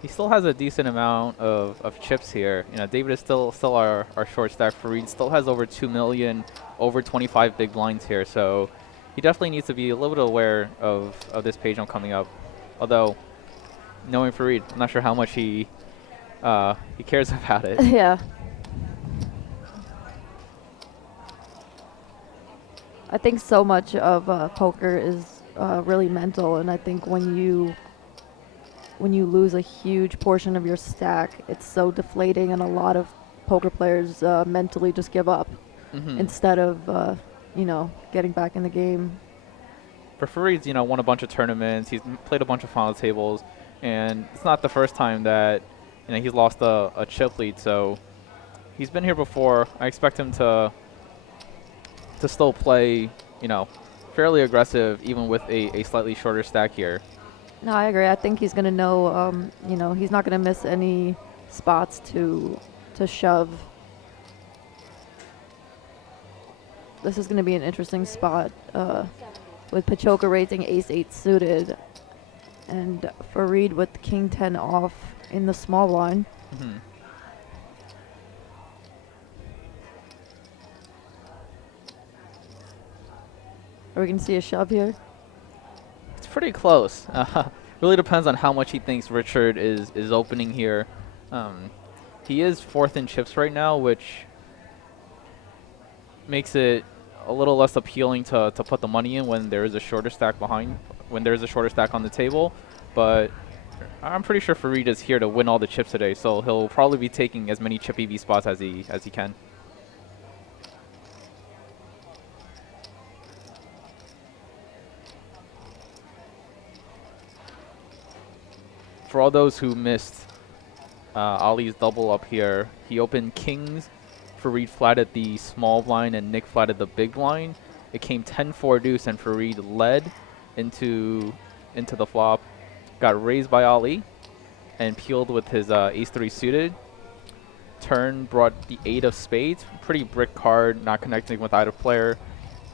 He still has a decent amount of chips here. You know, David is still our short stack. Farid still has over 2 million, over 25 big blinds here. So he definitely needs to be a little bit aware of this page jump coming up. Although, knowing Farid, I'm not sure how much he cares about it. Yeah. I think so much of poker is really mental, and I think when you lose a huge portion of your stack, it's so deflating, and a lot of poker players mentally just give up instead of, getting back in the game. For Farid's, won a bunch of tournaments. He's played a bunch of final tables, and it's not the first time that he's lost a chip lead. So he's been here before. I expect him to still play, fairly aggressive, even with a slightly shorter stack here. No, I agree. I think he's going to know, he's not going to miss any spots to shove. This is going to be an interesting spot with Pachoca raising ace-8 suited and Farid with king-10 off in the small blind. Are we going to see a shove here? It's pretty close. Really depends on how much he thinks Richard is opening here. He is 4th in chips right now, which makes it a little less appealing to put the money in when there is a shorter stack on the table. But I'm pretty sure Farid is here to win all the chips today, so he'll probably be taking as many chip EV spots as he can. For all those who missed Ali's double up here, he opened kings, Farid flatted the small blind, and Nick flatted the big blind. It came 10-4 deuce, and Farid led into the flop. Got raised by Ali and peeled with his ace-3 suited. Turn brought the 8 of spades. Pretty brick card, not connecting with either player.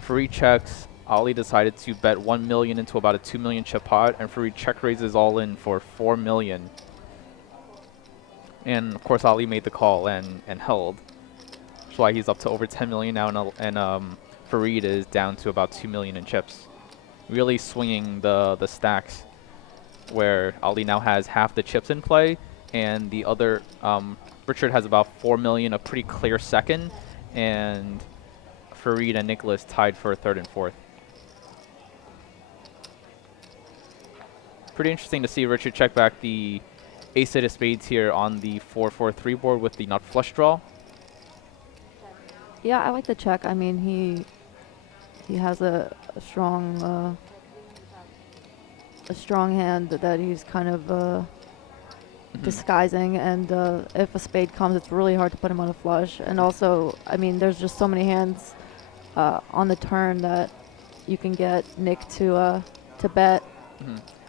Farid checks. Ali decided to bet 1 million into about a 2 million chip pot, and Farid check raises all in for 4 million. And of course, Ali made the call and held. That's why he's up to over 10 million now, and Farid is down to about 2 million in chips. Really swinging the stacks, where Ali now has half the chips in play, and the other Richard has about 4 million, a pretty clear second, and Farid and Nicholas tied for 3rd and 4th. Pretty interesting to see Richard check back the ace-8 of spades here on the 4-4-3 board with the nut flush draw. Yeah, I like the check. I mean, he has a strong hand that he's kind of disguising, and if a spade comes, it's really hard to put him on a flush. And also, I mean, there's just so many hands on the turn that you can get Nick to bet.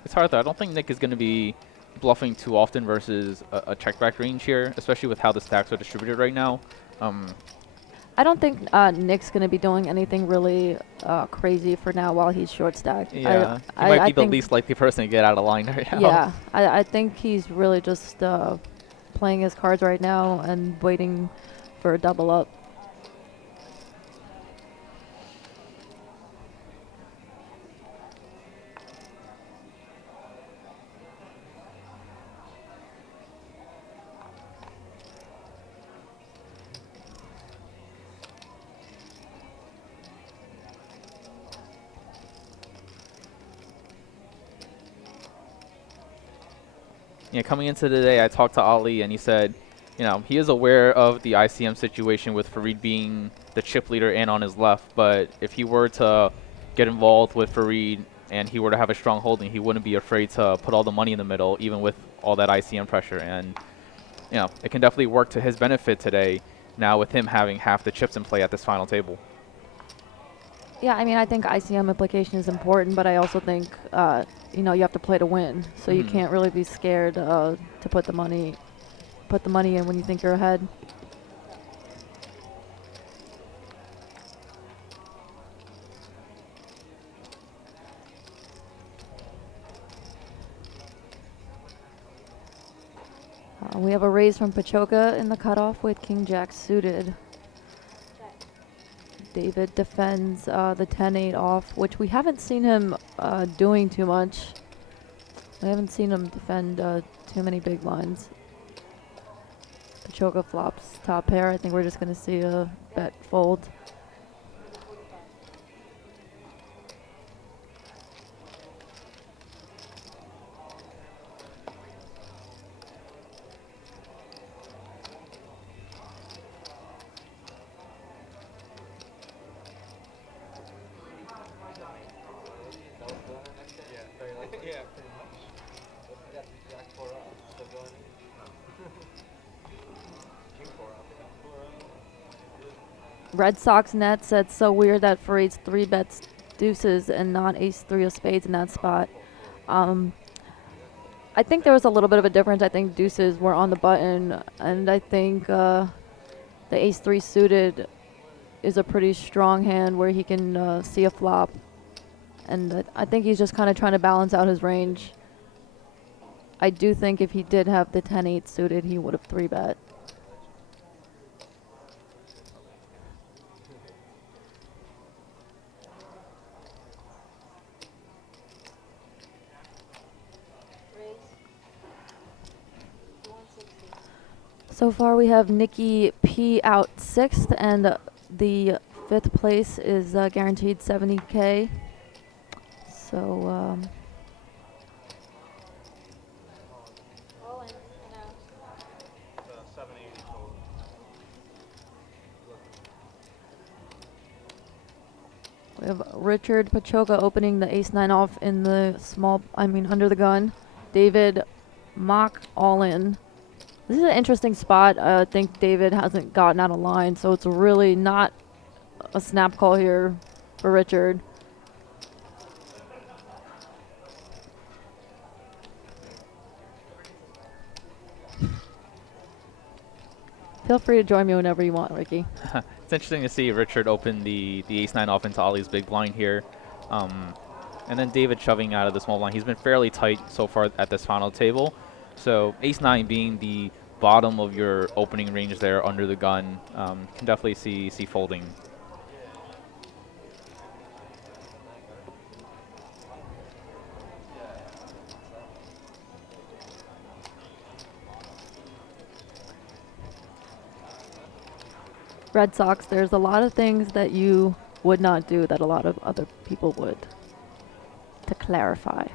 It's hard though. I don't think Nick is going to be bluffing too often versus a check back range here, especially with how the stacks are distributed right now. I don't think Nick's going to be doing anything really crazy for now while he's short stacked. Yeah, he might be the least likely person to get out of line right now. Yeah, I think he's really just playing his cards right now and waiting for a double up. Yeah, coming into the day, I talked to Ali, and he said, you know, he is aware of the ICM situation with Farid being the chip leader and on his left, but if he were to get involved with Farid and he were to have a strong holding, he wouldn't be afraid to put all the money in the middle, even with all that ICM pressure. And, you know, it can definitely work to his benefit today, now with him having half the chips in play at this final table. Yeah, I mean, I think ICM implication is important, but I also think, you know, you have to play to win. So you can't really be scared to put the money in when you think you're ahead. We have a raise from Pachoca in the cutoff with King Jack suited. David defends the 10-8 off, which we haven't seen him doing too much. We haven't seen him defend too many big lines. Pachoca flops top pair. I think we're just going to see a bet fold. Red Sox net said so weird that Farid's 3 bets deuces and not ace-3 of spades in that spot. I think there was a little bit of a difference. I think deuces were on the button, and I think the ace-3 suited is a pretty strong hand where he can see a flop. And I think he's just kind of trying to balance out his range. I do think if he did have the 10-8 suited, he would have 3-bet. So far we have Nikki P out 6th, and the 5th place is guaranteed $70K. So we have Richard Pachoca opening the ace-9 off in the under the gun. David mock all in. This is an interesting spot. I think David hasn't gotten out of line, so it's really not a snap call here for Richard. Feel free to join me whenever you want, Ricky. It's interesting to see Richard open the ace-9 off into Ali's big blind here. And then David shoving out of the small blind. He's been fairly tight so far at this final table. So ace-9 being the bottom of your opening range there under the gun, can definitely see folding. Red Sox, there's a lot of things that you would not do that a lot of other people would. To clarify.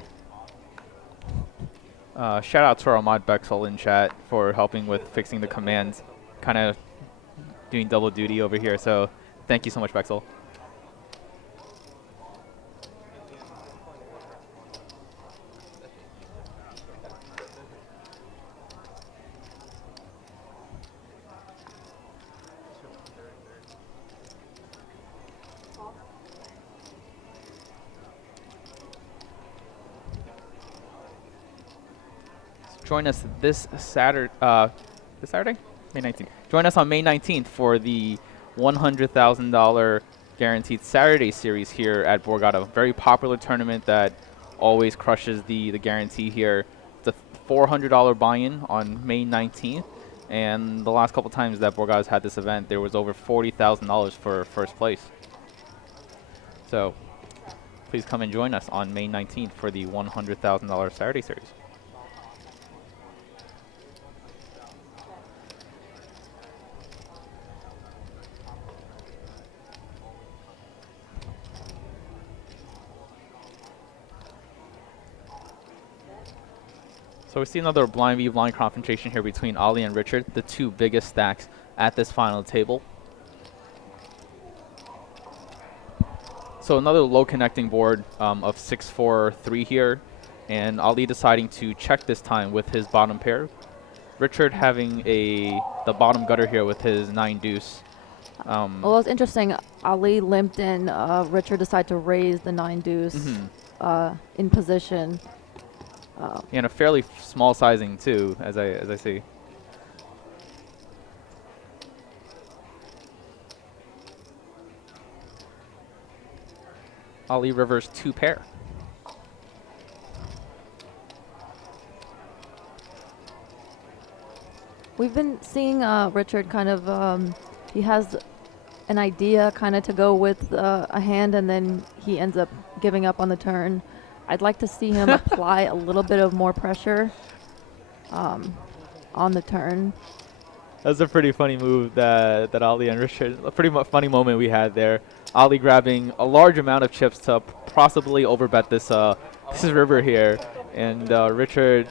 Shout out to our mod Bexel in chat for helping with fixing the commands, kind of doing double duty over here. So thank you so much, Bexel. join us this Saturday. This Saturday, May 19th. Join us on May 19th for the $100,000 guaranteed Saturday series here at Borgata. Very popular tournament that always crushes the guarantee here. It's a $400 buy-in on May 19th, and the last couple times that Borgata's had this event, there was over $40,000 for first place. So please come and join us on May 19th for the $100,000 Saturday series. So we see another blind v blind confrontation here between Ali and Richard, the two biggest stacks at this final table. So another low connecting board of 6-4-3 here, and Ali deciding to check this time with his bottom pair. Richard having the bottom gutter here with his 9 deuce. Well, it's interesting. Ali limped in. Richard decided to raise the 9 deuce in position. And a fairly small sizing too, as I see. Ali rivers 2 pair. We've been seeing Richard kind of, he has an idea kind of to go with a hand, and then he ends up giving up on the turn. I'd like to see him apply a little bit of more pressure on the turn. That's a pretty funny move that Ali and Richard, a pretty funny moment we had there. Ali grabbing a large amount of chips to possibly overbet this river here, and Richard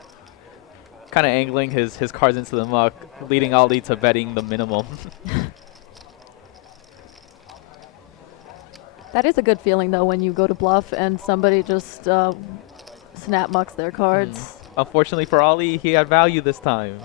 kind of angling his cards into the muck, leading Ali to betting the minimum. That is a good feeling, though, when you go to bluff and somebody just snap mucks their cards. Unfortunately for Ali, he had value this time.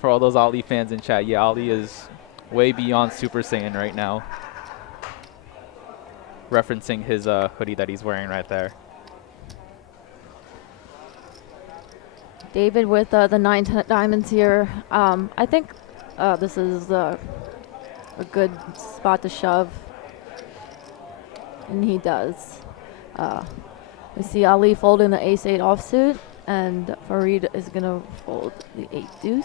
For all those Ali fans in chat, yeah, Ali is way beyond Super Saiyan right now. Referencing his hoodie that he's wearing right there. David with the 9 diamonds here. I think this is a good spot to shove. And he does. We see Ali folding the ace-8 offsuit, and Farid is going to fold the 8 deuce.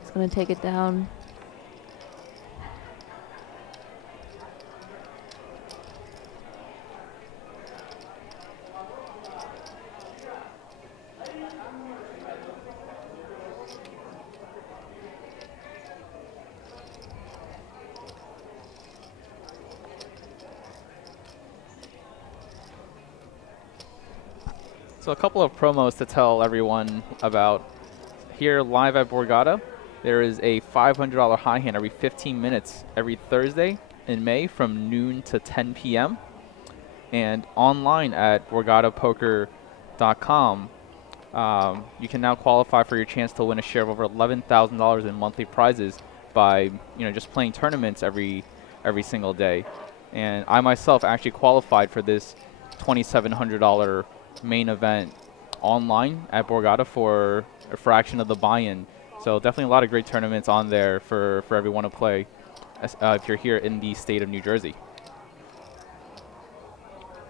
He's going to take it down. So a couple of promos to tell everyone about. Here live at Borgata, there is a $500 high hand every 15 minutes every Thursday in May from noon to 10 p.m. And online at borgatapoker.com, you can now qualify for your chance to win a share of over $11,000 in monthly prizes by just playing tournaments every single day. And I myself actually qualified for this $2,700 main event online at Borgata for a fraction of the buy-in. So definitely a lot of great tournaments on there for everyone to play if you're here in the state of New Jersey.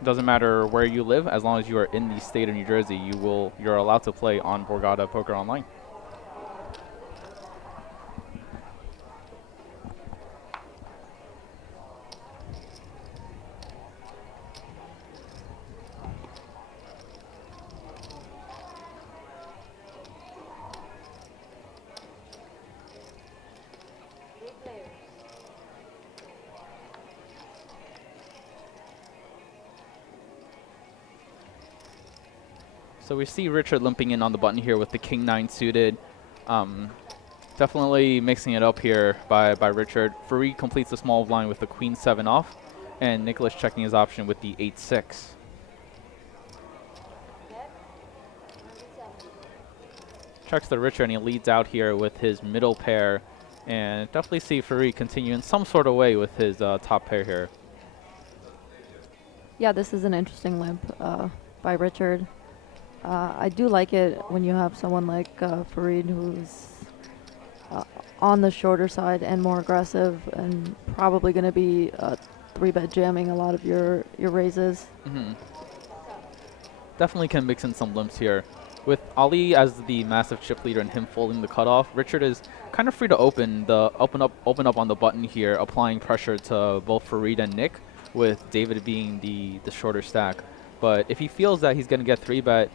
Doesn't matter where you live, as long as you are in the state of New Jersey, you're allowed to play on Borgata Poker Online. So we see Richard limping in on the button here with the King-9 suited. Definitely mixing it up here by Richard. Farid completes the small blind with the Queen-7 off, and Nicholas checking his option with the 8-6. Checks the Richard, and he leads out here with his middle pair And definitely see Farid continue in some sort of way with his top pair here. Yeah, this is an interesting limp by Richard. I do like it when you have someone like Farid who's on the shorter side and more aggressive and probably going to be 3-bet jamming a lot of your raises. Definitely can mix in some limps here. With Ali as the massive chip leader and him folding the cutoff, Richard is kind of free to open up on the button here, applying pressure to both Farid and Nick, with David being the shorter stack. But if he feels that he's going to get 3-bet,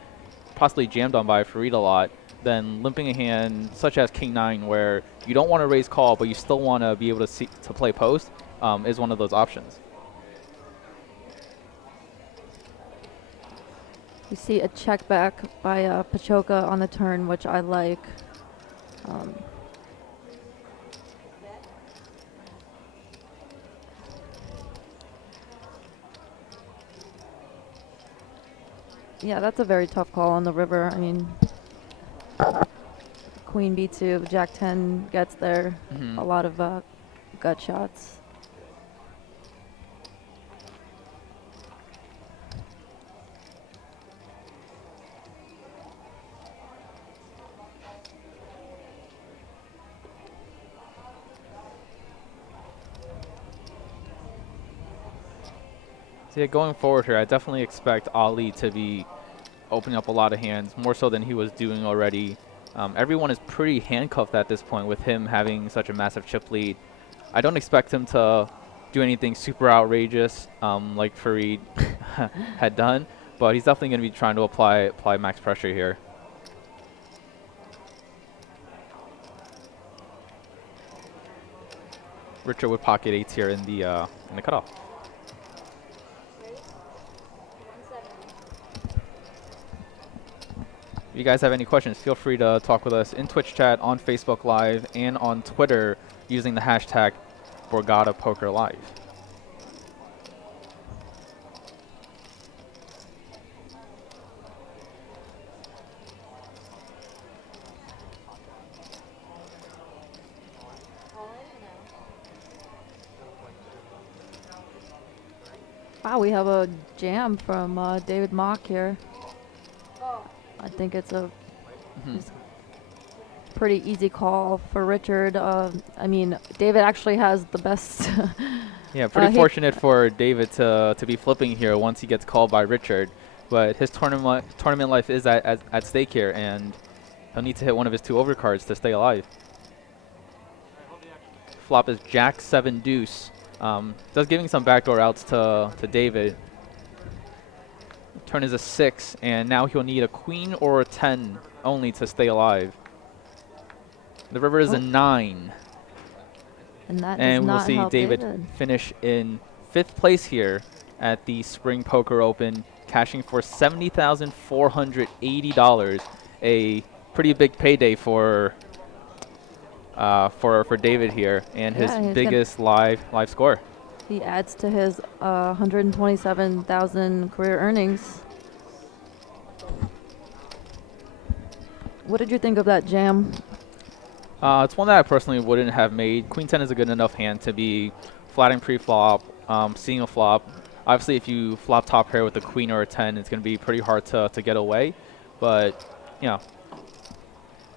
possibly jammed on by Farid a lot, then limping a hand such as King 9, where you don't want to raise call, but you still want to be able to play post, is one of those options. You see a check back by Pachoca on the turn, which I like. Yeah, that's a very tough call on the river. I mean, Queen B2, Jack 10 gets there. A lot of gut shots. So yeah, going forward here, I definitely expect Ali to be opening up a lot of hands, more so than he was doing already. Everyone is pretty handcuffed at this point with him having such a massive chip lead. I don't expect him to do anything super outrageous like Farid had done, but he's definitely going to be trying to apply max pressure here. Richard with pocket 8s here in the cutoff. If you guys have any questions, feel free to talk with us in Twitch chat, on Facebook Live, and on Twitter using the hashtag BorgataPokerLive. Wow, we have a jam from David Mock here. I think it's a pretty easy call for Richard. I mean, David actually has the best. Yeah, pretty fortunate for David to be flipping here once he gets called by Richard. But his tournament life is at stake here, and he'll need to hit one of his 2 overcards to stay alive. Flop is Jack 7 deuce. Does giving some backdoor outs to David. Turn is a 6, and now he'll need a queen or a 10 only to stay alive. The river is a 9. And we'll see David finish in 5th place here at the Spring Poker Open, cashing for $70,480. A pretty big payday for David here, and his biggest live score. He adds to his 127,000 career earnings. What did you think of that jam? It's one that I personally wouldn't have made. Queen 10 is a good enough hand to be flatting pre-flop, seeing a flop. Obviously, if you flop top pair with a queen or a 10, it's going to be pretty hard to get away. But, you know,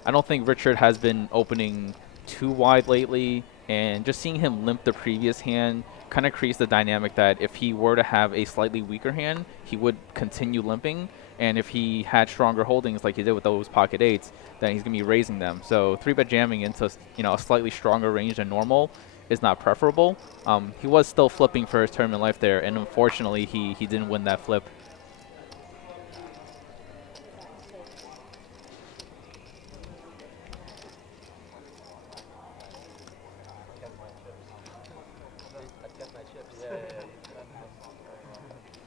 I don't think Richard has been opening too wide lately, and just seeing him limp the previous hand kind of creates the dynamic that if he were to have a slightly weaker hand, he would continue limping, and if he had stronger holdings like he did with those pocket 8s, then he's going to be raising them. So 3-bet jamming into, you know, a slightly stronger range than normal is not preferable. He was still flipping for his tournament life there, and unfortunately he didn't win that flip.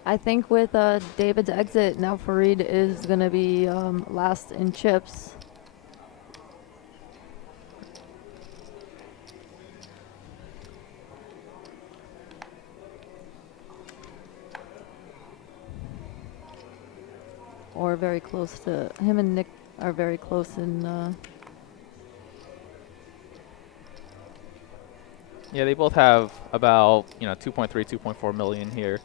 I think with David's exit, now Farid is going to be last in chips. Or very close to him, and Nick are very close in Yeah, they both have about 2.3, 2.4 million here.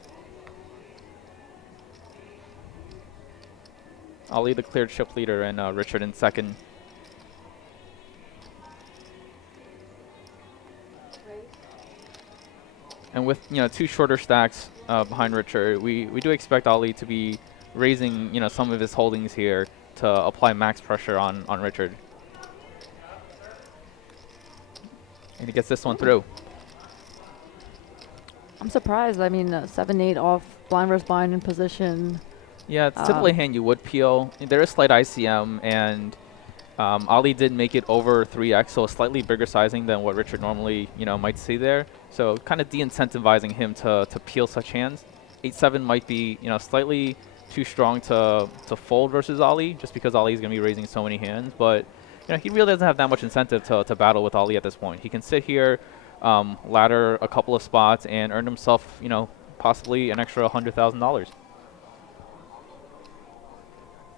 Ali the clear chip leader and Richard in second. And with two shorter stacks behind Richard, we do expect Ali to be raising some of his holdings here to apply max pressure on Richard. And he gets this one through. I'm surprised. I mean, 7-8 off blind versus blind in position. Yeah, it's typically a hand you would peel. There is slight ICM, and Ali did make it over 3x, so a slightly bigger sizing than what Richard normally might see there. So kind of de-incentivizing him to peel such hands. 8-7 might be slightly too strong to fold versus Ali, just because Ali is going to be raising so many hands. But he really doesn't have that much incentive to battle with Ali at this point. He can sit here, ladder a couple of spots, and earn himself possibly an extra $100,000.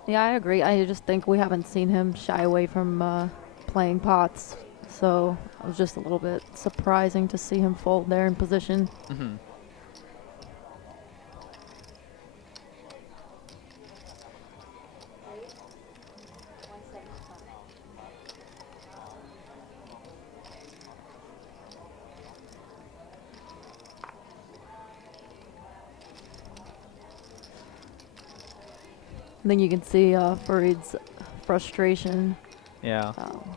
Yeah, I agree. I just think we haven't seen him shy away from playing pots. So it was just a little bit surprising to see him fold there in position. Mm-hmm. I think you can see Farid's frustration. Yeah.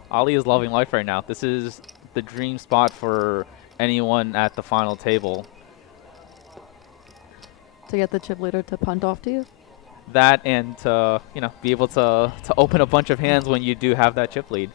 Ali is loving life right now. This is the dream spot for anyone at the final table. To get the chip leader to punt off to you? That and to, be able to open a bunch of hands when you do have that chip lead.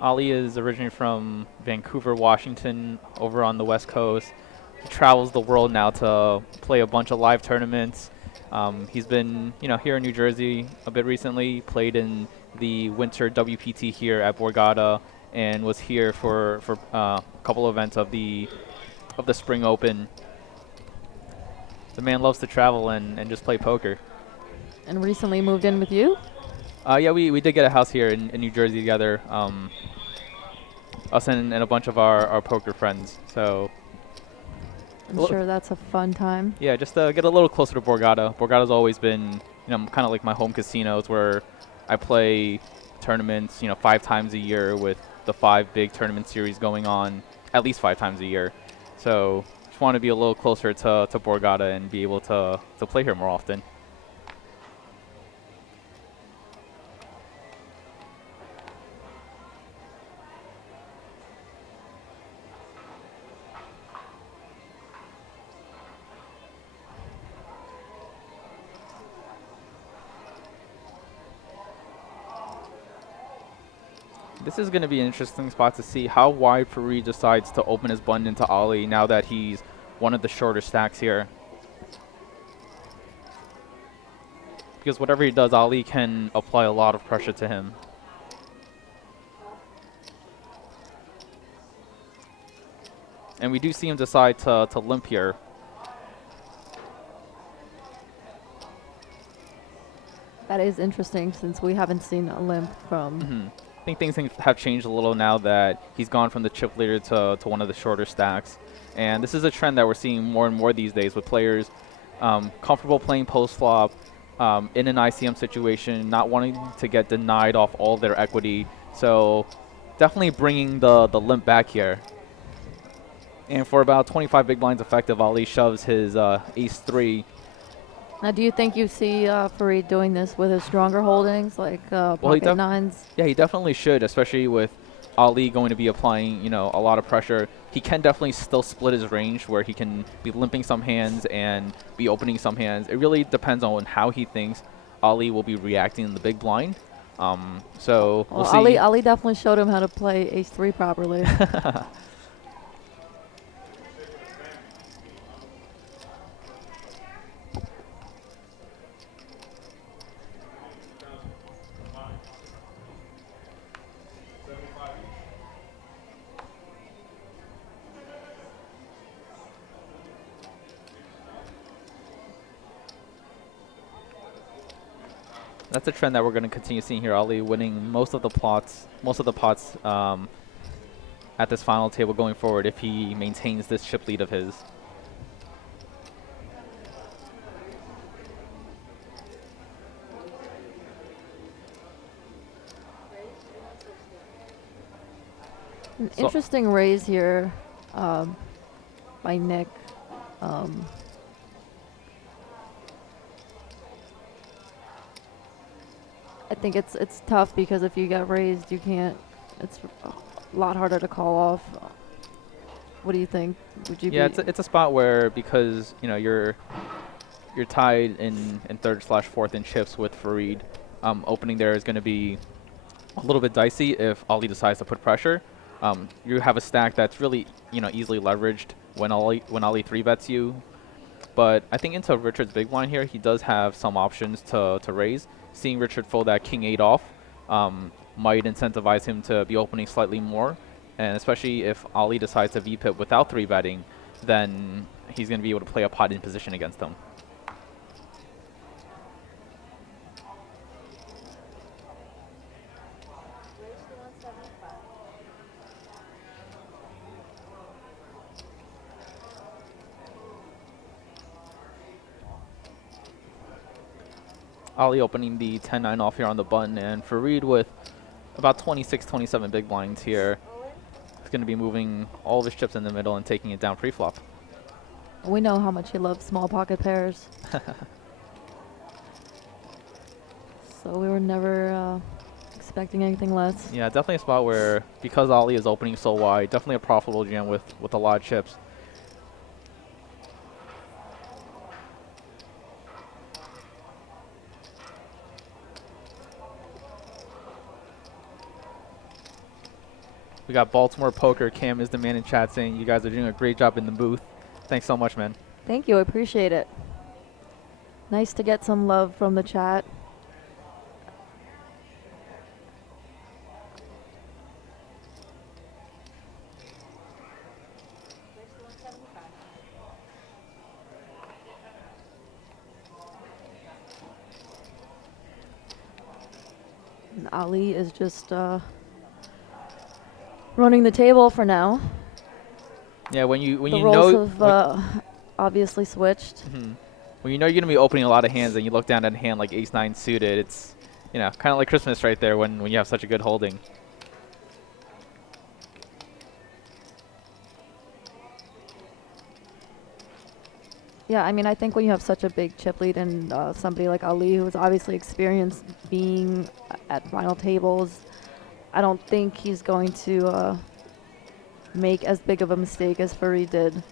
Ali is originally from Vancouver, Washington, over on the West Coast. He travels the world now to play a bunch of live tournaments. He's been, here in New Jersey a bit recently. Played in the winter WPT here at Borgata, and was here for a couple of events of the Spring Open. The man loves to travel and just play poker. And recently moved in with you? Yeah, we did get a house here in New Jersey together. Us and a bunch of our poker friends. So I'm sure that's a fun time. yeah, just to get a little closer to Borgata. Borgata's always been, kind of like my home casinos where I play tournaments, 5 times a year with the 5 big tournament series going on at least 5 times a year. So just want to be a little closer to Borgata and be able to play here more often. This is going to be an interesting spot to see how wide Farid decides to open his button into Ali now that he's one of the shorter stacks here. Because whatever he does, Ali can apply a lot of pressure to him. And we do see him decide to limp here. That is interesting since we haven't seen a limp from... Mm-hmm. I think things have changed a little now that he's gone from the chip leader to one of the shorter stacks. And this is a trend that we're seeing more and more these days with players comfortable playing post-flop in an ICM situation, not wanting to get denied off all their equity. So definitely bringing the limp back here. And for about 25 big blinds effective, Ali shoves his ace-3. Now, do you think you see Farid doing this with his stronger holdings, like pocket nines? Yeah, he definitely should, especially with Ali going to be applying, a lot of pressure. He can definitely still split his range where he can be limping some hands and be opening some hands. It really depends on how he thinks Ali will be reacting in the big blind. So we'll see. Ali definitely showed him how to play ace-3 properly. that's a trend that we're going to continue seeing here. Ali winning most of the pots at this final table going forward if he maintains this chip lead of his. An So- interesting raise here by Nick. I think it's tough because if you get raised, you can't. It's a lot harder to call off. What do you think? Would you? Yeah, be it's a spot where, because you're tied in third/fourth in chips with Farid, opening there is going to be a little bit dicey if Ali decides to put pressure. You have a stack that's really easily leveraged when Ali 3-bets you. But I think into Richard's big blind here, he does have some options to raise. Seeing Richard fold that king 8 off might incentivize him to be opening slightly more. And especially if Ali decides to V-pip without 3-betting, then he's going to be able to play a pot in position against him. Ali opening the 10-9 off here on the button, and Farid with about 26, 27 big blinds here. He's going to be moving all of his chips in the middle and taking it down pre-flop. We know how much he loves small pocket pairs. So we were never expecting anything less. Yeah, definitely a spot where, because Ali is opening so wide, definitely a profitable jam with a lot of chips. We got Baltimore Poker. Cam is the man in chat saying you guys are doing a great job in the booth. Thanks so much, man. Thank you. I appreciate it. Nice to get some love from the chat. And Ali is just running the table for now. Yeah, when you The know roles have obviously switched. when you know you're gonna be opening a lot of hands and you look down at a hand like ace-9 suited, it's kind of like Christmas right there when you have such a good holding. Yeah, I mean, I think when you have such a big chip lead and somebody like Ali, who is obviously experienced being at final tables, I don't think he's going to make as big of a mistake as Farid did.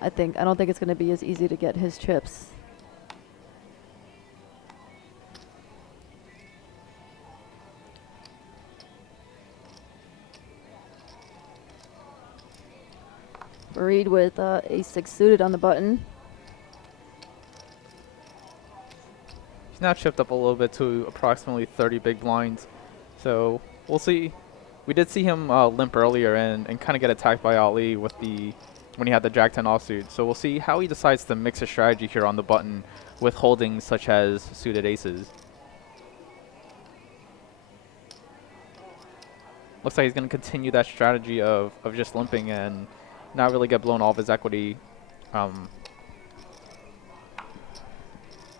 I don't think it's going to be as easy to get his chips. Farid with ace-6 suited on the button. He's now chipped up a little bit to approximately 30 big blinds. So we'll see. We did see him limp earlier and kind of get attacked by Ali with when he had the Jack-10 offsuit. So we'll see how he decides to mix his strategy here on the button with holdings such as suited aces. Looks like he's going to continue that strategy of just limping and not really get blown off his equity.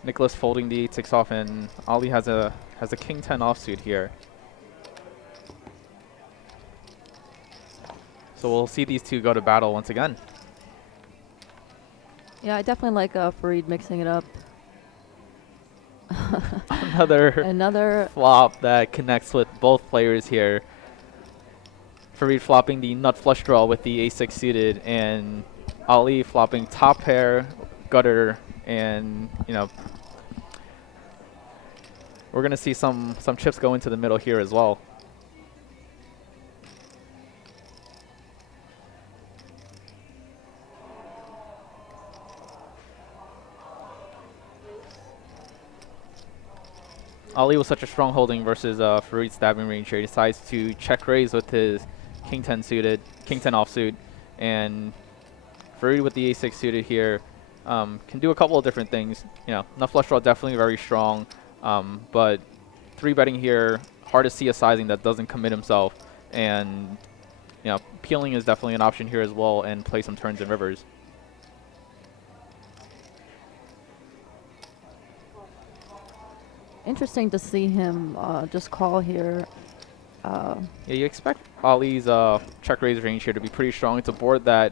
Nicholas folding the 8-6 off, and Ali has a king-10 offsuit here. So we'll see these two go to battle once again. Yeah, I definitely like Farid mixing it up. Another flop that connects with both players here. Farid flopping the nut flush draw with the ace-6 suited, and Ali flopping top pair, gutter, and we're gonna see some chips go into the middle here as well. Ali was such a strong holding versus Farid's stabbing range here. He decides to check raise with his king-10 suited, king-10 offsuit, and Farid with the ace-6 suited here. Can do a couple of different things. You know, nut flush draw definitely very strong, but 3-betting here, hard to see a sizing that doesn't commit himself, and you know, peeling is definitely an option here as well, and play some turns and rivers. Interesting to see him just call here. Yeah, you expect Ali's check raise range here to be pretty strong. It's a board that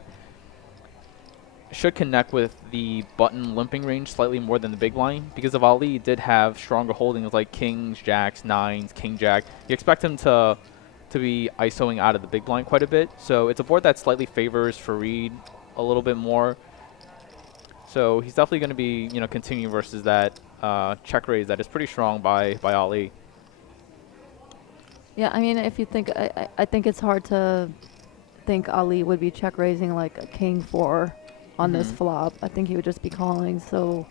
should connect with the button limping range slightly more than the big blind, because if Ali did have stronger holdings like kings, jacks, nines, king jack, you expect him to be ISOing out of the big blind quite a bit. So it's a board that slightly favors Farid a little bit more. So he's definitely going to be, you know, continuing versus that check raise that is pretty strong by Ali. Yeah, I mean, if you think, I think it's hard to think Ali would be check raising like a king 4 on this flop. I think he would just be calling. So,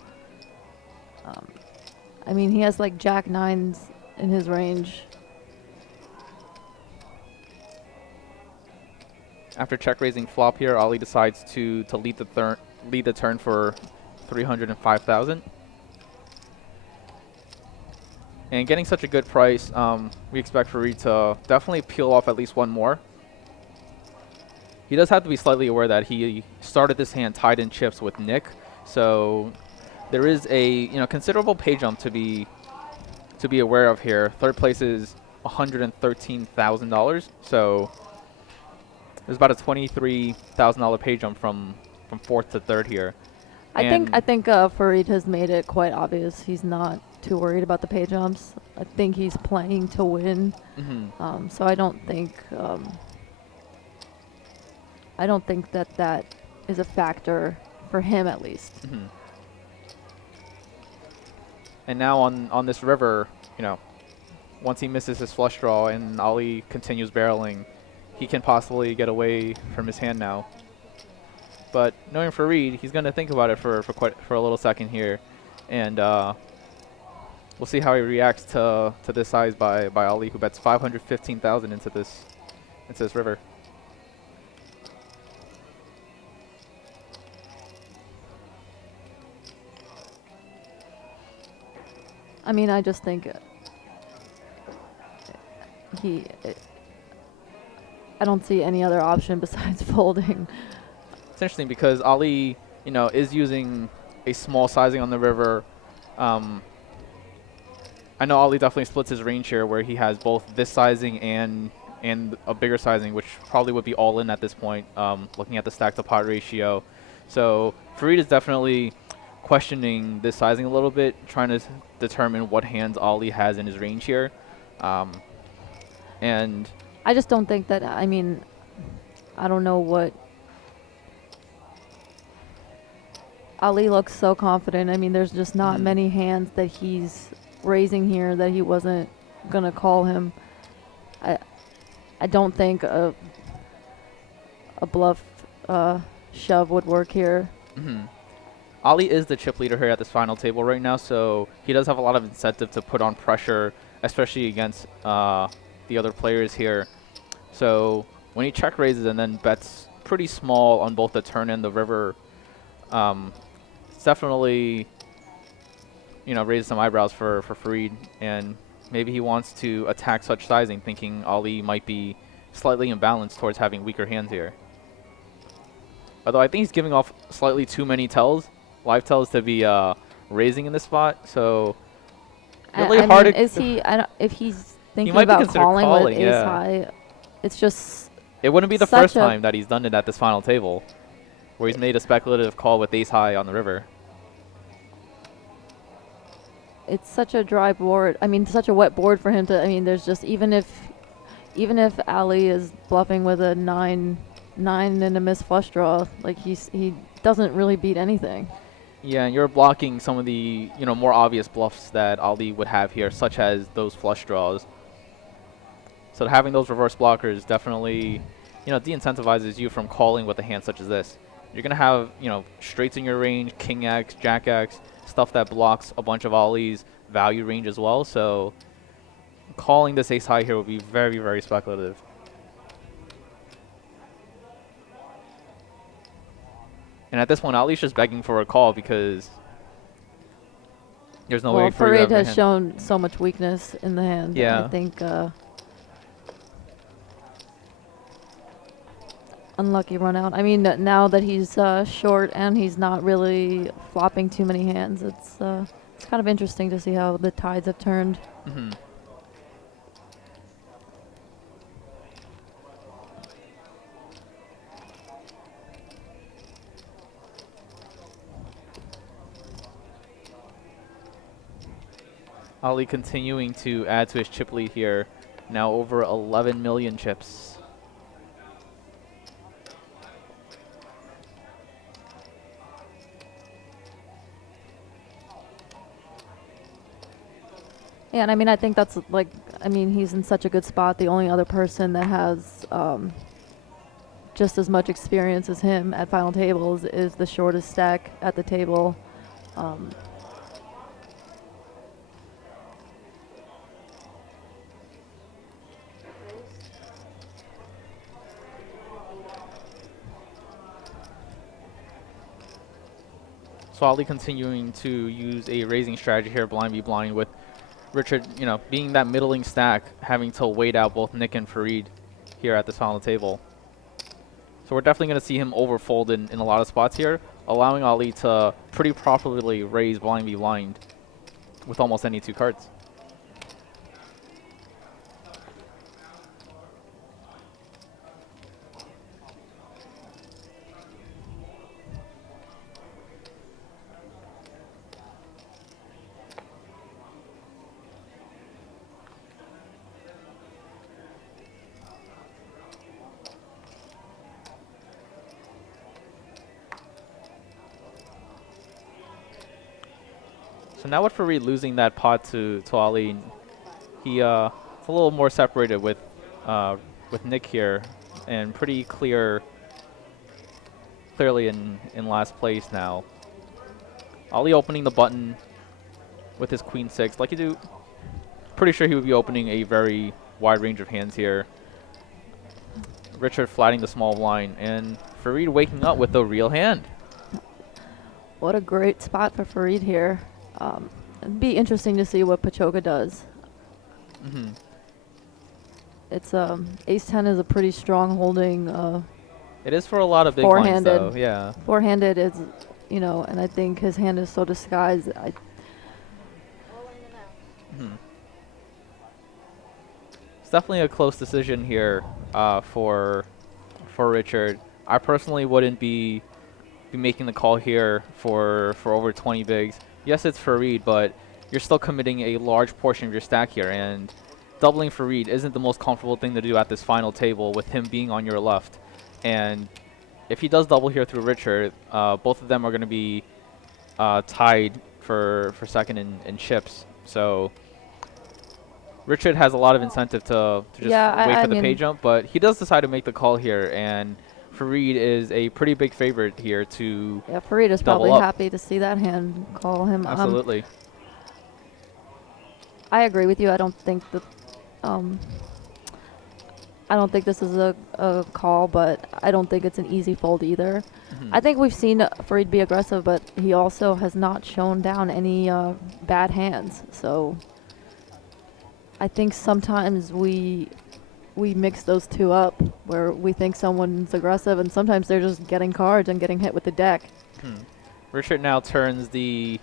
I mean, he has like jack 9s in his range. After check raising flop here, Ali decides to lead the turn for 305,000. And getting such a good price, we expect Farid to definitely peel off at least one more. He does have to be slightly aware that he started this hand tied in chips with Nick, so there is a considerable pay jump to be aware of here. Third place is $113,000, so there's about a $23,000 pay jump from fourth to third here. I think Farid has made it quite obvious he's not too worried about the pay jumps. I think he's playing to win. So I don't think that is a factor for him, at least. And now on this river, once he misses his flush draw and Ali continues barreling, he can possibly get away from his hand now. But knowing Farid, he's going to think about it for a little second here, and we'll see how he reacts to this size by Ali, who bets 515,000 into this river. I mean, I just think I don't see any other option besides folding. It's interesting because Ali, is using a small sizing on the river. I know Ali definitely splits his range here, where he has both this sizing and a bigger sizing, which probably would be all in at this point, looking at the stack to pot ratio. So Farid is definitely questioning this sizing a little bit, trying to determine what hands Ali has in his range here. And I just don't think that, I mean, I don't know what. Ali looks so confident. I mean, there's just not many hands that he's raising here that he wasn't going to call him. I don't think a bluff shove would work here. Ali is the chip leader here at this final table right now, so he does have a lot of incentive to put on pressure, especially against the other players here. So when he check raises and then bets pretty small on both the turn and the river, it's definitely raises some eyebrows for Farid, and maybe he wants to attack such sizing, thinking Ali might be slightly imbalanced towards having weaker hands here. Although I think he's giving off slightly too many live tells to be raising in this spot, so really hard. If he's thinking about calling with ace high, it's just. It wouldn't be the first time that he's done it at this final table, where he's made a speculative call with ace high on the river. It's such a dry board. I mean, such a wet board for him to. I mean, there's just even if Ali is bluffing with a 9 and a missed flush draw, like he doesn't really beat anything. Yeah, and you're blocking some of the more obvious bluffs that Ali would have here, such as those flush draws. So having those reverse blockers definitely de-incentivizes you from calling with a hand such as this. You're gonna have straights in your range, king X, jack X, stuff that blocks a bunch of Ali's value range as well. So calling this ace high here would be very, very speculative. And at this point, Ali's just begging for a call because there's no well, way for you to Farid have a has hand. shown so much weakness in the hand. Yeah. I think unlucky run out. I mean, now that he's short and he's not really flopping too many hands, it's kind of interesting to see how the tides have turned. Mm-hmm. Ali continuing to add to his chip lead here. Now over 11 million chips. Yeah, and I mean, I think that's like, I mean, he's in such a good spot. The only other person that has just as much experience as him at final tables is the shortest stack at the table. So Ali continuing to use a raising strategy here, blind v blind, with Richard, you know, being that middling stack, having to wait out both Nick and Farid here at this final table. So we're definitely going to see him overfold in a lot of spots here, allowing Ali to pretty profitably raise blind v blind with almost any two cards. So now with Farid losing that pot to Ali, he it's a little more separated with Nick here, and pretty clearly in last place now. Ali opening the button with his queen six, like you do. Pretty sure he would be opening a very wide range of hands here. Richard flatting the small blind, and Farid waking up with a real hand. What a great spot for Farid here. It'd be interesting to see what Pachoca does. Mm-hmm. It's ace-10 is a pretty strong holding. It is for a lot of big blinds, Four-handed. though. Yeah. Four-handed is, you know, and I think his hand is so disguised. Mm-hmm. It's definitely a close decision here for Richard. I personally wouldn't be making the call here for over 20 bigs. Yes, it's Farid, but you're still committing a large portion of your stack here, and doubling Farid isn't the most comfortable thing to do at this final table with him being on your left. And if he does double here through Richard, both of them are going to be tied for second in chips. So Richard has a lot of incentive to just wait for the pay jump, but he does decide to make the call here, and Farid is a pretty big favorite here to Yeah, Farid is probably happy to see that hand call him. Absolutely. I agree with you. I don't think that I don't think this is a call, but I don't think it's an easy fold either. Mm-hmm. I think we've seen Farid be aggressive, but he also has not shown down any bad hands. So I think sometimes we mix those two up, where we think someone's aggressive, and sometimes they're just getting cards and getting hit with the deck. Richard now turns the...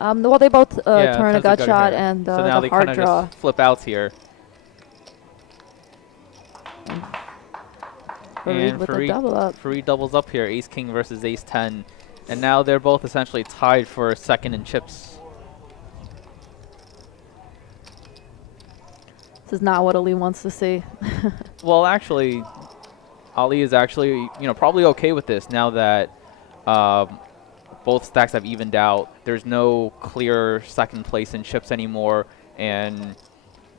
well, they both turn a gut shot and so now the they hard kind of draw. just flip outs here. Farid with a double up. Farid doubles up here, ace-king versus ace-10. And now they're both essentially tied for second in chips. This is not what Ali wants to see. Well, actually, Ali is actually, you know, probably okay with this now that both stacks have evened out. There's no clear second place in chips anymore, and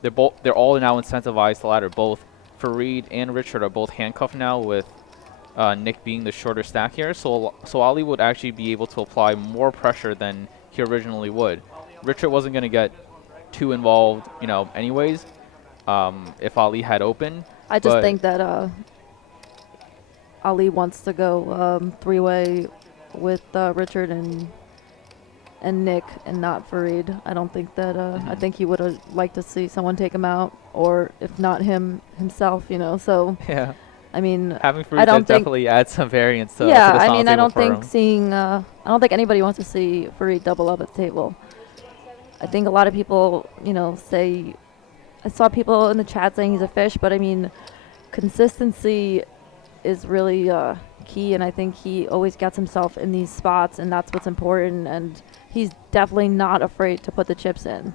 they're all now incentivized to ladder. Both Farid and Richard are both handcuffed now, with Nick being the shorter stack here. So Ali would actually be able to apply more pressure than he originally would. Richard wasn't going to get too involved, you know, anyways. If Ali had opened. I just think that Ali wants to go three-way with Richard and Nick and not Farid. I don't think that I think he would have liked to see someone take him out, or if not himself, you know. So Yeah. I mean, Having I Farid don't think definitely adds some variance to yeah, to this I on mean, the I table don't for think him. seeing I don't think anybody wants to see Farid double up at the table. I think a lot of people, you know, say I saw people in the chat saying he's a fish, but I mean, consistency is really key, and I think he always gets himself in these spots, and that's what's important. And he's definitely not afraid to put the chips in.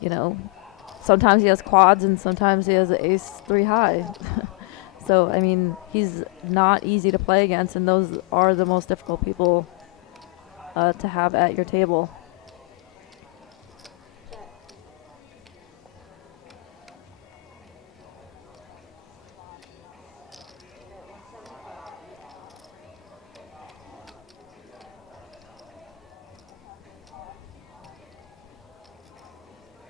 You know, sometimes he has quads, and sometimes he has an ace 3 high. So I mean, he's not easy to play against, and those are the most difficult people to have at your table.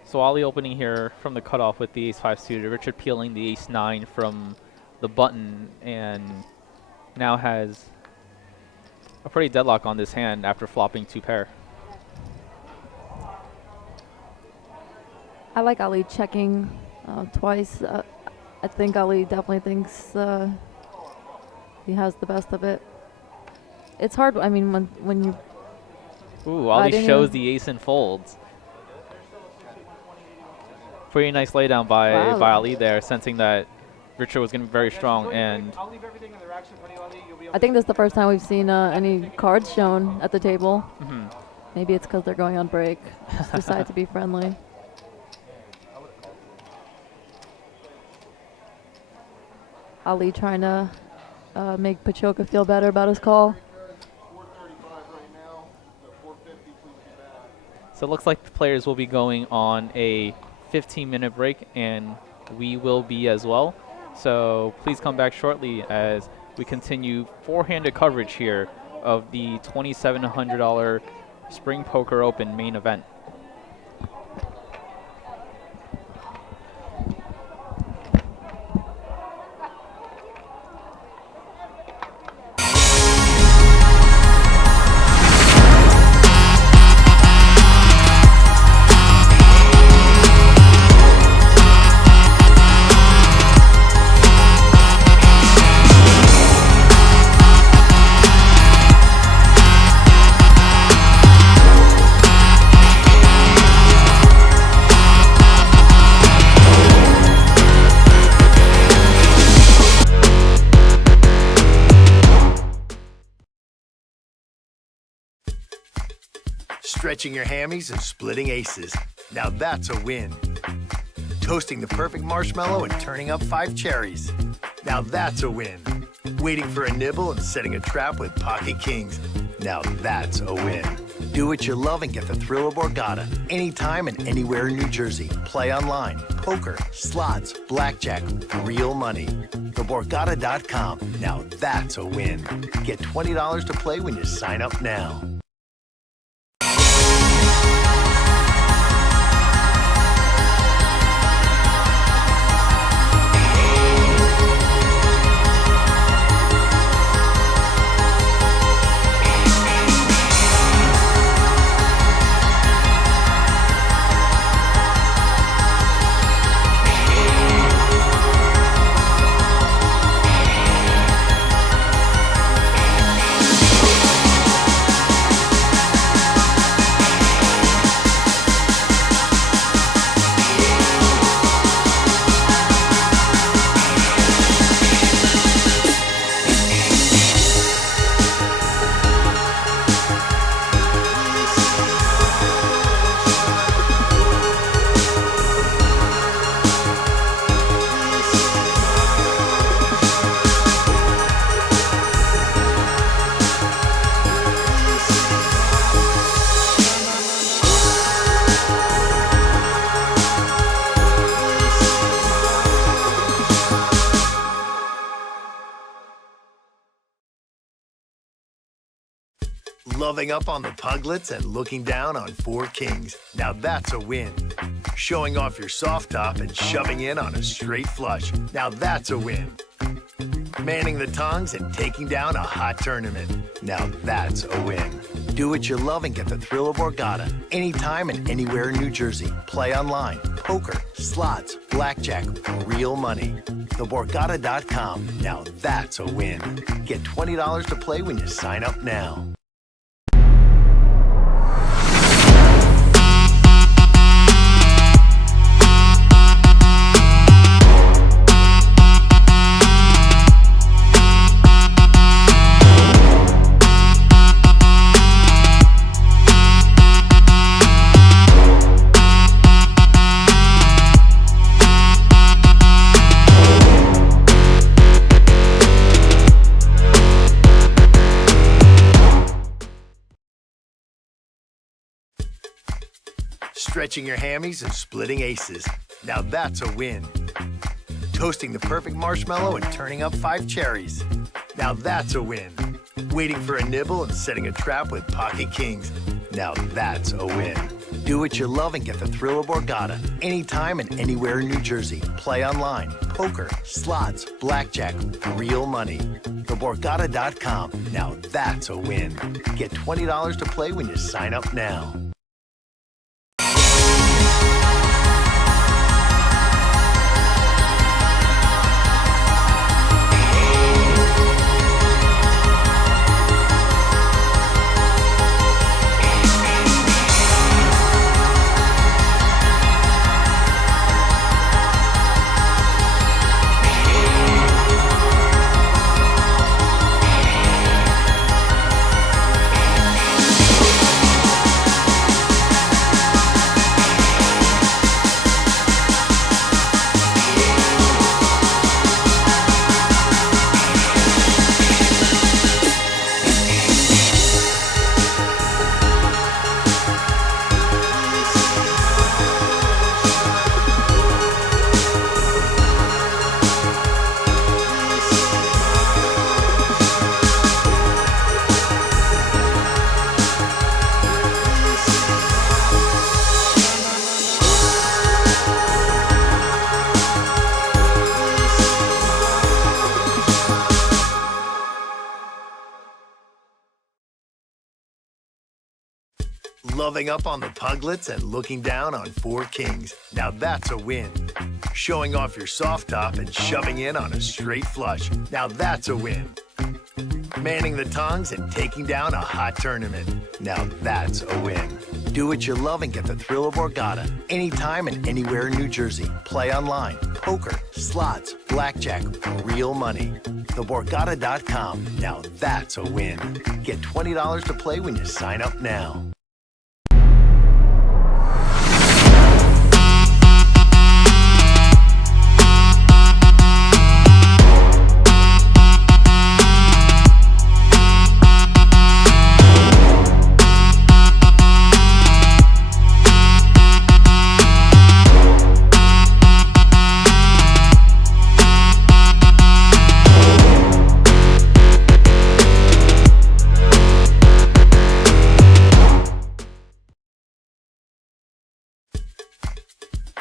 So Ali opening here from the cutoff with the ace-5 suited. Richard peeling the ace-9 from the button, and now has a pretty deadlock on this hand after flopping 2 pair. I like Ali checking twice. I think Ali definitely thinks he has the best of it. It's hard. I mean, when you Ooh, Ali didn't shows even- the ace and folds. Pretty nice laydown by Wow. Ali there, sensing that Richard was going to be very strong. And I'll leave everything in the rack, so if Ali, you'll be able I think this is the first time we've seen any cards shown at the table. Maybe it's because they're going on break. Just decide to be friendly. Ali trying to make Pachoca feel better about his call. so it looks like the players will be going on a 15-minute break, and we will be as well. So please come back shortly as we continue 4-handed coverage here of the $2,700 Spring Poker Open main event. Stretching your hammies and splitting aces. Now that's a win. Toasting the perfect marshmallow and turning up 5 cherries. Now that's a win. Waiting for a nibble and setting a trap with pocket kings. Now that's a win. Do what you love and get the thrill of Borgata anytime and anywhere in New Jersey. Play online, poker, slots, blackjack, real money. TheBorgata.com. Now that's a win. Get $20 to play when you sign up now. Loving up on the puglets and looking down on 4 kings. Now that's a win. Showing off your soft top and shoving in on a straight flush. Now that's a win. Manning the tongs and taking down a hot tournament. Now that's a win. Do what you love and get the thrill of Borgata anytime and anywhere in New Jersey. Play online, poker, slots, blackjack, real money. TheBorgata.com. Now that's a win. Get $20 to play when you sign up now. Stretching your hammies and splitting aces. Now that's a win. Toasting the perfect marshmallow and turning up 5 cherries. Now that's a win. Waiting for a nibble and setting a trap with pocket kings. Now that's a win. Do what you love and get the thrill of Borgata anytime and anywhere in New Jersey. Play online, poker, slots, blackjack, real money. TheBorgata.com. Now that's a win. Get $20 to play when you sign up now. Loving up on the puglets and looking down on 4 kings. Now that's a win. Showing off your soft top and shoving in on a straight flush. Now that's a win. Manning the tongs and taking down a hot tournament. Now that's a win. Do what you love and get the thrill of Borgata anytime and anywhere in New Jersey. Play online, poker, slots, blackjack, real money. TheBorgata.com. Now that's a win. Get $20 to play when you sign up now.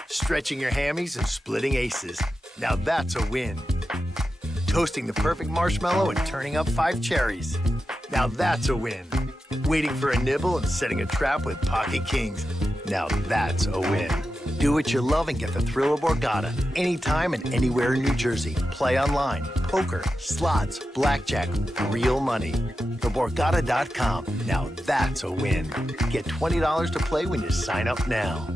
Stretching your hammies and splitting aces. Now that's a win. Toasting the perfect marshmallow and turning up 5 cherries. Now that's a win. Waiting for a nibble and setting a trap with pocket kings. Now that's a win. Do what you love and get the thrill of Borgata anytime and anywhere in New Jersey. Play online, poker, slots, blackjack, real money. TheBorgata.com. Now that's a win. Get $20 to play when you sign up now.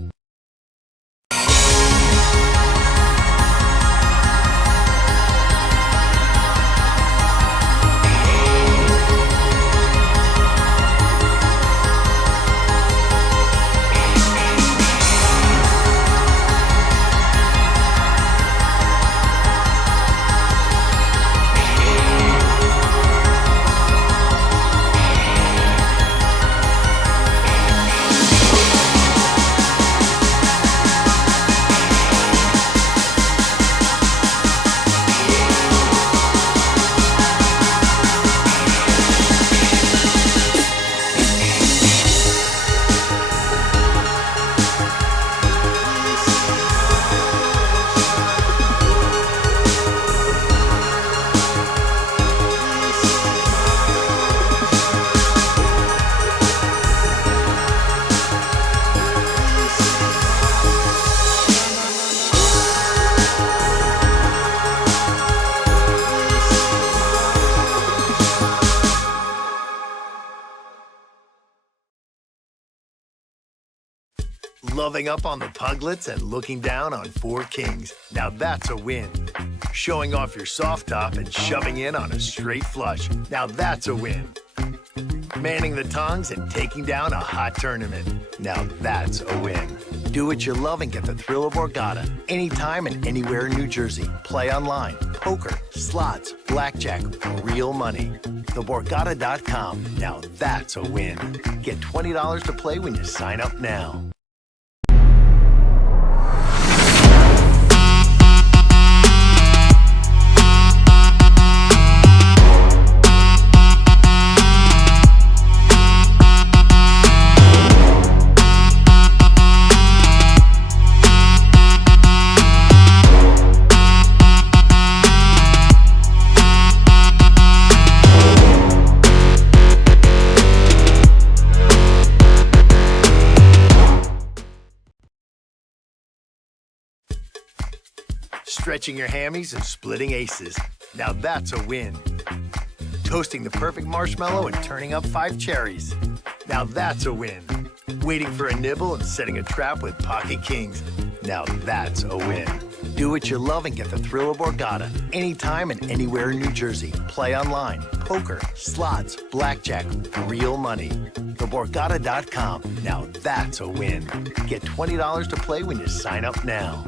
Loving up on the puglets and looking down on four kings. Now that's a win. Showing off your soft top and shoving in on a straight flush. Now that's a win. Manning the tongs and taking down a hot tournament. Now that's a win. Do what you love and get the thrill of Borgata. Anytime and anywhere in New Jersey. Play online, poker, slots, blackjack, real money. TheBorgata.com. Now that's a win. Get $20 to play when you sign up now. Stretching your hammies and splitting aces. Now that's a win. Toasting the perfect marshmallow and turning up 5 cherries. Now that's a win. Waiting for a nibble and setting a trap with pocket kings. Now that's a win. Do what you love and get the thrill of Borgata. Anytime and anywhere in New Jersey. Play online, poker, slots, blackjack, real money. TheBorgata.com. Now that's a win. Get $20 to play when you sign up now.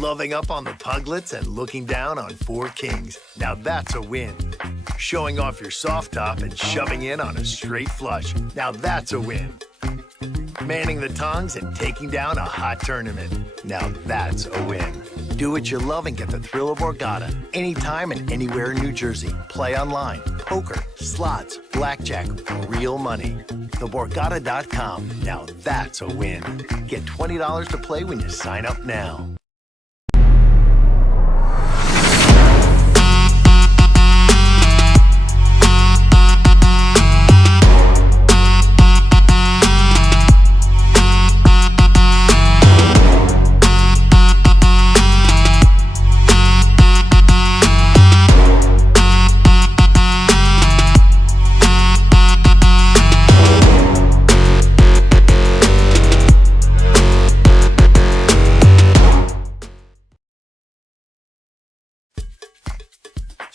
Loving up on the puglets and looking down on 4 kings. Now that's a win. Showing off your soft top and shoving in on a straight flush. Now that's a win. Manning the tongs and taking down a hot tournament. Now that's a win. Do what you love and get the thrill of Borgata. Anytime and anywhere in New Jersey. Play online, poker, slots, blackjack, real money. TheBorgata.com. Now that's a win. Get $20 to play when you sign up now.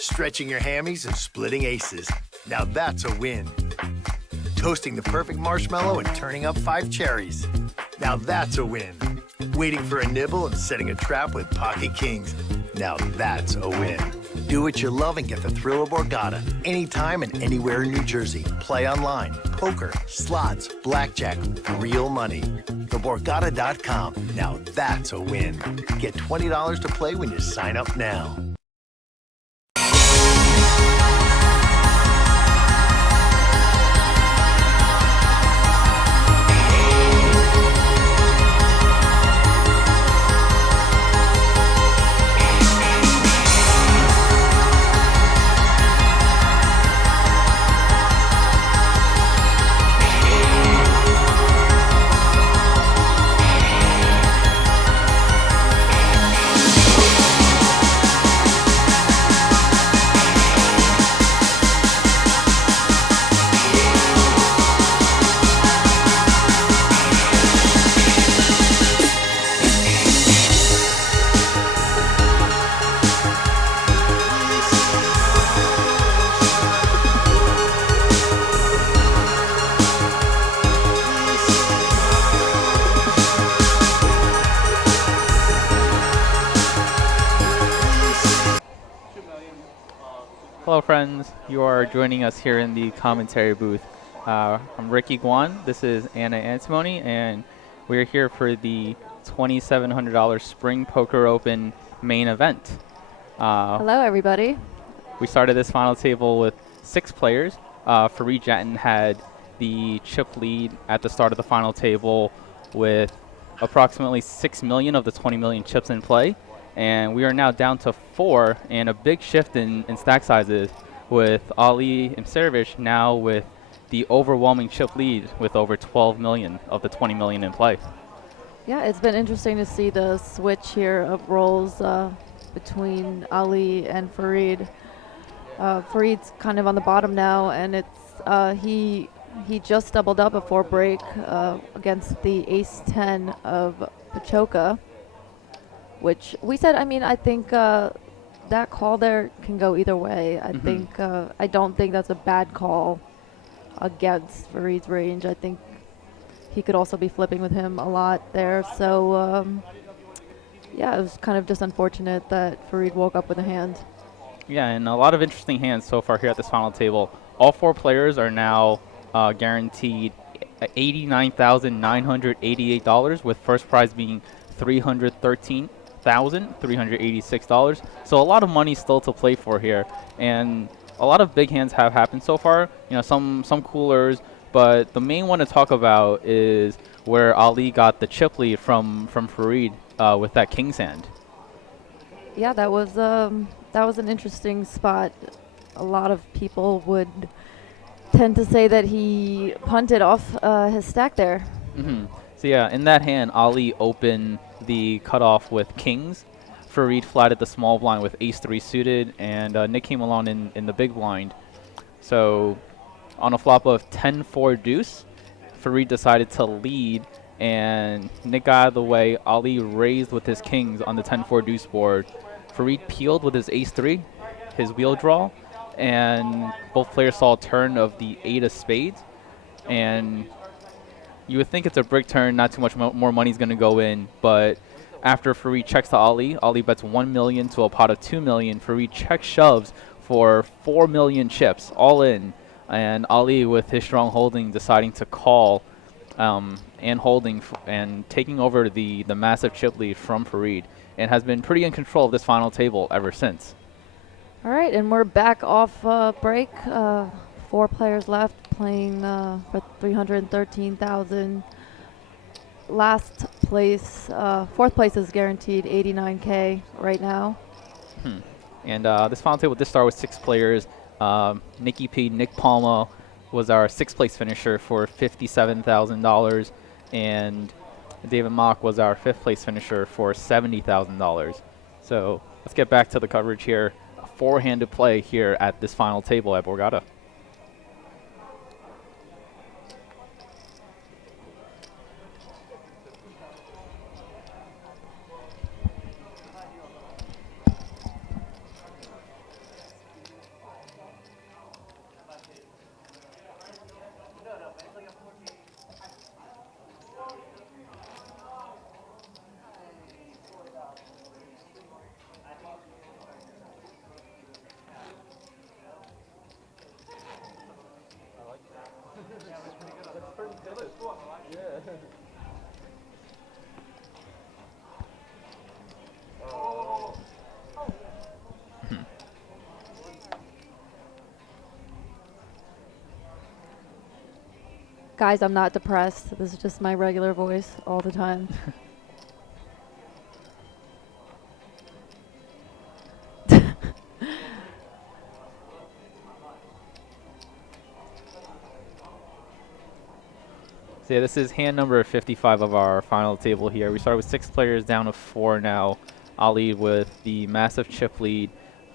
Stretching your hammies and splitting aces. Now that's a win. Toasting the perfect marshmallow and turning up 5 cherries. Now that's a win. Waiting for a nibble and setting a trap with pocket kings. Now that's a win. Do what you love and get the thrill of Borgata. Anytime and anywhere in New Jersey. Play online, poker, slots, blackjack, real money. TheBorgata.com. Now that's a win. Get $20 to play when you sign up now. Hello, friends. You are joining us here in the commentary booth. I'm Ricky Guan. This is Anna Antimony, and we're here for the $2,700 Spring Poker Open main event. Hello, everybody. We started this final table with 6 players. Farid Jattin had the chip lead at the start of the final table with approximately 6 million of the 20 million chips in play. And we are now down to 4, and a big shift in stack sizes with Ali Imsirovic now with the overwhelming chip lead with over 12 million of the 20 million in play. Yeah, it's been interesting to see the switch here of roles between Ali and Farid. Farid's kind of on the bottom now, and it's he just doubled up before break against the ace-10 of Pachoca, which we said, I mean, I think that call there can go either way. I don't think that's a bad call against Farid's range. I think he could also be flipping with him a lot there. So, yeah, it was kind of just unfortunate that Farid woke up with a hand. Yeah, and a lot of interesting hands so far here at this final table. All 4 players are now guaranteed $89,988, with first prize being $313,386. So a lot of money still to play for here, and a lot of big hands have happened so far. You know, some coolers, but the main one to talk about is where Ali got the chip lead from Farid with that king's hand. Yeah, that was an interesting spot. A lot of people would tend to say that he punted off his stack there. So yeah, in that hand, Ali opened the cutoff with kings. Farid flatted the small blind with ace-3 suited, and Nick came along in the big blind. So on a flop of 10-4 deuce, Farid decided to lead, and Nick got out of the way. Ali raised with his kings on the 10-4 deuce board. Farid peeled with his ace-3, his wheel draw, and both players saw a turn of the 8 of spades. And you would think it's a brick turn, not too much more money is going to go in, but after Farid checks to Ali, Ali bets 1 million to a pot of 2 million. Farid check shoves for 4 million chips, all in, and Ali, with his strong holding, deciding to call and holding and taking over the massive chip lead from Farid, and has been pretty in control of this final table ever since. All right, and we're back off break. 4 players left playing for 313,000. Last place, 4th place is guaranteed 89K right now. And this final table, this start with 6 players. Nick Palma was our 6th place finisher for $57,000, and David Mock was our 5th place finisher for $70,000. So let's get back to the coverage here. A 4-handed play here at this final table at Borgata. Guys, I'm not depressed. This is just my regular voice all the time. So yeah, this is hand number 55 of our final table here. We started with 6 players, down to 4 now. Ali with the massive chip lead.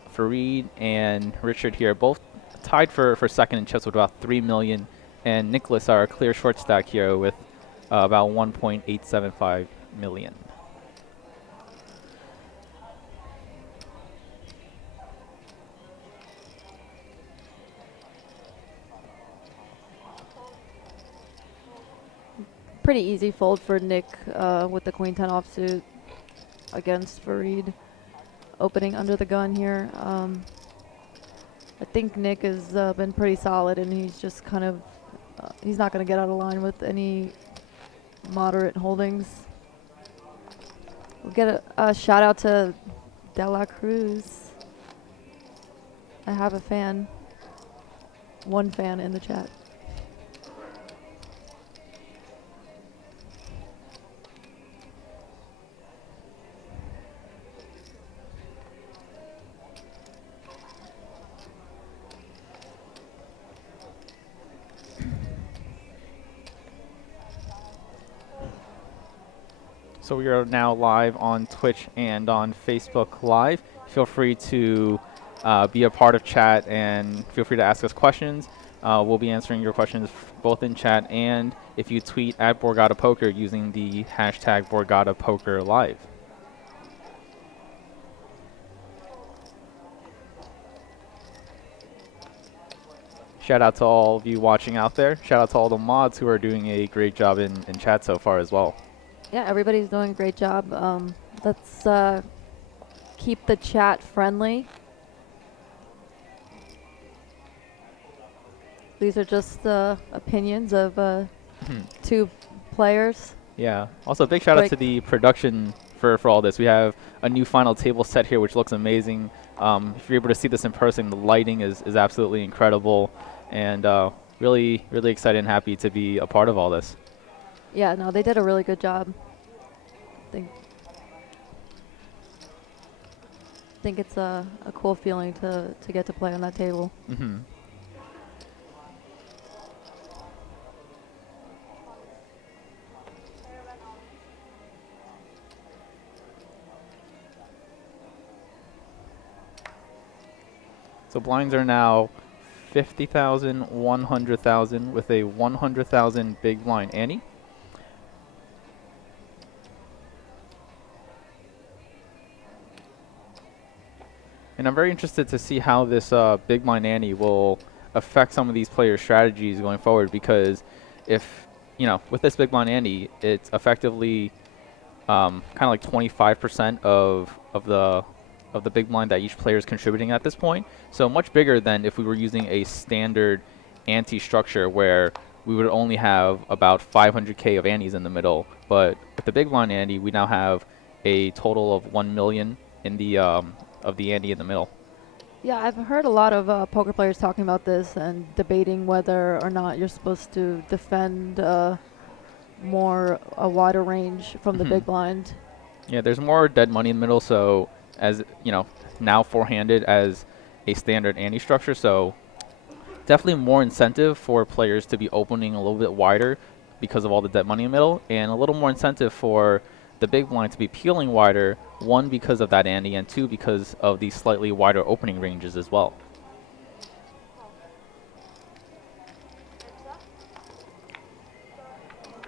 Farid and Richard here both tied for second in chips with about 3 million. And Nicholas, our clear short stack here, with about 1.875 million. Pretty easy fold for Nick with the queen 10 offsuit against Farid, opening under the gun here. I think Nick has been pretty solid, and he's just kind of he's not going to get out of line with any moderate holdings. We'll get a shout out to De La Cruz. I have a fan, one fan in the chat. So we are now live on Twitch and on Facebook Live. Feel free to be a part of chat and feel free to ask us questions. We'll be answering your questions both in chat and if you tweet at Borgata Poker using the hashtag Borgata Poker Live. Shout out to all of you watching out there. Shout out to all the mods who are doing a great job in chat so far as well. Yeah, everybody's doing a great job. Let's keep the chat friendly. These are just opinions of two players. Yeah. Also, big shout out to the production for all this. We have a new final table set here, which looks amazing. If you're able to see this in person, the lighting is absolutely incredible, and really, really excited and happy to be a part of all this. Yeah, no, they did a really good job. I think it's a cool feeling to get to play on that table. Mm-hmm. So blinds are now 50,000, 100,000 with a 100,000 big blind ante. And I'm very interested to see how this big blind ante will affect some of these players' strategies going forward, because if, you know, with this big blind ante, it's effectively kind of like 25% of the big blind that each player is contributing at this point. So much bigger than if we were using a standard ante structure where we would only have about 500K of antes in the middle. But with the big blind ante, we now have a total of 1 million in the of the ante in the middle. Yeah, I've heard a lot of poker players talking about this and debating whether or not you're supposed to defend a wider range from the big blind. Yeah, there's more dead money in the middle, so as you know, now four-handed as a standard ante structure, so definitely more incentive for players to be opening a little bit wider because of all the dead money in the middle, and a little more incentive for the big blind to be peeling wider, one because of that ante, and two because of the slightly wider opening ranges as well.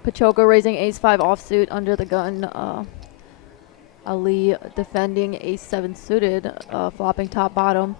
Pachoca raising ace-5 offsuit under the gun. Ali defending ace-7 suited, flopping top-bottom.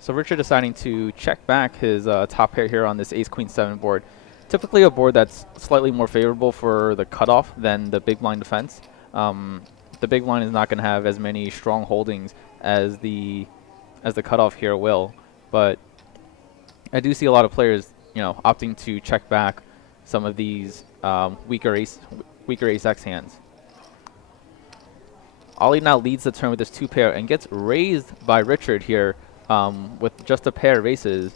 So Richard deciding to check back his top pair here on this ace-queen-7 board. Typically a board that's slightly more favorable for the cutoff than the big blind defense. The big blind is not going to have as many strong holdings as the cutoff here will, but I do see a lot of players, you know, opting to check back some of these weaker ace X hands. Ali now leads the turn with this 2-pair and gets raised by Richard here with just a pair of aces.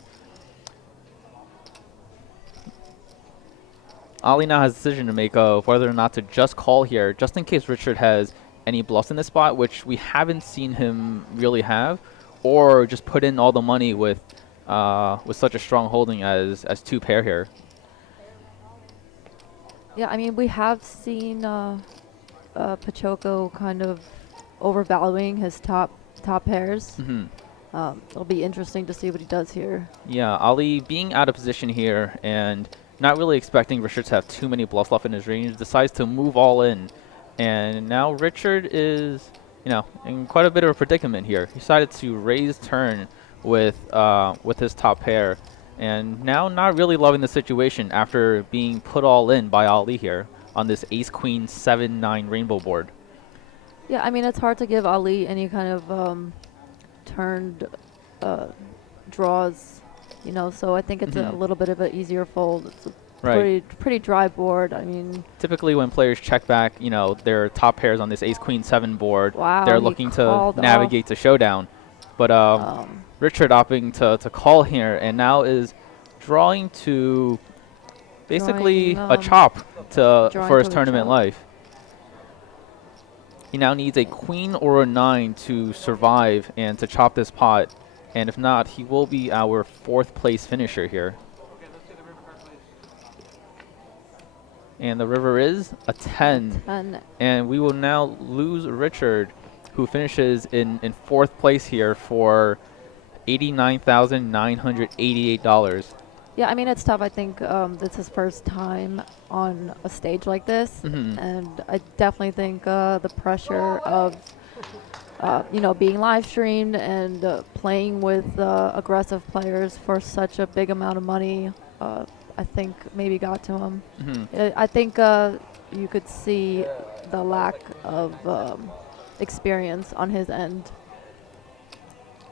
Ali now has a decision to make of whether or not to just call here, just in case Richard has any bluffs in this spot, which we haven't seen him really have, or just put in all the money with such a strong holding as 2-pair here. Yeah, I mean, we have seen Pachoca kind of overvaluing his top pairs. It'll be interesting to see what he does here. Yeah, Ali being out of position here and not really expecting Richard to have too many bluffs left in his range, decides to move all in. And now Richard is, you know, in quite a bit of a predicament here. He decided to raise turn with his top pair And now not really loving the situation after being put all in by Ali here on this ace-queen 7-9 rainbow board. Yeah, I mean, it's hard to give Ali any kind of turned draws, you know, so I think it's a little bit of an easier fold. It's a pretty dry board. I mean, typically when players check back, you know, their top pairs on this ace-queen 7 board, they're looking to navigate to showdown. But Richard opting to call here and now is drawing to basically a chop for his tournament life. He now needs a queen or a 9 to survive and to chop this pot. And if not, he will be our 4th place finisher here. Okay, let's see the river card, please. And the river is a 10. And we will now lose Richard, who finishes in 4th place here for $89,988. Yeah, I mean, it's tough. I think this is his first time on a stage like this. And I definitely think the pressure of, you know, being live streamed and playing with aggressive players for such a big amount of money, I think maybe got to him. I think you could see the lack of experience on his end.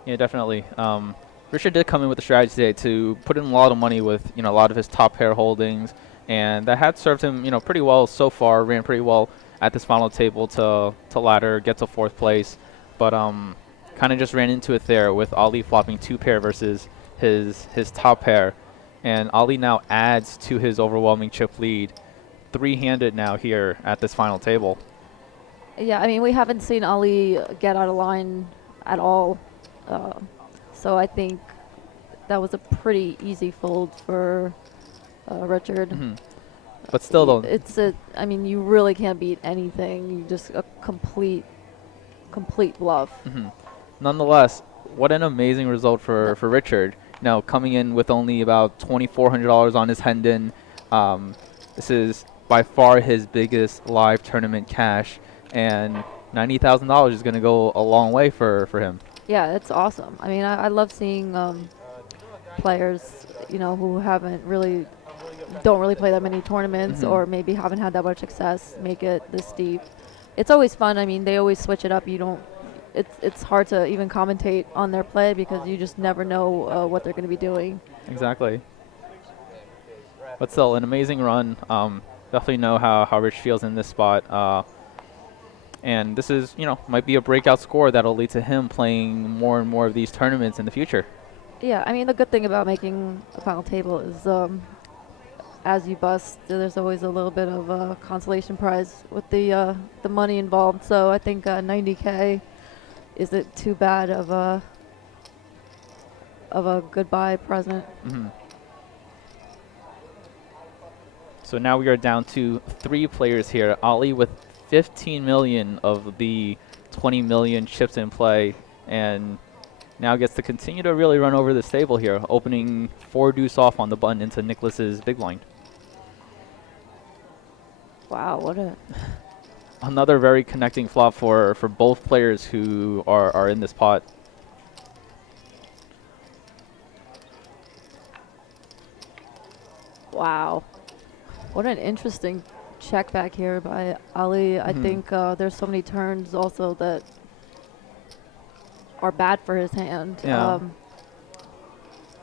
Yeah, definitely. Richard did come in with the strategy today to put in a lot of money with, you know, a lot of his top pair holdings, and that had served him, you know, pretty well so far. Ran pretty well at this final table to ladder, get to 4th place, but kind of just ran into it there with Ali flopping 2 pair versus his top pair, and Ali now adds to his overwhelming chip lead, 3-handed now here at this final table. Yeah, I mean, we haven't seen Ali get out of line at all. So I think that was a pretty easy fold for Richard. But still, though, I mean, you really can't beat anything. You just a complete bluff. Nonetheless, what an amazing result for Richard. Now coming in with only about $2,400 on his Hendon. This is by far his biggest live tournament cash, and $90,000 is going to go a long way for him. Yeah, it's awesome. I mean, I love seeing players, you know, who don't really play that many tournaments or maybe haven't had that much success make it this deep. It's always fun. I mean, they always switch it up. It's hard to even commentate on their play because you just never know what they're going to be doing. Exactly. But still, an amazing run. Definitely know how Rich feels in this spot. And this is, you know, might be a breakout score that'll lead to him playing more and more of these tournaments in the future. Yeah, I mean, the good thing about making a final table is as you bust, there's always a little bit of a consolation prize with the money involved. So I think 90K isn't too bad of a goodbye present. So now we are down to 3 players here. Ali with 15 million of the 20 million chips in play, and now gets to continue to really run over this table here, opening 4 deuce off on the button into Nicholas's big blind. Wow, what a another very connecting flop for both players who are in this pot. wow, what an interesting check back here by Ali. I think there's so many turns also that are bad for his hand. Yeah.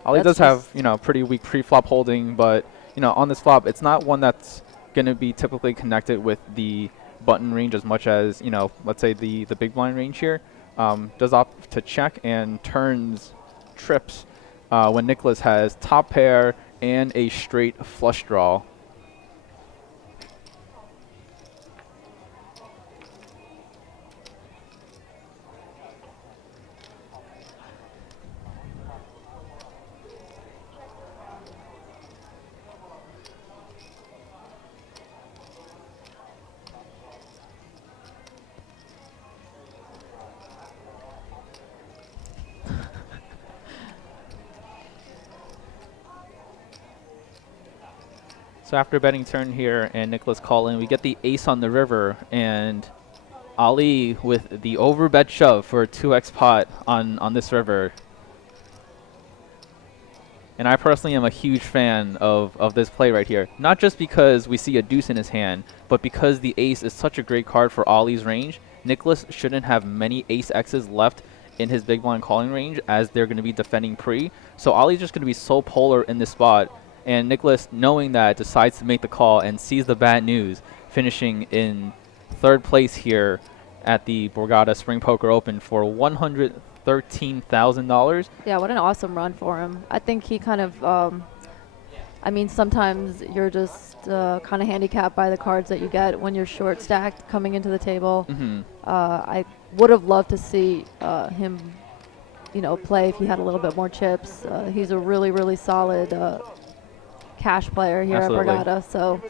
Ali does have, you know, pretty weak pre-flop holding, but, you know, on this flop, it's not one that's going to be typically connected with the button range as much as, you know, let's say the big blind range here. Does opt to check and turns trips when Nicholas has top pair and a straight flush draw. So after betting turn here and Nicholas calling, we get the ace on the river, and Ali with the overbet shove for a 2x pot on this river. And I personally am a huge fan of this play right here. Not just because we see a deuce in his hand, but because the ace is such a great card for Ollie's range. Nicholas shouldn't have many ace X's left in his big blind calling range as they're going to be defending pre. So Ollie's just going to be so polar in this spot. And Nicholas, knowing that, decides to make the call and sees the bad news, finishing in third place here at the Borgata Spring Poker Open for $113,000. Yeah, what an awesome run for him. I think he kind of, I mean, sometimes you're just kind of handicapped by the cards that you get when you're short stacked coming into the table. I would have loved to see him, you know, play if he had a little bit more chips. He's a really, really solid cash player here Absolutely. at Borgata. So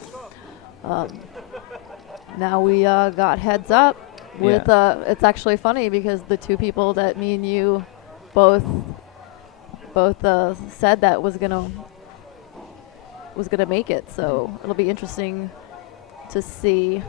now we got heads up with, it's actually funny because the two people that me and you both said that was gonna make it. So it'll be interesting to see.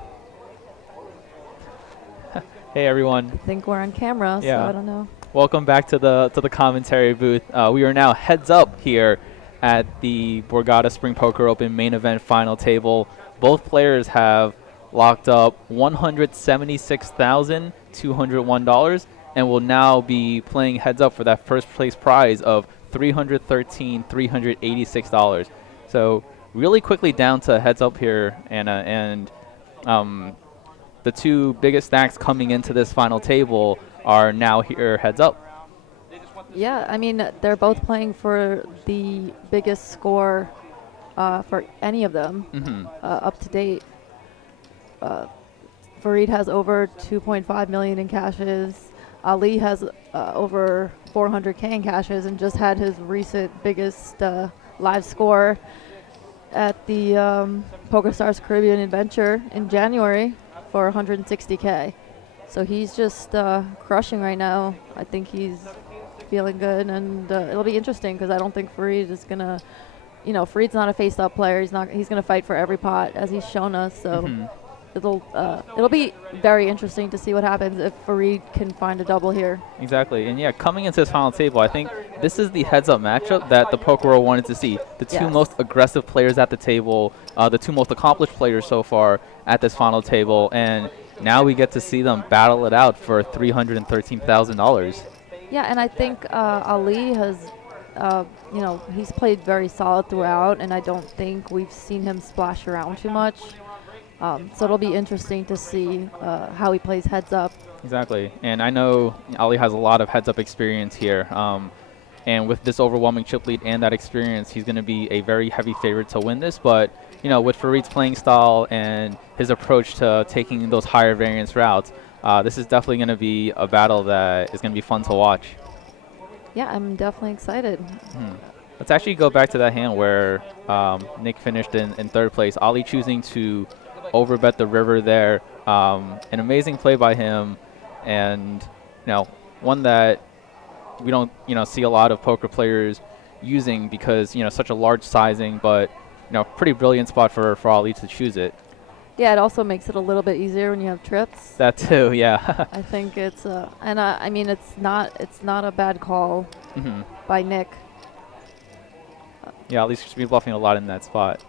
Hey everyone. I think we're on camera, Yeah. so I don't know. Welcome back to the commentary booth. We are now heads up here at the Borgata Spring Poker Open main event final table. Both players have locked up $176,201 and will now be playing heads up for that first place prize of $313,386. So really quickly down to heads up here, Anna, and the two biggest stacks coming into this final table are now here heads up. Yeah, I mean, they're both playing for the biggest score for any of them up to date. Farid has over 2.5 million in cashes. Ali has over 400K in cashes and just had his recent biggest live score at the PokerStars Caribbean Adventure in January for 160K. So he's just crushing right now. I think he's feeling good, and it'll be interesting because I don't think Farid is gonna, you know, Farid's not a face-up player. He's gonna fight for every pot as he's shown us. So it'll be very interesting to see what happens if Farid can find a double here. Exactly, and yeah, coming into this final table, I think this is the heads-up matchup that the Poker World wanted to see. The two most aggressive players at the table, the two most accomplished players so far at this final table, and now we get to see them battle it out for $313,000. Yeah, and I think Ali has, you know, he's played very solid throughout, and I don't think we've seen him splash around too much. So it'll be interesting to see how he plays heads up. Exactly, and I know Ali has a lot of heads-up experience here. And with this overwhelming chip lead and that experience, he's going to be a very heavy favorite to win this. But, you know, with Farid's playing style and his approach to taking those higher variance routes, this is definitely going to be a battle that is going to be fun to watch. Yeah, I'm definitely excited. Let's actually go back to that hand where Nick finished in third place. Ali choosing to overbet the river there. An amazing play by him, and, you know, one that we don't, you know, see a lot of poker players using because, you know, such a large sizing, but, you know, pretty brilliant spot for Ali to choose it. Yeah, it also makes it a little bit easier when you have trips. That too, yeah. I think it's and I mean it's not a bad call by Nick. Yeah, at least should be bluffing a lot in that spot.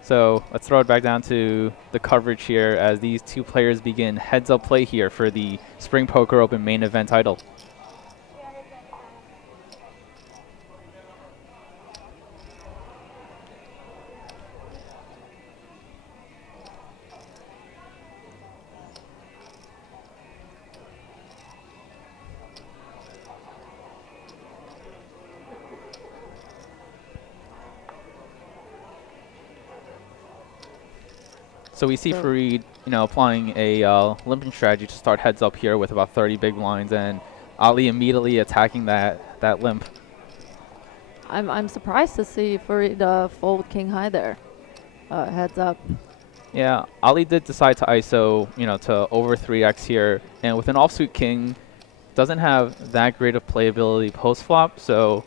So let's throw it back down to the coverage here as these two players begin heads-up play here for the Spring Poker Open main event title. So we see Farid, you know, applying a limping strategy to start heads up here with about 30 big blinds, and Ali immediately attacking that limp. I'm surprised to see Farid fold king high there, heads up. Yeah, Ali did decide to ISO, you know, to over 3x here, and with an offsuit king, doesn't have that great of playability post flop. So,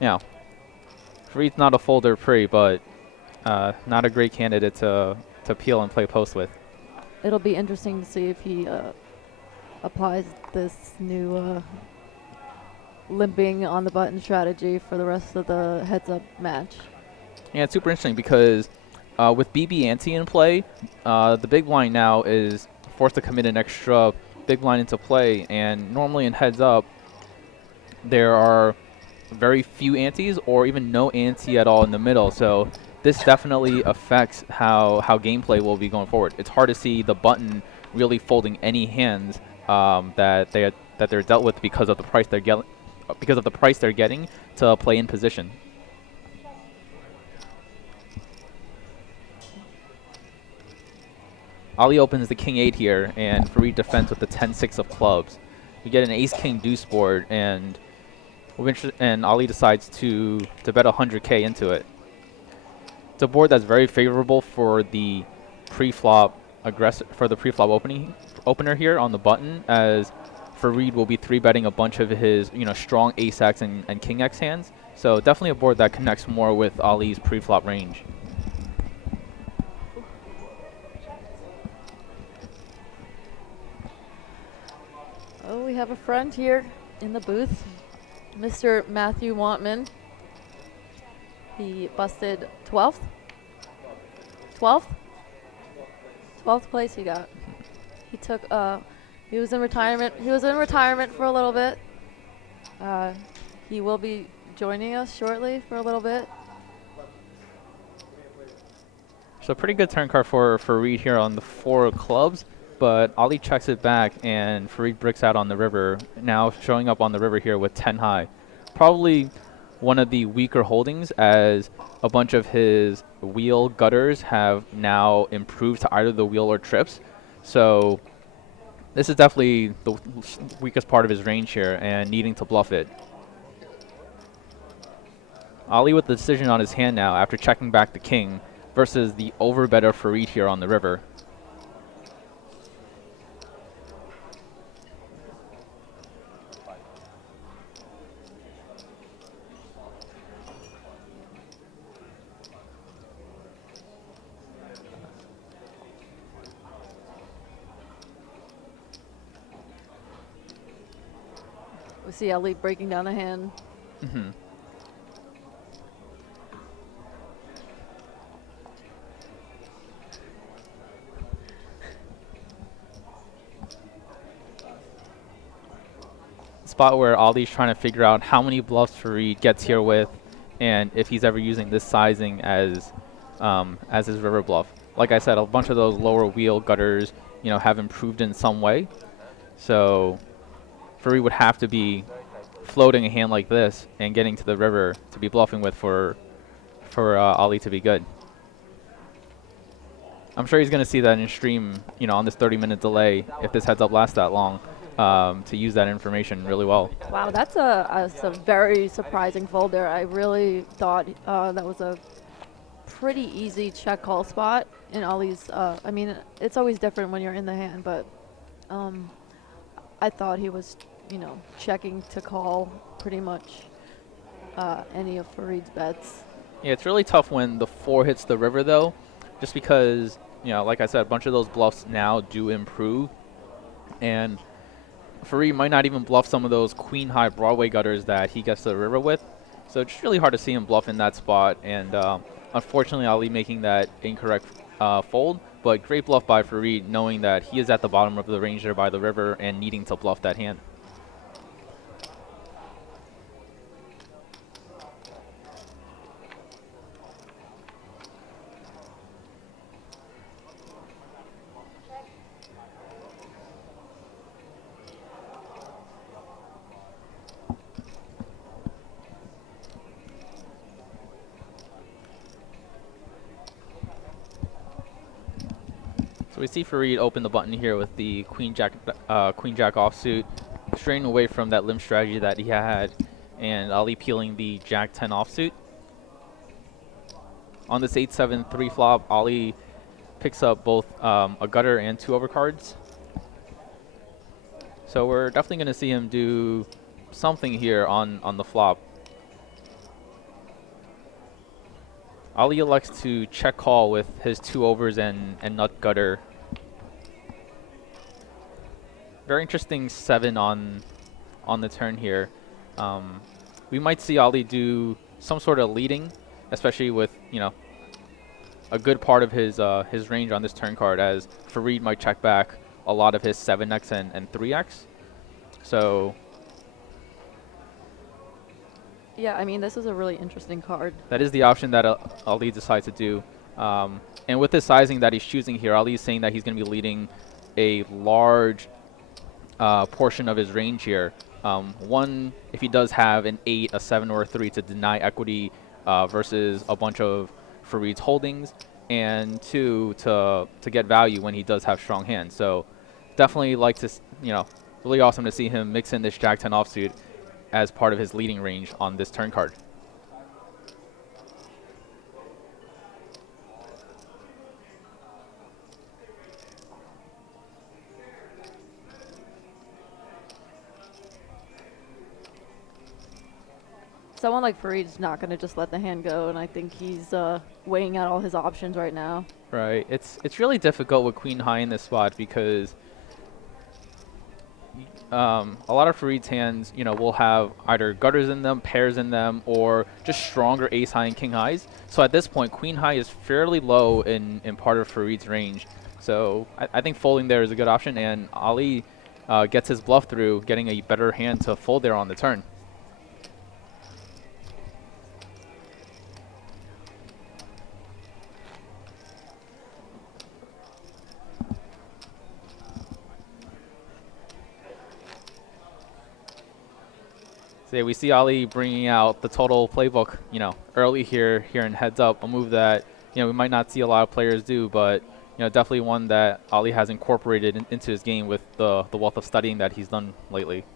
you know, Farid's not a folder pre, but not a great candidate to peel and play post with. It'll be interesting to see if he applies this new limping on the button strategy for the rest of the heads-up match. Yeah, it's super interesting because with BB ante in play, the big blind now is forced to commit an extra big blind into play, and normally in heads up, there are very few antes or even no ante at all in the middle. So this definitely affects how gameplay will be going forward. It's hard to see the button really folding any hands that they're dealt with because of the price they're getting to play in position. Ali opens the king 8 here, and Farid defends with the 10-6 of clubs. We get an ace-king deuce board, and Ali decides to bet 100K into it. It's a board that's very favorable for the pre-flop opener here on the button, as Farid will be 3-betting a bunch of his strong ace-x and king-x hands. So definitely a board that connects more with Ali's pre-flop range. Oh, we have a friend here in the booth, Mr. Matthew Wantman. He busted 12th? 12th? 12th place he got. He took, he was in retirement. He was in retirement for a little bit. He will be joining us shortly for a little bit. So pretty good turn card for Farid here on the 4 of clubs, but Ali checks it back and Farid bricks out on the river, now showing up on the river here with 10 high. Probably one of the weaker holdings, as a bunch of his wheel gutters have now improved to either the wheel or trips. So this is definitely the weakest part of his range here and needing to bluff it. Ali with the decision on his hand now after checking back the king versus the overbetter Farid here on the river. We see Ali breaking down the hand. Mm-hmm. Spot where Ali's trying to figure out how many bluffs Farid gets here with, and if he's ever using this sizing as his river bluff. Like I said, a bunch of those lower wheel gutters, have improved in some way. So Farid would have to be floating a hand like this and getting to the river to be bluffing with for Ali to be good. I'm sure he's going to see that in stream, on this 30-minute delay, if this heads up lasts that long, to use that information really well. Wow, that's a very surprising fold there. I really thought that was a pretty easy check call spot in Ali's. I mean, it's always different when you're in the hand, but I thought he was, checking to call pretty much any of Farid's bets. Yeah, it's really tough when the 4 hits the river, though, just because, like I said, a bunch of those bluffs now do improve, and Farid might not even bluff some of those queen-high Broadway gutters that he gets to the river with. So it's really hard to see him bluff in that spot, and unfortunately Ali making that incorrect fold, but great bluff by Farid, knowing that he is at the bottom of the range there by the river and needing to bluff that hand. So we see Farid open the button here with the queen jack offsuit, straying away from that limp strategy that he had, and Ali peeling the jack 10 offsuit. On this 8-7 3 flop, Ali picks up both a gutter and 2 overcards. So we're definitely going to see him do something here on the flop. Ali elects to check call with his 2 overs and nut gutter. Very interesting 7 on the turn here. We might see Ali do some sort of leading, especially with, you know, a good part of his range on this turn card, as Farid might check back a lot of his 7x and 3x. So Yeah, I mean, this is a really interesting card. that is the option that Ali decides to do. And with the sizing that he's choosing here, Ali is saying that he's going to be leading a large portion of his range here. One, if he does have an 8, a 7, or a 3 to deny equity versus a bunch of Farid's holdings, and 2, to get value when he does have strong hands. So definitely like to, you know, really awesome to see him mix in this Jack-10 offsuit as part of his leading range on this turn card. Someone like Farid's not going to just let the hand go, and I think he's weighing out all his options right now. Right. It's really difficult with Queen High in this spot because a lot of Farid's hands, you know, will have either gutters in them, pairs in them, or just stronger Ace High and King Highs. So at this point, Queen High is fairly low in part of Farid's range. So I think folding there is a good option, and Ali gets his bluff through, getting a better hand to fold there on the turn. So yeah, we see Ali bringing out the total playbook, you know, early here in heads up, a move that, you know, we might not see a lot of players do, but, you know, definitely one that Ali has incorporated into his game with the wealth of studying that he's done lately.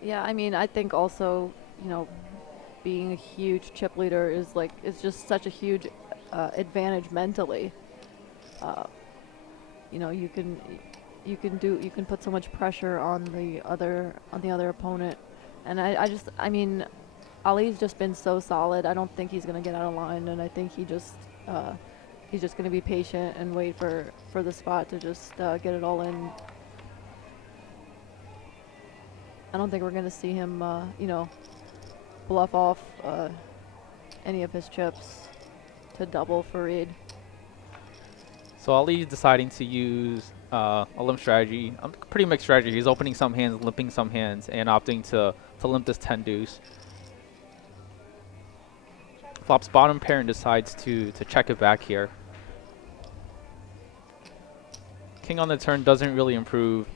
Yeah, I mean, I think also, you know, being a huge chip leader is just such a huge advantage mentally. You know, you can put so much pressure on the other opponent, and I mean, Ali's just been so solid. I don't think he's gonna get out of line, and I think he's just gonna be patient and wait for the spot to just get it all in. I don't think we're gonna see him, you know, bluff off any of his chips to double Farid. So Ali deciding to use a limp strategy, pretty mixed strategy. He's opening some hands, limping some hands, and opting to limp this 10 deuce. Flops bottom pair and decides to check it back here. King on the turn doesn't really improve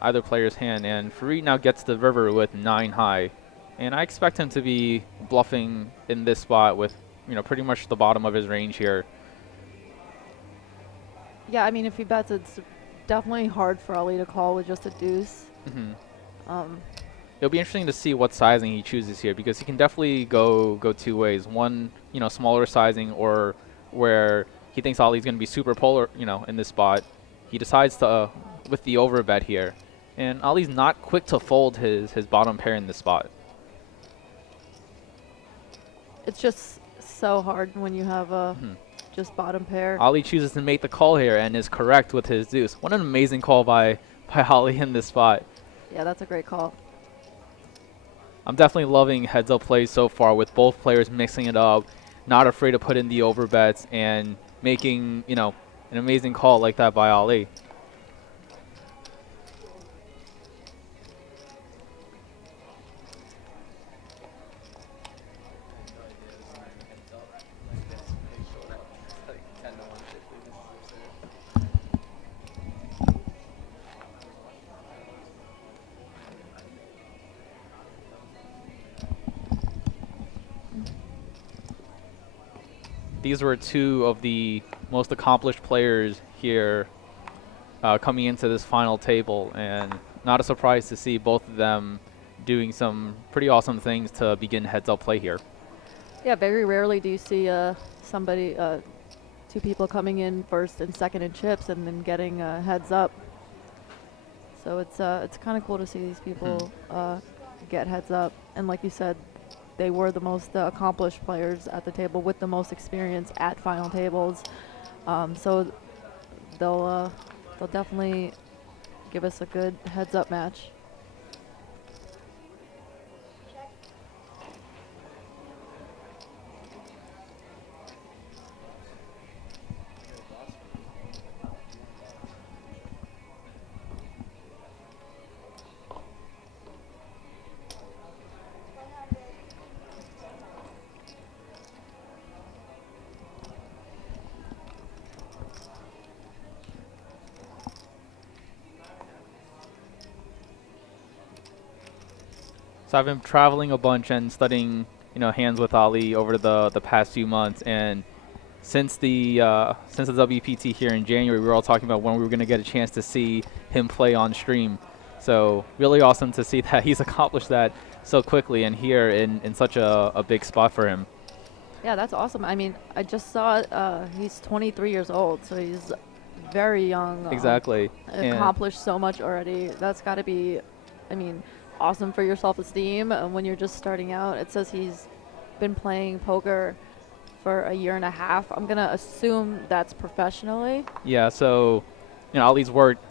either player's hand, and Farid now gets the river with 9 high. And I expect him to be bluffing in this spot with, you know, pretty much the bottom of his range here. Yeah, I mean, if he bets, it's definitely hard for Ali to call with just a deuce. It'll be interesting to see what sizing he chooses here, because he can definitely go 2 ways. One, you know, smaller sizing, or where he thinks Ali's going to be super polar, you know, in this spot. He decides to with the overbet here, and Ali's not quick to fold his bottom pair in this spot. It's just so hard when you have a just bottom pair. Ali chooses to make the call here and is correct with his deuce. What an amazing call by Ali in this spot. Yeah, that's a great call. I'm definitely loving heads up plays so far, with both players mixing it up, not afraid to put in the overbets, and making, you know, an amazing call like that by Ali. These were two of the most accomplished players here coming into this final table, and not a surprise to see both of them doing some pretty awesome things to begin heads-up play here. Yeah, very rarely do you see somebody, two people coming in first and second in chips and then getting heads up. So it's kind of cool to see these people get heads up, and like you said, they were the most accomplished players at the table with the most experience at final tables. So they'll definitely give us a good heads-up match. So I've been traveling a bunch and studying, hands with Ali over the past few months, and since the WPT here in January, we were all talking about when we were going to get a chance to see him play on stream. So really awesome to see that he's accomplished that so quickly and here in such a big spot for him. Yeah, that's awesome. I mean, I just saw he's 23 years old, so he's very young. Exactly. Accomplished so much already. That's got to be, I mean, awesome for your self-esteem when you're just starting out. It says he's been playing poker for a year and a half. I'm going to assume that's professionally. Yeah, so, Ali's worked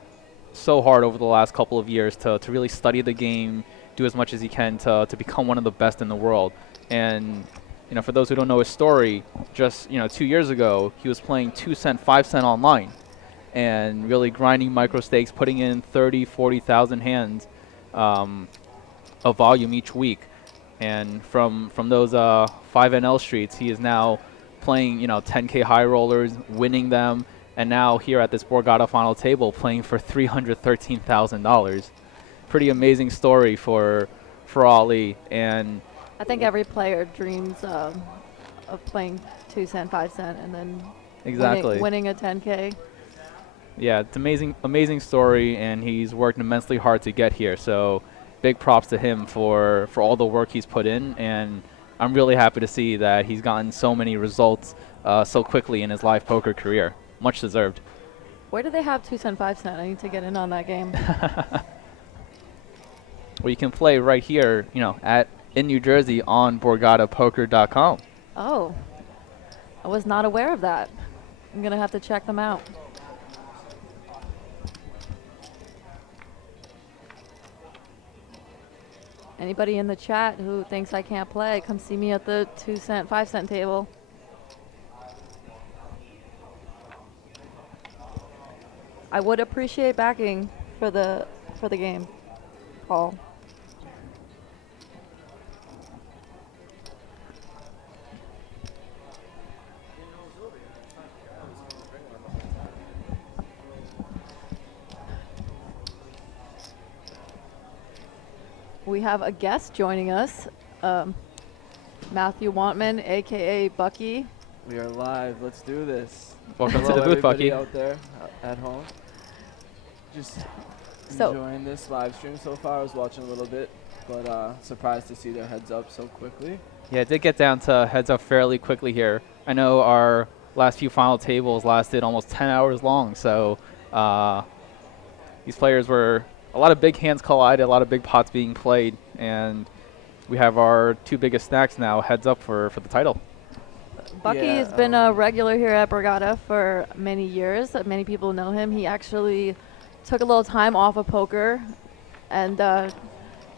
so hard over the last couple of years to really study the game, do as much as he can to become one of the best in the world. And, for those who don't know his story, just, 2 years ago, he was playing 2 cent, 5 cent online and really grinding micro stakes, putting in 30, 40,000 hands of volume each week. And from those 5NL streets, he is now playing, 10K high rollers, winning them, and now here at this Borgata final table playing for $313,000. Pretty amazing story for Ali. And I think every player dreams of playing 2 cent, 5 cent, and then winning a 10K. Yeah, it's amazing story, and he's worked immensely hard to get here. So big props to him for all the work he's put in, and I'm really happy to see that he's gotten so many results so quickly in his live poker career. Much deserved. Where do they have 2 cent, 5 cent? I need to get in on that game. Well, you can play right here, in New Jersey on BorgataPoker.com. Oh, I was not aware of that. I'm going to have to check them out. Anybody in the chat who thinks I can't play, come see me at the 2 cent, 5 cent table. I would appreciate backing for the game, Paul. We have a guest joining us, Matthew Wantman, aka Bucky. We are live. Let's do this. Welcome to Hello, the booth, everybody Bucky. out there at home. Just So- enjoying this live stream so far. I was watching a little bit, but surprised to see their heads up so quickly. Yeah, it did get down to heads up fairly quickly here. I know our last few final tables lasted almost 10 hours long, so these players were a lot of big hands collided, a lot of big pots being played, and we have our 2 biggest stacks now heads up for the title. Bucky Yeah, has been a regular here at Borgata for many years. Many people know him. He actually took a little time off of poker and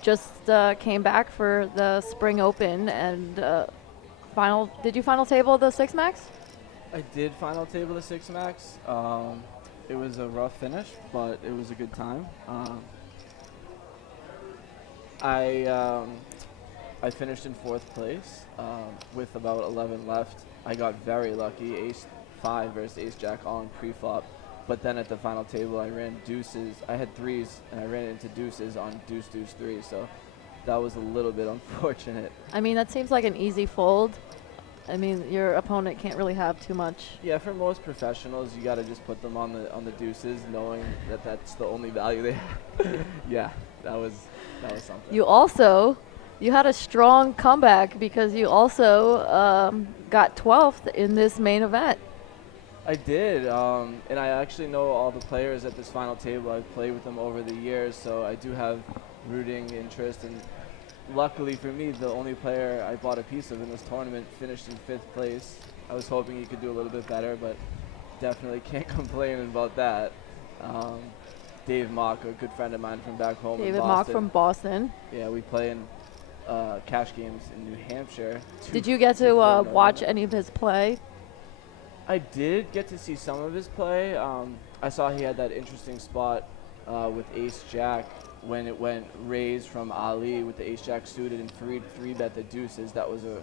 just came back for the Spring Open and did you final table the 6 max? I did final table the 6 max. It was a rough finish, but it was a good time. I finished in 4th place with about 11 left. I got very lucky, ace 5 versus ace jack on pre-flop. But then at the final table, I ran deuces. I had 3s, and I ran into deuces on deuce, deuce, 3. So that was a little bit unfortunate. I mean, that seems like an easy fold. I mean, your opponent can't really have too much. Yeah, for most professionals, you got to just put them on the deuces, knowing that that's the only value they have. Yeah, that was something. You had a strong comeback because you also got 12th in this main event. I did, and I actually know all the players at this final table. I've played with them over the years, so I do have rooting interest. And luckily for me, the only player I bought a piece of in this tournament finished in 5th place. I was hoping he could do a little bit better, but definitely can't complain about that. Dave Mock, a good friend of mine from back home in David Boston. Mock from Boston. Yeah, we play in cash games in New Hampshire. Did you get to watch any of his play? I did get to see some of his play. I saw he had that interesting spot with ace jack when it went raise from Ali with the ace jack suited and Farid 3-bet the deuces. That was a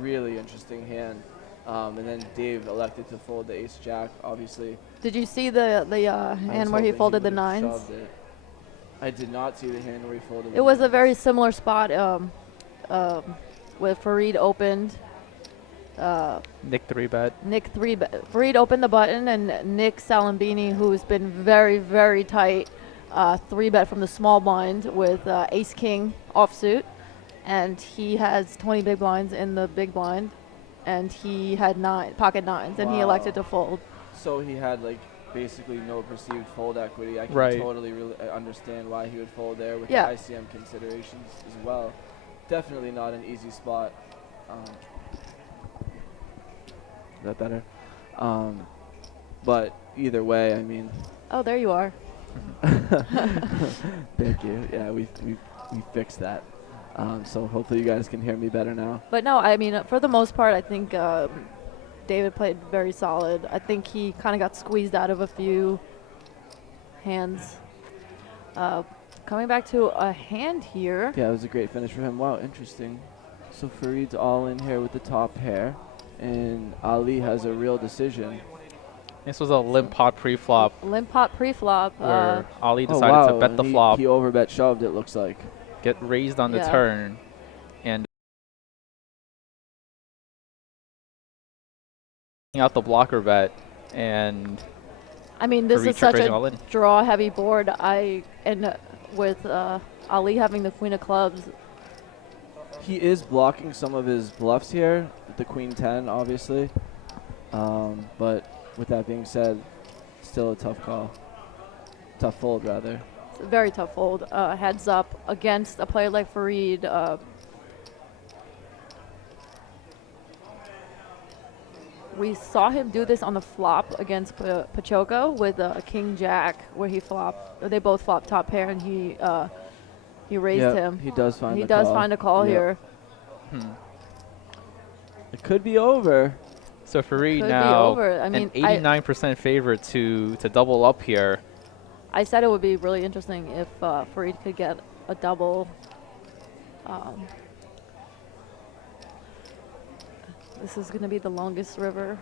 really interesting hand. And then Dave elected to fold the ace jack, obviously. Did you see the hand where he folded the 9s? I did not see the hand where he folded. It was a very similar spot where Farid opened. Nick 3-bet. Nick 3-bet. Farid opened the button, and Nick Salimbene, who's been very, very tight, 3-bet from the small blind with Ace King offsuit. And he has 20 big blinds in the big blind. And he had pocket nines, and he elected to fold. So he had like basically no perceived fold equity. I can totally understand why he would fold there with the ICM considerations as well. Definitely not an easy spot. Is that better? But either way, I mean. Oh, there you are. Thank you. Yeah, we fixed that. So hopefully you guys can hear me better now. But no, I mean, for the most part, I think David played very solid. I think he kind of got squeezed out of a few hands. Coming back to a hand here. Yeah, it was a great finish for him. Wow, interesting. So Farid's all in here with the top pair, and Ali has a real decision. This was a limp pot pre-flop. Limp pot pre-flop. Where Ali decided to bet the flop. He overbet shoved, it looks like. Get raised on the turn, and out the blocker bet, and I mean, this is such a draw-heavy board. With Ali having the queen of clubs. He is blocking some of his bluffs here, with the queen 10, obviously. But with that being said, still a tough call. Tough fold, rather. Very tough fold. Heads up against a player like Farid. We saw him do this on the flop against Pachoca with a king jack, where they both flopped top pair, and he raised him. He does find. He does find a call here. It could be over. So Farid now an 89% favorite to double up here. I said it would be really interesting if Farid could get a double. This is going to be the longest river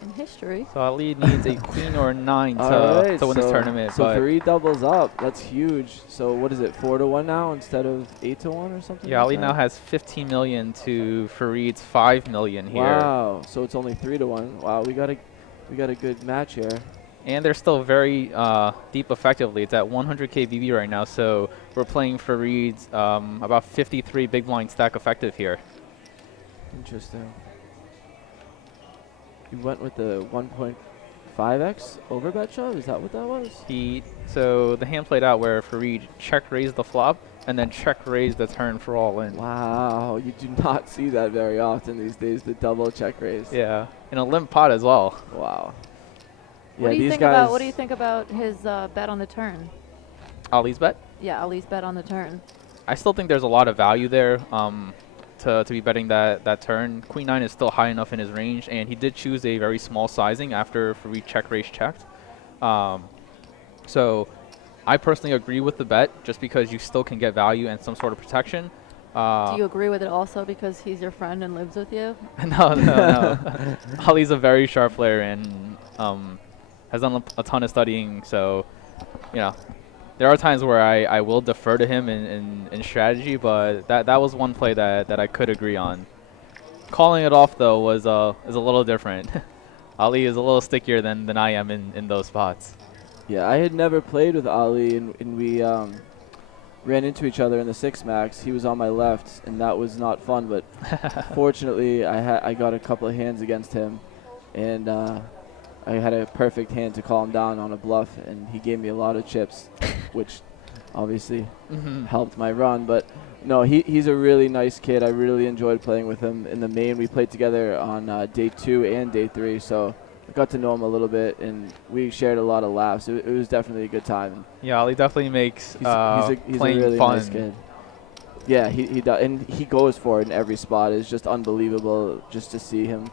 in history. So Ali needs a queen or 9 to win this tournament. So Farid doubles up. That's huge. So what is it, 4-1 now instead of 8-1 or something? Yeah, Ali now has 15 million to Farid's 5 million here. Wow. So it's only 3-1. Wow, we got a good match here. And they're still very deep effectively. It's at 100k BB right now, so we're playing Farid's about 53 big blind stack effective here. Interesting. You went with the 1.5x overbet shove? Is that what that was? So the hand played out where Farid check raised the flop and then check raised the turn for all in. Wow, you do not see that very often these days, the double check raise. Yeah, in a limp pot as well. Wow. What do you think about his bet on the turn? Ali's bet? Yeah, Ali's bet on the turn. I still think there's a lot of value there. To be betting that turn. Queen 9 is still high enough in his range, and he did choose a very small sizing after Farid check raise checked. So I personally agree with the bet just because you still can get value and some sort of protection. Do you agree with it also because he's your friend and lives with you? No. Ali's a very sharp player and has done a ton of studying, so there are times where I will defer to him in strategy, but that was one play that I could agree on. Calling it off, though, is a little different. Ali is a little stickier than I am in those spots. Yeah, I had never played with Ali, and we ran into each other in the 6-max. He was on my left, and that was not fun, but fortunately I got a couple of hands against him, and I had a perfect hand to call him down on a bluff, and he gave me a lot of chips, which obviously helped my run. But no, he's a really nice kid. I really enjoyed playing with him in the main. We played together on day 2 and day 3, so I got to know him a little bit, and we shared a lot of laughs. It was definitely a good time. Yeah, Ali definitely makes he's a really fun. Nice kid. Yeah, he does, and he goes for it in every spot. It's just unbelievable just to see him,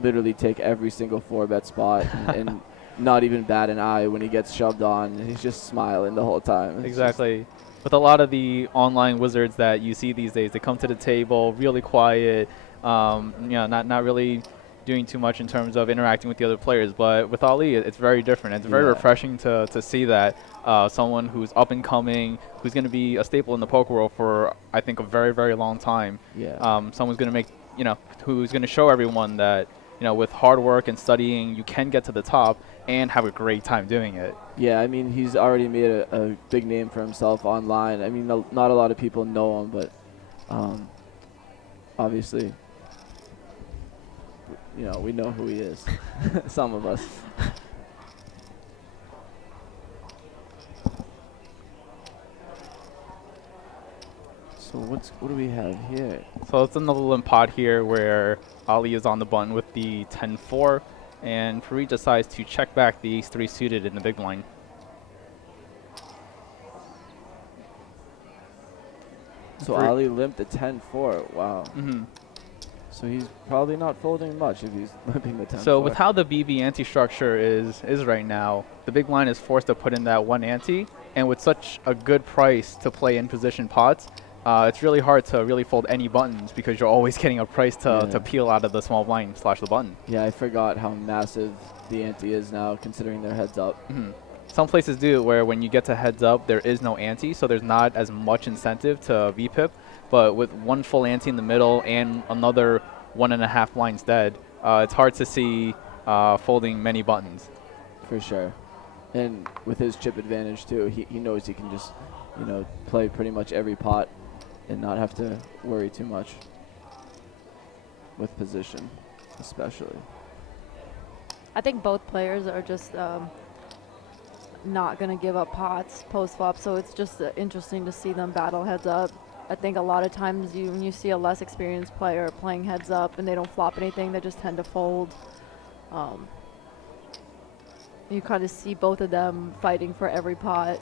literally take every single 4-bet spot and not even bat an eye when he gets shoved on. He's just smiling the whole time. Exactly. With a lot of the online wizards that you see these days, they come to the table really quiet, not really doing too much in terms of interacting with the other players. But with Ali, it's very different. It's very refreshing to see that someone who's up and coming, who's going to be a staple in the poker world for, I think, a very, very long time. Someone's going to make, who's going to show everyone that, with hard work and studying, you can get to the top and have a great time doing it. Yeah, I mean, he's already made a big name for himself online. I mean, not a lot of people know him, but obviously, we know who he is. Some of us. So what do we have here? So it's another limp pot here where Ali is on the button with the 10-4, and Farid decides to check back the ace-3 suited in the big blind. So Ali limped a 10-4. Wow. Mm-hmm. So he's probably not folding much if he's limping the 10-4. So with how the BB ante structure is right now, the big blind is forced to put in that one ante, and with such a good price to play in position pots, it's really hard to really fold any buttons because you're always getting a price to peel out of the small blind / the button. Yeah, I forgot how massive the ante is now considering their heads up. Mm-hmm. Some places do where when you get to heads up, there is no ante, so there's not as much incentive to VPIP. But with one full ante in the middle and another 1.5 blinds dead, it's hard to see folding many buttons. For sure. And with his chip advantage too, he knows he can just, play pretty much every pot and not have to worry too much with position, especially. I think both players are just not going to give up pots post-flop, so it's just interesting to see them battle heads up. I think a lot of times when you see a less experienced player playing heads up and they don't flop anything, they just tend to fold. You kind of see both of them fighting for every pot.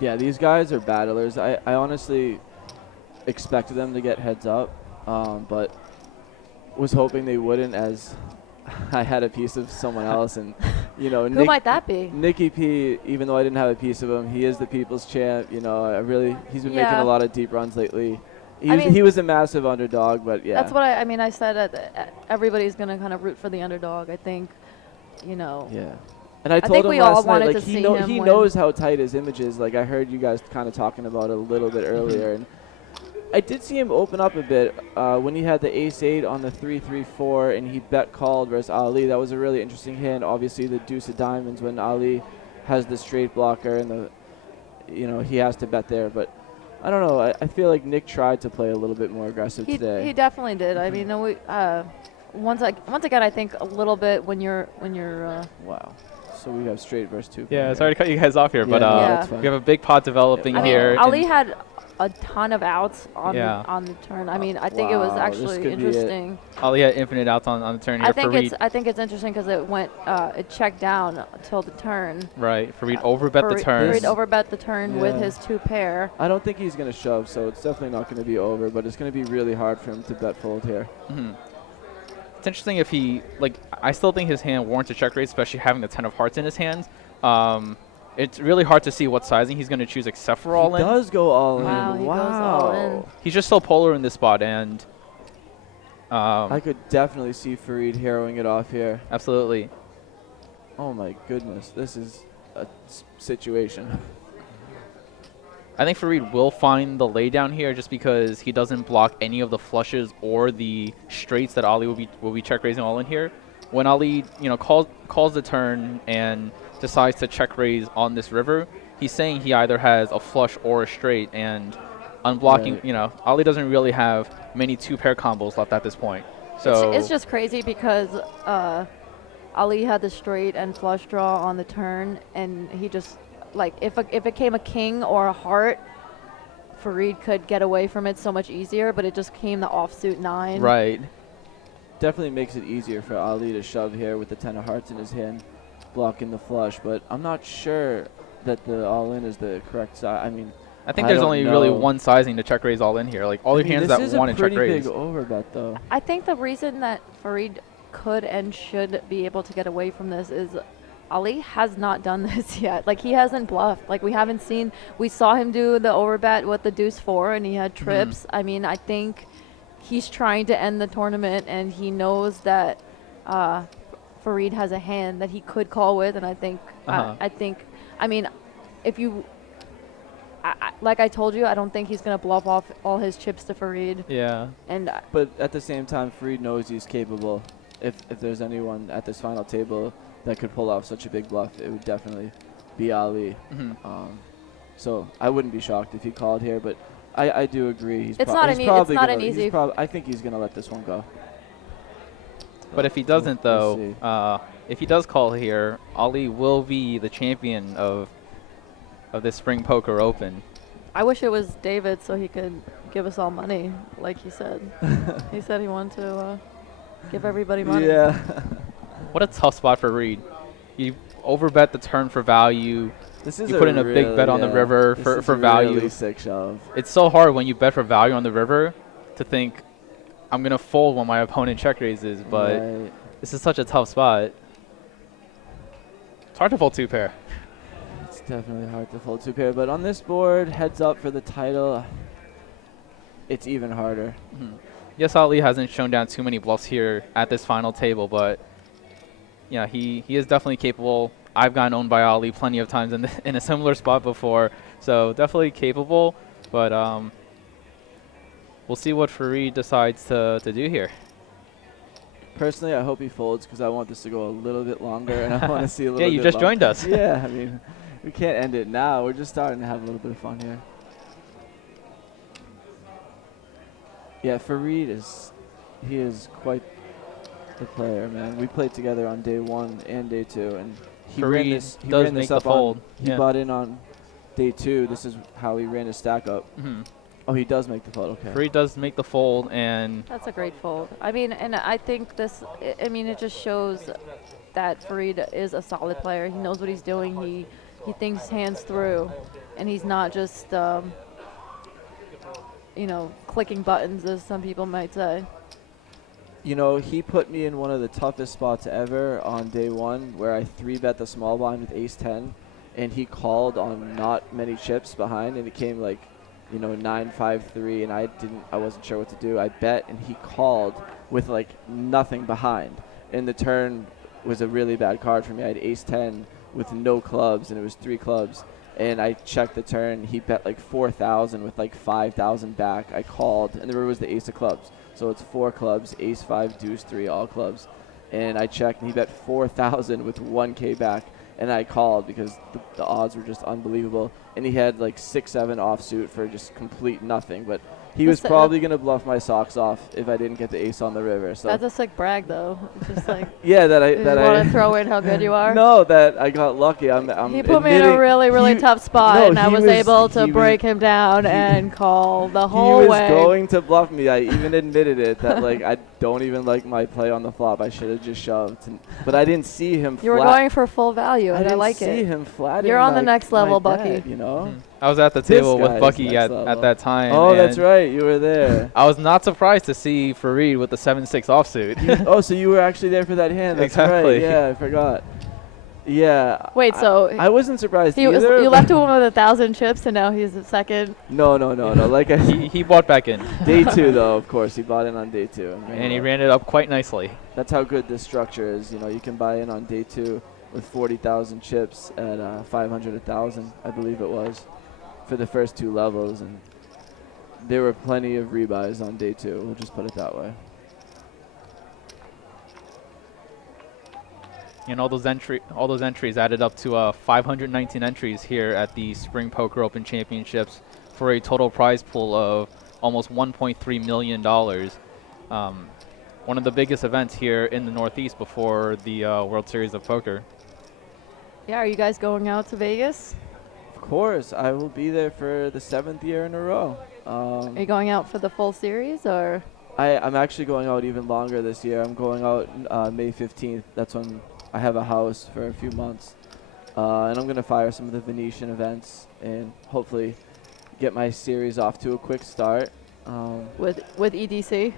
Yeah, these guys are battlers. I honestly expected them to get heads up, but was hoping they wouldn't, as I had a piece of someone else. And, Who might that be? Nicky P, even though I didn't have a piece of him, he is the people's champ. He's been making a lot of deep runs lately. He was a massive underdog, but yeah. That's what I said. Everybody's going to kind of root for the underdog, I think, Yeah. And I told him last night, he knows how tight his image is. Like, I heard you guys kind of talking about it a little bit earlier. And I did see him open up a bit when he had the ace-8 on the 3-3-4, and he bet called versus Ali. That was a really interesting hand. Obviously, the deuce of diamonds when Ali has the straight blocker, and he has to bet there. But I don't know. I feel like Nick tried to play a little bit more aggressive today. He definitely did. I mean, once again, I think a little bit when you're. Wow. So we have straight versus 2. Yeah, sorry to cut you guys off here, but we have a big pot developing here. Ali had a ton of outs on the turn. I mean, I think it was actually interesting. Ali had infinite outs on the turn here. I think it's interesting because it checked down until the turn. Right, Farid overbet the turn. Farid overbet the turn with his 2 pair. I don't think he's going to shove, so it's definitely not going to be over, but it's going to be really hard for him to bet fold here. Mm-hmm. It's interesting if he, I still think his hand warrants a check raise, especially having the 10 of hearts in his hands. It's really hard to see what sizing he's going to choose except for all in. He does go all in. Wow, he goes all in. He's just so polar in this spot, and I could definitely see Farid harrowing it off here. Absolutely. Oh my goodness, this is a situation. I think Farid will find the laydown here just because he doesn't block any of the flushes or the straights that Ali will be check raising all in here. When Ali, calls the turn and decides to check raise on this river, he's saying he either has a flush or a straight, and unblocking, Ali doesn't really have many 2-pair combos left at this point. So it's just crazy because Ali had the straight and flush draw on the turn, and he just if it came a king or a heart, Farid could get away from it so much easier, but it just came the offsuit 9. Right. Definitely makes it easier for Ali to shove here with the 10 of hearts in his hand, blocking the flush, but I'm not sure that the all-in is the correct size. I mean, I think there's only really one sizing to check raise all in here. Like, all your hands that want to check raise. This is a pretty big overbet, though. I think the reason that Farid could and should be able to get away from this is Ali has not done this yet. He hasn't bluffed. We saw him do the overbet with the deuce 4, and he had trips. I mean, I think he's trying to end the tournament, and he knows that Farid has a hand that he could call with, and I think, I mean, if you, like I told you, I don't think he's gonna bluff off all his chips to Farid. Yeah. And But at the same time, Farid knows he's capable. If there's anyone at this final table that could pull off such a big bluff, it would definitely be Ali. So I wouldn't be shocked if he called here, but I do agree. It's not an easy. I think he's gonna let this one go. But if he doesn't, though, if he does call here, Ali will be the champion of this Spring Poker Open. I wish it was David so he could give us all money, like he said. He said he wanted to give everybody money. Yeah. What a tough spot for Reed. You overbet the turn for value. This is you put in a big bet on the river for value. Really sick shove. It's so hard when you bet for value on the river to think, I'm going to fold when my opponent check raises, but this is such a tough spot. It's hard to fold two pair. It's definitely hard to fold two pair, but on this board, heads up for the title, it's even harder. Yes, Ali hasn't shown down too many bluffs here at this final table, but yeah, he is definitely capable. I've gotten owned by Ali plenty of times in a similar spot before, so definitely capable, but we'll see what Farid decides to do here. Personally, I hope he folds because I want this to go a little bit longer, and I want to see a little bit Yeah, you just joined us. Yeah, I mean, we can't end it now. We're just starting to have a little bit of fun here. Yeah, Farid is quite the player, man. We played together on day 1 and day 2, and he ran this up on. He bought in on day 2. This is how he ran his stack up. Oh, he does make the fold. Okay. Farid does make the fold, and that's a great fold. I mean, and I think this. I mean, it just shows that Farid is a solid player. He knows what he's doing. He thinks hands through, and he's not just clicking buttons, as some people might say. You know, he put me in one of the toughest spots ever on day 1, where I 3-bet the small blind with ace-10, and he called on not many chips behind, and it came like, 9-5-3, and I wasn't sure what to do. I bet, and he called with like nothing behind, and the turn was a really bad card for me. I had ace-10 with no clubs, and it was 3 clubs, and I checked the turn. He bet like 4,000 with like 5,000 back. I called, and the river was the ace of clubs. So it's 4 clubs, ace 5, deuce 3, all clubs. And I checked, and he bet 4,000 with 1K back. And I called because the odds were just unbelievable. And he had like 6-7 offsuit for just complete nothing. But he was probably going to bluff my socks off if I didn't get the ace on the river. So that's a sick brag, though. It's just like yeah, you want to throw in how good you are. No, that I got lucky. He put me in a really, really tough spot, and I was able to break him down and call the whole way. He was going to bluff me. I even admitted it that like I don't even like my play on the flop. I should have just shoved, but I didn't see him. You were going for full value, and I like it. I didn't see him flat. You're on the next level, Bucky. You know. I was at the table with Bucky at that time. Oh, that's right. You were there. I was not surprised to see Farid with the 7-6 offsuit. So you were actually there for that hand. That's exactly. Right. Yeah, I forgot. Yeah. Wait, so I wasn't surprised either. You left him with 1,000 chips, and now he's the second. No. Like he bought back in. Day 2, though, of course, he bought in on day 2, and he ran it up quite nicely. That's how good this structure is. You can buy in on day 2 with 40,000 chips at 500, 1,000, I believe it was, for the first 2 levels, and there were plenty of rebuys on day 2. We'll just put it that way. And all those entries added up to 519 entries here at the Spring Poker Open Championships for a total prize pool of almost $1.3 million. One of the biggest events here in the Northeast before the World Series of Poker. Yeah, are you guys going out to Vegas? Of course, I will be there for the 7th year in a row. Are you going out for the full series, or? I'm actually going out even longer this year. I'm going out May 15th. That's when I have a house for a few months. And I'm going to fire some of the Venetian events and hopefully get my series off to a quick start. With EDC?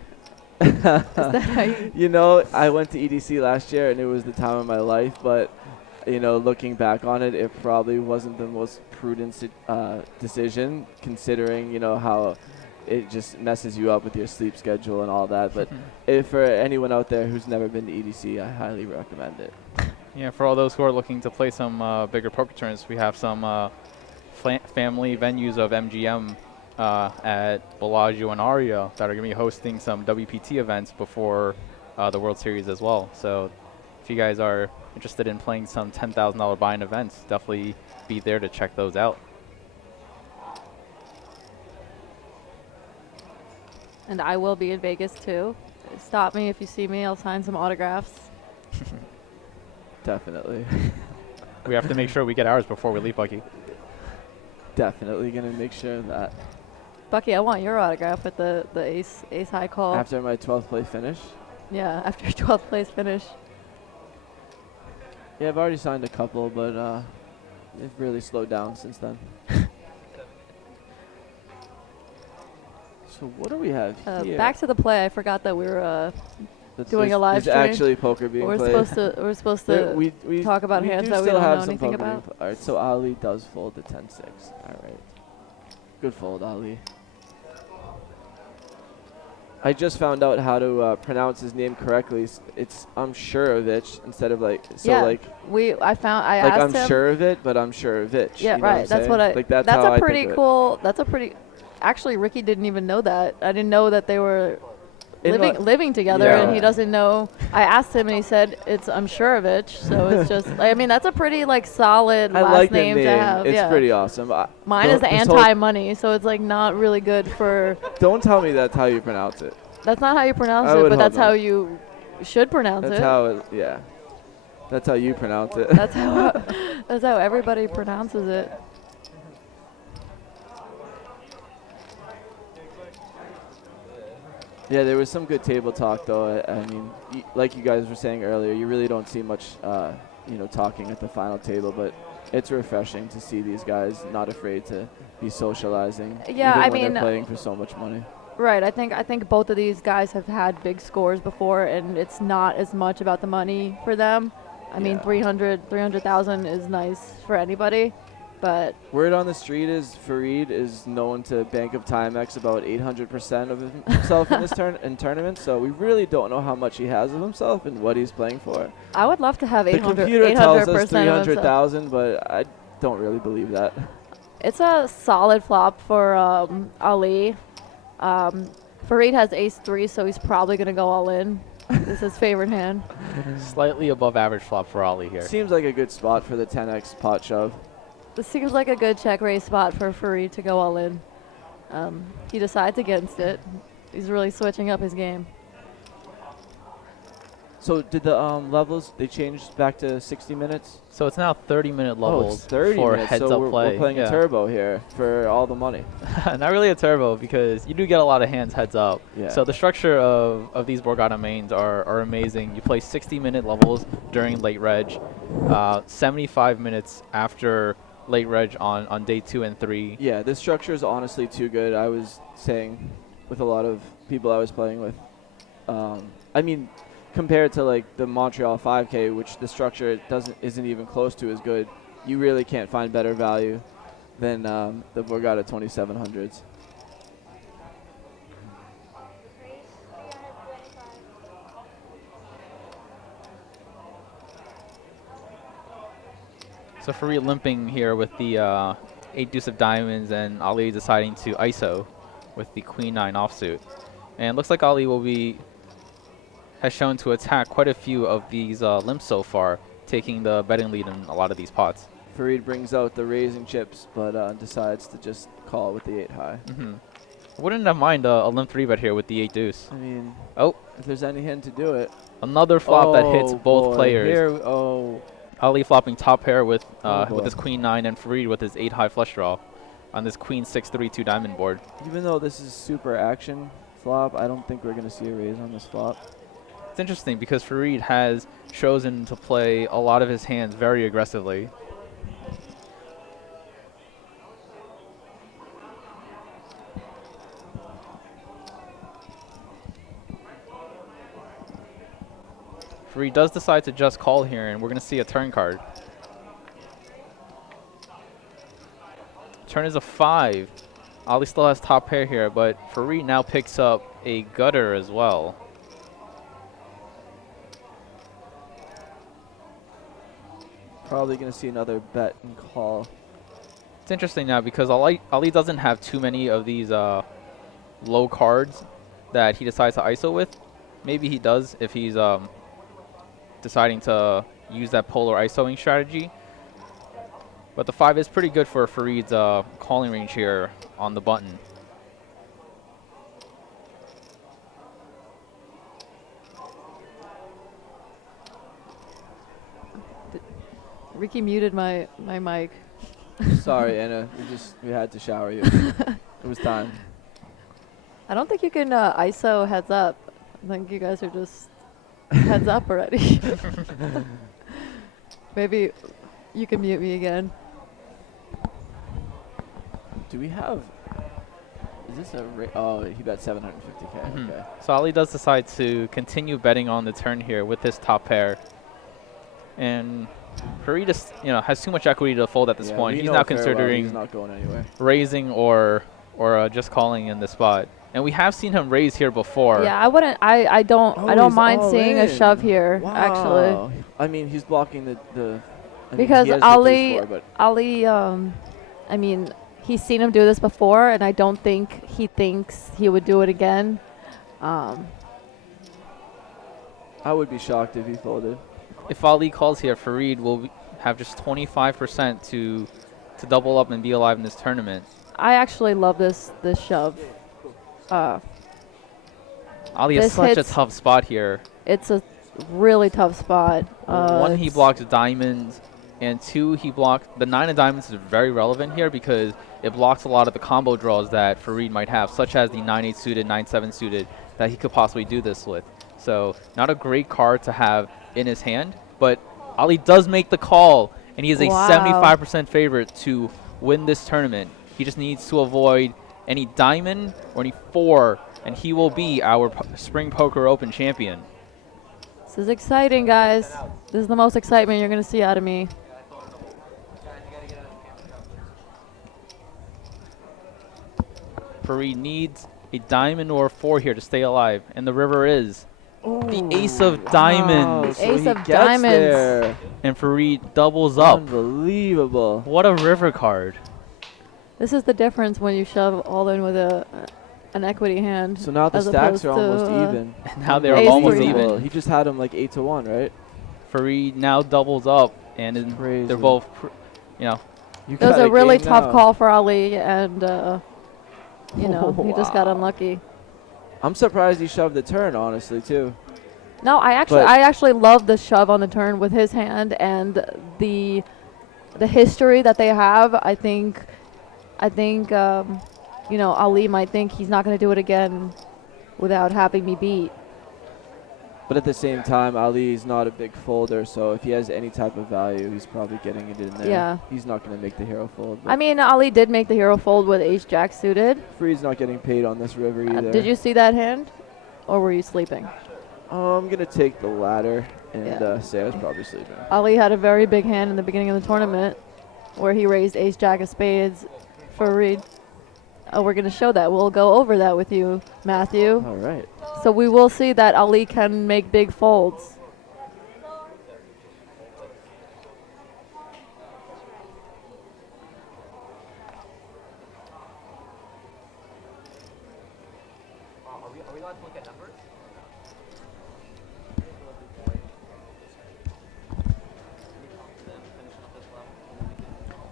Is that how you I went to EDC last year, and it was the time of my life, but looking back on it, it probably wasn't the most prudent decision, considering how it just messes you up with your sleep schedule and all that. But if for anyone out there who's never been to EDC, I highly recommend it. Yeah, for all those who are looking to play some bigger poker tournaments, we have some family venues of MGM at Bellagio and Aria that are going to be hosting some WPT events before the World Series as well. So if you guys are interested in playing some $10,000 buy-in events, definitely be there to check those out. And I will be in Vegas too. Stop me if you see me. I'll sign some autographs. Definitely. We have to make sure we get ours before we leave, Bucky. Definitely going to make sure of that. Bucky, I want your autograph with the ace high call. After my 12th place finish? Yeah, after your 12th place finish. Yeah, I've already signed a couple, but they've really slowed down since then. So what do we have here? Back to the play. I forgot that we were doing a live stream. There's actually poker being played. We're supposed to talk about hands that we don't know anything about. All right, so Ali does fold the 10-6. All right. Good fold, Ali. I just found out how to pronounce his name correctly. It's Imsirovic instead of like I asked him. I'm sure of it, but I'm sure of it. Yeah, you know right. That's what I. like. That's a pretty cool. That's a pretty. Actually, Ricky didn't even know that. I didn't know that they were living together, and he doesn't know. I asked him, and he said it's Imsirovic. So it's just. I mean, that's a pretty solid last name to have. It's pretty awesome. Mine is anti-money, so it's not really good for. Don't tell me that's how you pronounce it. That's not how you pronounce it, but that's how you should pronounce it. That's how yeah. That's how you pronounce it. That's how everybody pronounces it. Yeah, there was some good table talk, though. I mean, like you guys were saying earlier, you really don't see much, talking at the final table, but it's refreshing to see these guys not afraid to be socializing. Yeah, even I when mean, they're playing for so much money. Right. I think both of these guys have had big scores before, and it's not as much about the money for them. I mean, 300,000 is nice for anybody. But word on the street is Farid is known to bank of Timex about 800% of himself in this tournament. So we really don't know how much he has of himself and what he's playing for. I would love to have 800%. The computer tells us 300,000, but I don't really believe that. It's a solid flop for Ali. Farid has ace-3, so he's probably going to go all in. This is his favorite hand. Slightly above average flop for Ali here. Seems like a good spot for the 10x pot shove. This seems like a good check raise spot for Farid to go all in. He decides against it. He's really switching up his game. So did the levels, they changed back to 60 minutes? So it's now 30-minute levels 30 for minutes. heads-up so play. We're playing a turbo here for all the money. Not really a turbo, because you do get a lot of hands heads up. Yeah. So the structure of these Borgata mains are amazing. You play 60-minute levels during late reg, 75 minutes after late reg on day 2 and 3. Yeah, this structure is honestly too good. I was saying with a lot of people I was playing with, I mean, compared to the Montreal 5K, which the structure isn't even close to as good, you really can't find better value than the Borgata 2700s. So Farid limping here with the 8 deuce of diamonds, and Ali deciding to ISO with the queen 9 offsuit. And looks like Ali has shown to attack quite a few of these limps so far, taking the betting lead in a lot of these pots. Farid brings out the raising chips, but decides to just call with the 8 high. Wouldn't have mind a limp 3 bet here with the 8 deuce. I mean, if there's any hand to do it. Another flop that hits both players. Here, Ali flopping top pair with his queen 9, and Farid with his 8 high flush draw on this queen 6-3 2 diamond board. Even though this is super action flop, I don't think we're going to see a raise on this flop. It's interesting because Farid has chosen to play a lot of his hands very aggressively. Farid does decide to just call here, and we're going to see a turn card. Turn is a 5. Ali still has top pair here, but Farid now picks up a gutter as well. Probably going to see another bet and call. It's interesting now because Ali doesn't have too many of these low cards that he decides to ISO with. Maybe he does if he's deciding to use that polar ISOing strategy. But the 5 is pretty good for Farid's calling range here on the button. Ricky muted my mic. Sorry, Anna. We had to shower you. It was time. I don't think you can ISO heads up. I think you guys are just heads up already. Maybe you can mute me again. Do we have... Is this a... Oh, he bet 750K. Okay. So Ali does decide to continue betting on the turn here with this top pair. And Farid just, has too much equity to fold at this point. He's now considering he's not going anywhere. raising or just calling in the spot. And we have seen him raise here before. Yeah, I wouldn't. I don't mind all seeing a in. shove here. Wow. Actually, I mean, he's blocking the I mean, because he has the Ali, 3-4, but Ali, I mean, he's seen him do this before, and I don't think he thinks he would do it again. I would be shocked if he folded. If Ali calls here, Farid will have just 25% to double up and be alive in this tournament. I actually love this shove. Ali has This such a hits- tough spot here. It's a really tough spot. One, he it's- blocks diamonds, and 2, he blocks the 9 of diamonds is very relevant here because it blocks a lot of the combo draws that Farid might have, such as the 9-8 suited, 9-7 suited that he could possibly do this with. So not a great card to have in his hand, but Ali does make the call, and he is a Wow. 75% favorite to win this tournament. He just needs to avoid any diamond or any 4, and he will be our Spring Poker Open champion. This is exciting, guys. This is the most excitement you're going to see out of me. Farid needs a diamond or a 4 here to stay alive, and the river is the ace of diamonds. So Ace he of gets diamonds. there. And Farid doubles up. Unbelievable. What a river card. This is the difference when you shove all in with an equity hand. So now the as stacks opposed are almost to, even. And now they're Ace almost three. Unbelievable. even. He just had him like 8-1, right? Farid now doubles up, and then Crazy. they're both, You It was got a really game tough now. call for Ali, and he just got unlucky. I'm surprised he shoved the turn, honestly, too. No, I But- actually love the shove on the turn with his hand and the history that they have. I think Ali might think he's not going to do it again without having me beat. But at the same time, Ali's not a big folder, so if he has any type of value, he's probably getting it in there. Yeah. He's not going to make the hero fold. I mean, Ali did make the hero fold with ace jack suited. Freed's not getting paid on this river either. Did you see that hand, or were you sleeping? I'm going to take the latter and Yeah. say I was probably sleeping. Ali had a very big hand in the beginning of the tournament where he raised ace jack of spades for Reed. Oh, we're going to show that. We'll go over that with you, Matthew. All right. So we will see that Ali can make big folds. Are we allowed to look at numbers?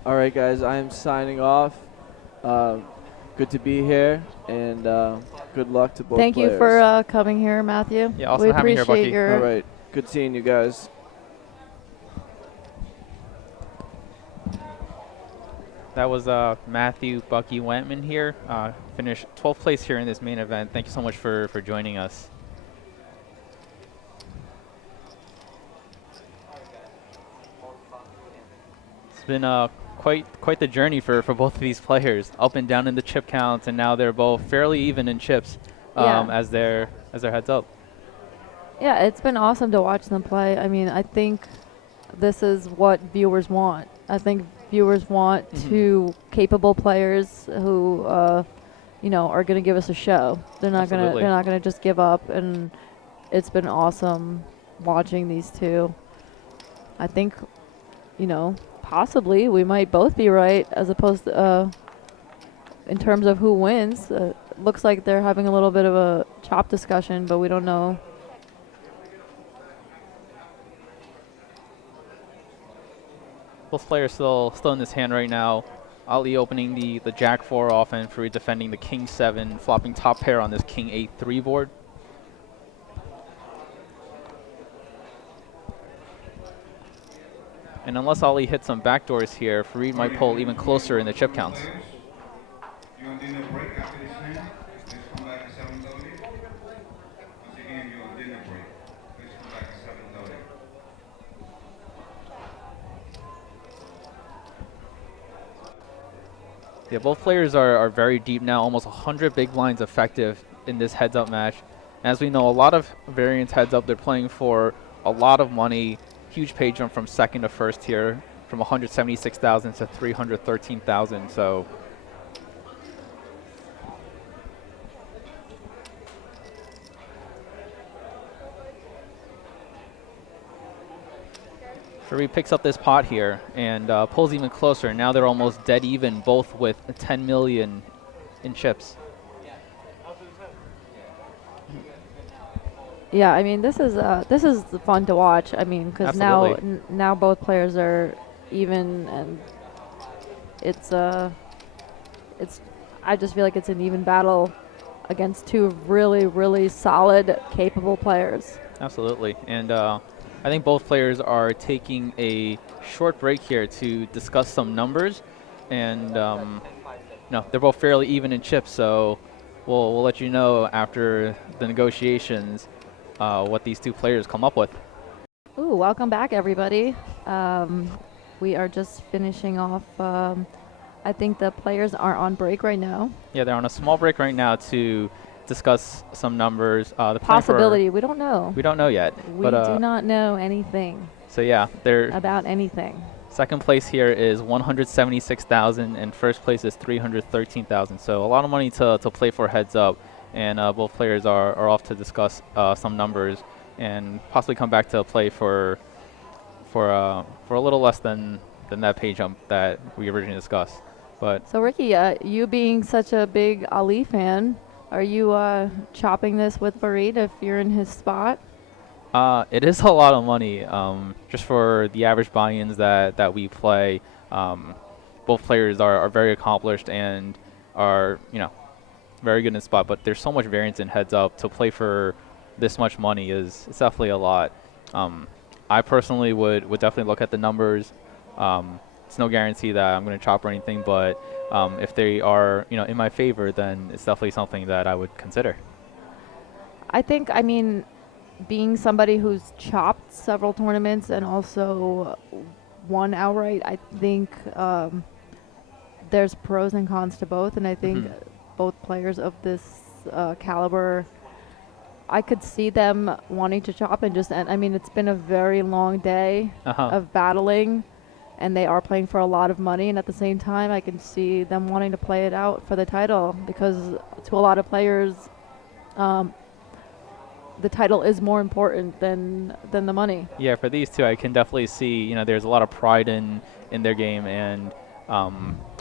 All right, guys, I am signing off. Good to be here, and good luck to both Thank players. you for coming here, Matthew. Yeah, awesome we having you here, appreciate Bucky. your. All right. Good seeing you guys. That was Matthew Bucky Wentman here. Finished 12th place here in this main event. Thank you so much for joining us. It's been quite the journey for both of these players, up and down in the chip counts, and now they're both fairly even in chips Yeah. as their heads up. Yeah, it's been awesome to watch them play. I mean, I think this is what viewers want. I think viewers want, Mhm. two capable players who, you know, are going to give us a show. They're not going to. Absolutely. They're not going to just give up. And it's been awesome watching these two. I think, you know, possibly we might both be right as opposed to in terms of who wins. Looks like they're having a little bit of a chop discussion, but we don't know. Both players still in this hand right now. Ali opening the Jack 4 off and Farid defending the King 7, flopping top pair on this King 8-3 board. And unless Ali hits some backdoors here, Farid might pull even closer in the chip counts. You're on dinner break after this hand. Please come back at 7:30. Once again, you're on dinner break. Please come back at 7:30. Yeah, both players are very deep now, almost 100 big blinds effective in this heads-up match. As we know, a lot of variants heads-up, they're playing for a lot of money. Huge pay jump from second to first here, from 176,000 to 313,000. So Farid picks up this pot here and pulls even closer. Now they're almost dead even, both with 10 million in chips. Yeah, I mean this is fun to watch. I mean, because now Absolutely. now both players are even, and it's I just feel like it's an even battle against two really solid, capable players. Absolutely. And I think both players are taking a short break here to discuss some numbers. And no, they're both fairly even in chips, so we'll let you know after the negotiations what these two players come up with. Ooh, welcome back, everybody. We are just finishing off. I think the players are on break right now. Yeah, they're on a small break right now to discuss some numbers. The Possibility, we don't know. we don't know yet. We but, do not know anything So yeah, they're about anything. second place here is 176,000 and first place is 313,000. So a lot of money to play for heads up. And both players are off to discuss some numbers and possibly come back to play for a little less than that pay jump that we originally discussed. But So Ricky, you being such a big Ali fan, are you chopping this with Farid if you're in his spot? it is a lot of money just for the average buy-ins that we play. Both players are very accomplished and are, you know, very good in the spot, but there's so much variance in heads up. To play for this much money it's definitely a lot. I personally would definitely look at the numbers. It's no guarantee that I'm going to chop or anything, but if they are, you know, in my favor, then it's definitely something that I would consider. I think, I mean, being somebody who's chopped several tournaments and also won outright, I think there's pros and cons to both, and I think both players of this caliber, I could see them wanting to chop and just end. I mean, it's been a very long day of battling, and they are playing for a lot of money, and at the same time, I can see them wanting to play it out for the title, because to a lot of players, the title is more important than the money. Yeah, for these two, I can definitely see, you know, there's a lot of pride in their game, and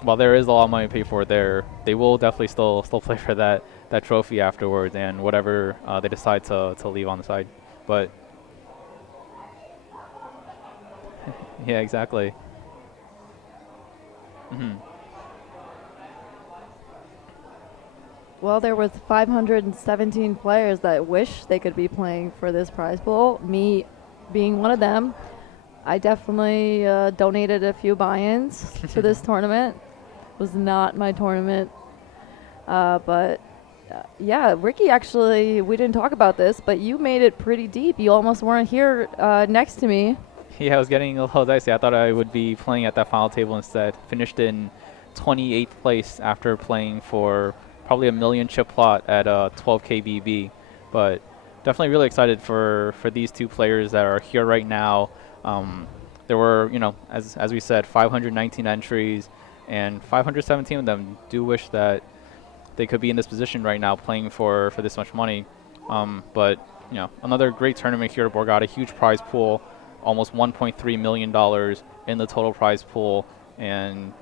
while there is a lot of money to pay for, they will definitely still play for that trophy afterwards and whatever they decide to leave on the side. But yeah, exactly. Well, there was 517 players that wish they could be playing for this prize pool. Me being one of them. I definitely donated a few buy-ins to this tournament. It was not my tournament. But yeah, Ricky, actually, we didn't talk about this, but you made it pretty deep. You almost weren't here next to me. Yeah, I was getting a little dicey. I thought I would be playing at that final table instead. Finished in 28th place after playing for probably a million chip plot at 12K BB. But definitely really excited for these two players that are here right now. there were, as we said, 519 entries, and 517 of them do wish that they could be in this position right now playing for this much money. But another great tournament here at Borgata, huge prize pool, almost $1.3 million in the total prize pool. And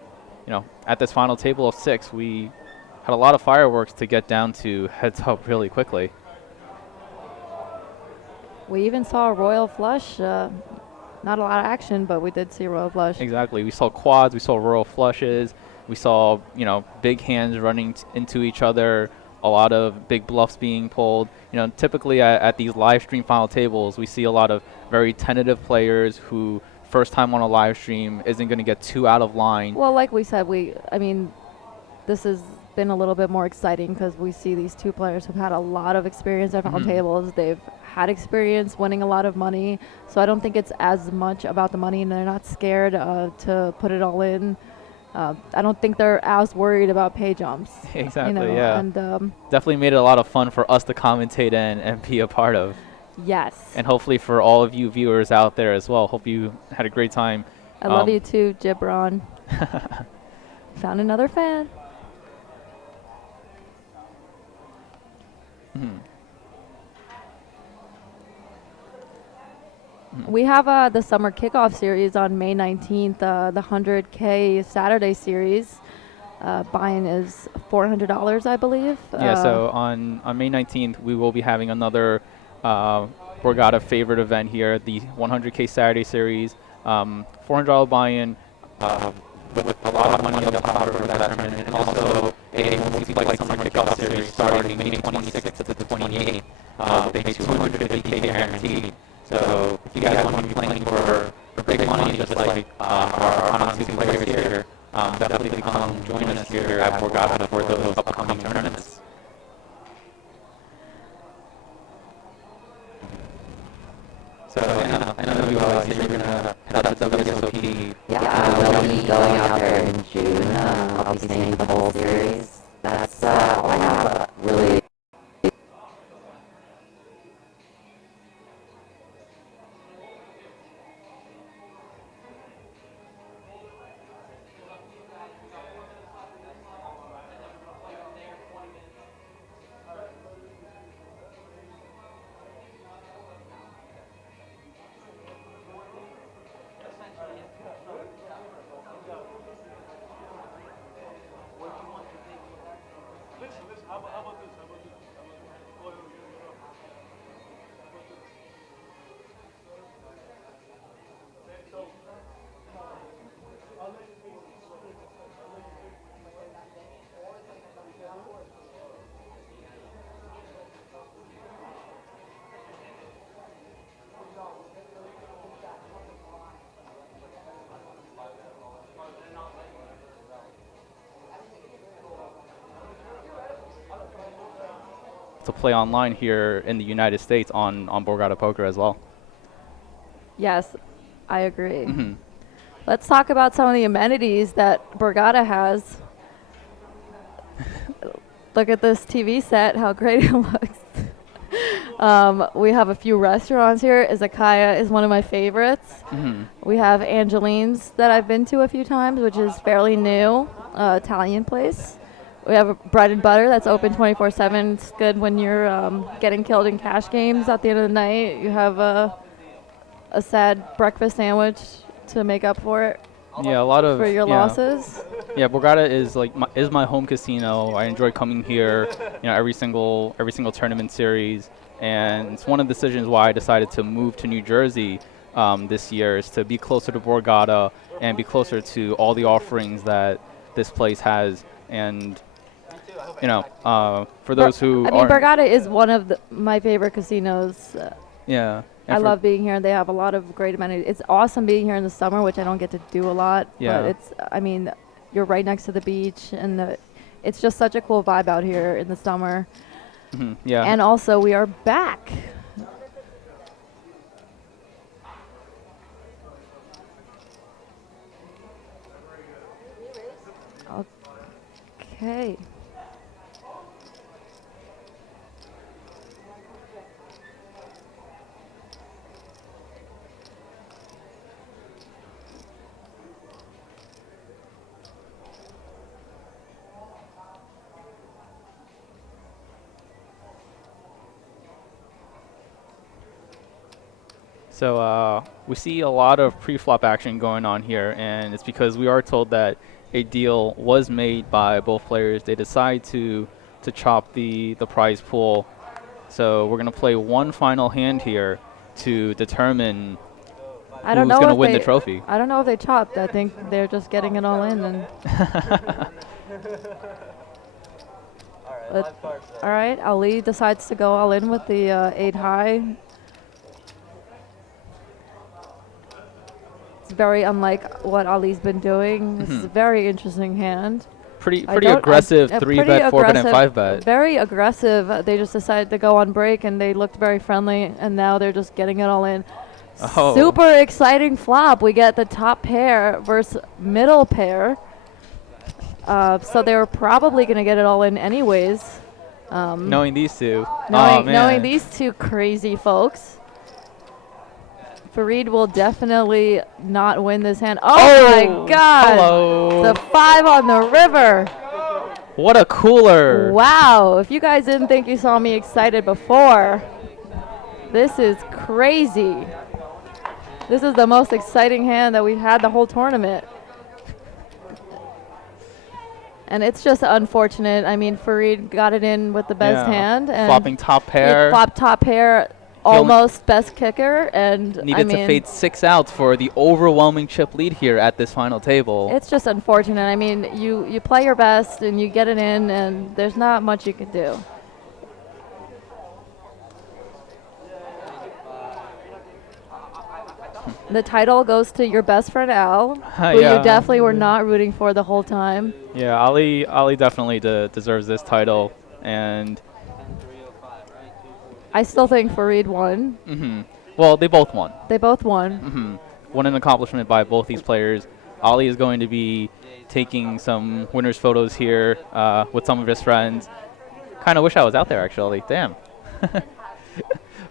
at this final table of 6, we had a lot of fireworks to get down to heads up really quickly. We even saw a royal flush. Not a lot of action, but we did see a royal flush. Exactly. We saw quads, we saw royal flushes, we saw, big hands running into each other, a lot of big bluffs being pulled. Typically at these live stream final tables, we see a lot of very tentative players who first time on a live stream isn't going to get too out of line. Well, like we said, this has been a little bit more exciting because we see these two players who've had a lot of experience at final tables. They've had experience winning a lot of money, so I don't think it's as much about the money, and they're not scared to put it all in. I don't think they're as worried about pay jumps. Exactly, yeah. And definitely made it a lot of fun for us to commentate and be a part of. Yes. And hopefully for all of you viewers out there as well. Hope you had a great time. I love you too, Gibran. Found another fan. We have the summer kickoff series on May 19th, the 100K Saturday series. Buy-in is $400, I believe. Yeah, so on May 19th, we will be having another Borgata favorite event here, the 100K Saturday series. $400 buy-in with a lot of money on the top for that tournament, and also a multi-play summer kickoff series starting May 26th to the 28th. They pay $250K guaranteed. So if you guys want to be playing for big money, just like our two players here, definitely come join us here at Borgata for those upcoming tournaments. So I know you guys said you're going to head out to WSOP. Yeah, we'll be going out there in June. I'll be staying for the whole series. That's all I have really. To play online here in the United States on Borgata Poker as well. Yes, I agree. Let's talk about some of the amenities that Borgata has. Look at this TV set, how great it looks. We have a few restaurants here. Izakaya is one of my favorites. We have Angeline's that I've been to a few times, which is fairly new, Italian place. We have a bread and butter that's open 24/7. It's good when you're getting killed in cash games at the end of the night. You have a sad breakfast sandwich to make up for it. Yeah, a lot of for your losses. Yeah, Borgata is my home casino. I enjoy coming here, every single tournament series, and it's one of the decisions why I decided to move to New Jersey this year, is to be closer to Borgata and be closer to all the offerings that this place has. And for those who Borgata is one of my favorite casinos. Yeah. I love being here. They have a lot of great amenities. It's awesome being here in the summer, which I don't get to do a lot. Yeah. But you're right next to the beach, and it's just such a cool vibe out here in the summer. Yeah. And also, we are back. Okay. So we see a lot of pre-flop action going on here, and it's because we are told that a deal was made by both players. They decide to chop the prize pool. So we're gonna play one final hand here to determine I don't who's know gonna if win they, the trophy. I don't know if they chopped. I think they're just getting it all in. And all right, Ali decides to go all in with the 8 high. It's very unlike what Ali's been doing. This is a very interesting hand. Pretty aggressive 3-bet, 4-bet, and 5-bet. Very aggressive. They just decided to go on break, and they looked very friendly, and now they're just getting it all in. Oh. Super exciting flop. We get the top pair versus middle pair. So they were probably going to get it all in anyways. Knowing these two. Knowing these two crazy folks. Farid will definitely not win this hand. Oh my God! Hello. The 5 on the river. What a cooler! Wow! If you guys didn't think you saw me excited before, this is crazy. This is the most exciting hand that we've had the whole tournament. And it's just unfortunate. I mean, Farid got it in with the best hand. And flopping top pair. He flopped top pair. Almost best kicker, and needed to fade 6 outs for the overwhelming chip lead here at this final table. It's just unfortunate. I mean, you play your best and you get it in, and there's not much you can do. The title goes to your best friend Al, who you definitely were not rooting for the whole time. Yeah, Ali definitely deserves this title, and I still think Farid won. Well, they both won. They both won. Won an accomplishment by both these players. Ali is going to be taking some winners' photos here with some of his friends. Kind of wish I was out there, actually. Damn.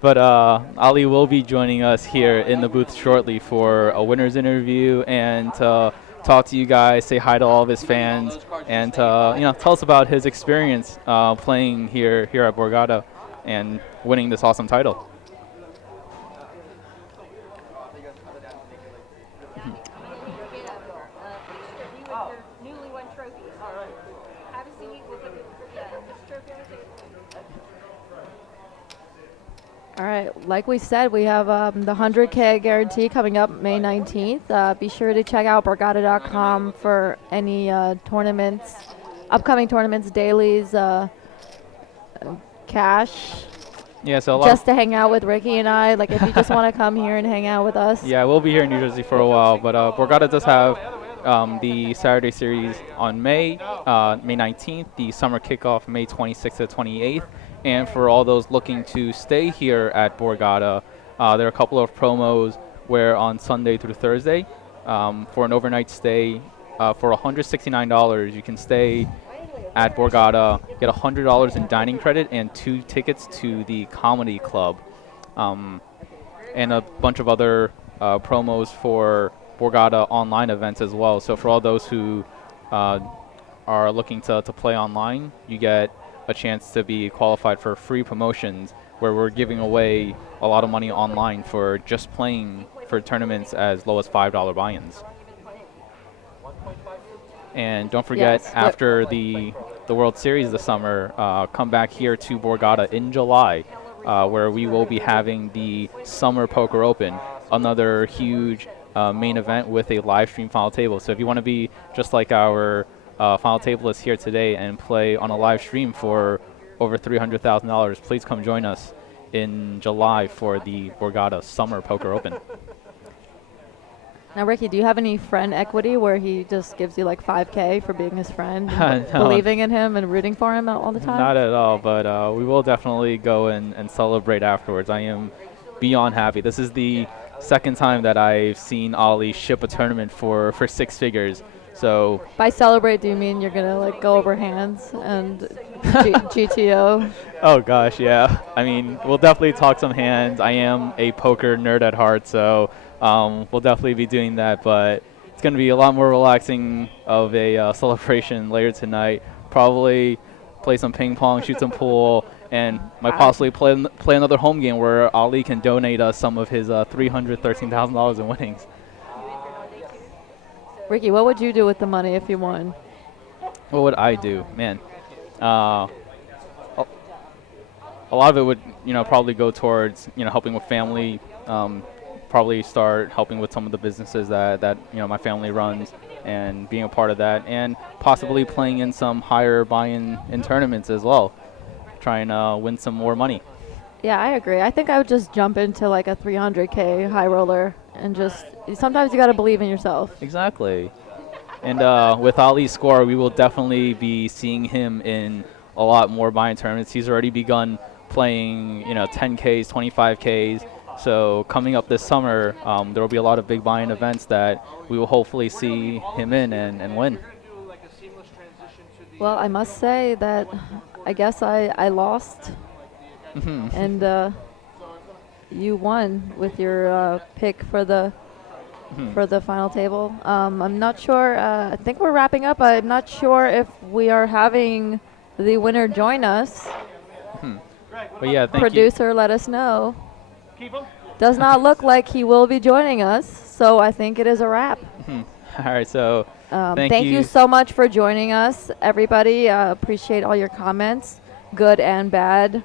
But Ali will be joining us here in the booth shortly for a winner's interview and to talk to you guys, say hi to all of his fans, and tell us about his experience playing here at Borgata and winning this awesome title. All right, like we said, we have the 100K guarantee coming up May 19th. Be sure to check out borgata.com for any tournaments, upcoming tournaments, dailies, cash. Yeah, so just to hang out with Ricky and I. Like, if you just want to come here and hang out with us. Yeah, we'll be here in New Jersey for a while, but Borgata does have the Saturday series on May 19th, the summer kickoff May 26th to 28th. And for all those looking to stay here at Borgata, there are a couple of promos where on Sunday through Thursday, for an overnight stay, for $169, you can stay at Borgata, get $100 in dining credit and 2 tickets to the comedy club, and a bunch of other promos for Borgata online events as well. So for all those who are looking to play online, you get a chance to be qualified for free promotions where we're giving away a lot of money online for just playing for tournaments as low as $5 buy-ins. And don't forget, after the World Series this summer, come back here to Borgata in July, where we will be having the Summer Poker Open, another huge main event with a live stream final table. So if you want to be just like our final tableists here today and play on a live stream for over $300,000, please come join us in July for the Borgata Summer Poker Open. Now, Ricky, do you have any friend equity where he just gives you like $5K for being his friend, and No. believing in him and rooting for him all the time? Not at all, but we will definitely go and celebrate afterwards. I am beyond happy. This is the second time that I've seen Ali ship a tournament for 6 figures. So by celebrate, do you mean you're gonna like go over hands and GTO? Oh gosh, yeah. I mean, we'll definitely talk some hands. I am a poker nerd at heart, so we'll definitely be doing that. But it's gonna be a lot more relaxing of a celebration later tonight. Probably play some ping pong, shoot some pool, and might possibly play another home game where Ali can donate us some of his $313,000 in winnings. Ricky, what would you do with the money if you won? What would I do? Man, a lot of it would, probably go towards, helping with family. Probably start helping with some of the businesses that my family runs and being a part of that, and possibly playing in some higher buy-in in tournaments as well, trying to win some more money. Yeah, I agree. I think I would just jump into like a 300K high roller and just sometimes you got to believe in yourself. Exactly. And with Ali's score, we will definitely be seeing him in a lot more buy-in tournaments. He's already begun playing, 10Ks, 25Ks. So coming up this summer, there will be a lot of big buy-in events that we will hopefully see him in and win. Well, I must say that I guess I lost, and you won with your pick for the final table. I'm not sure. I think we're wrapping up. I'm not sure if we are having the winner join us. But yeah, thank Producer, let us know. Does not look like he will be joining us, so I think it is a wrap. All right, so thank you so much for joining us, everybody. Appreciate all your comments, good and bad,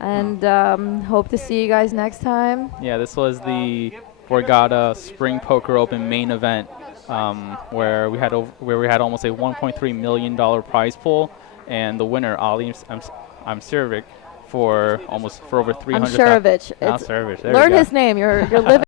and hope to see you guys next time. Yeah, this was the Borgata Spring Poker Open main event, where we had almost a $1.3 million prize pool, and the winner Ali Imsirovic for over 300. Imsirovic. Imsirovic. Learn his name. You're living.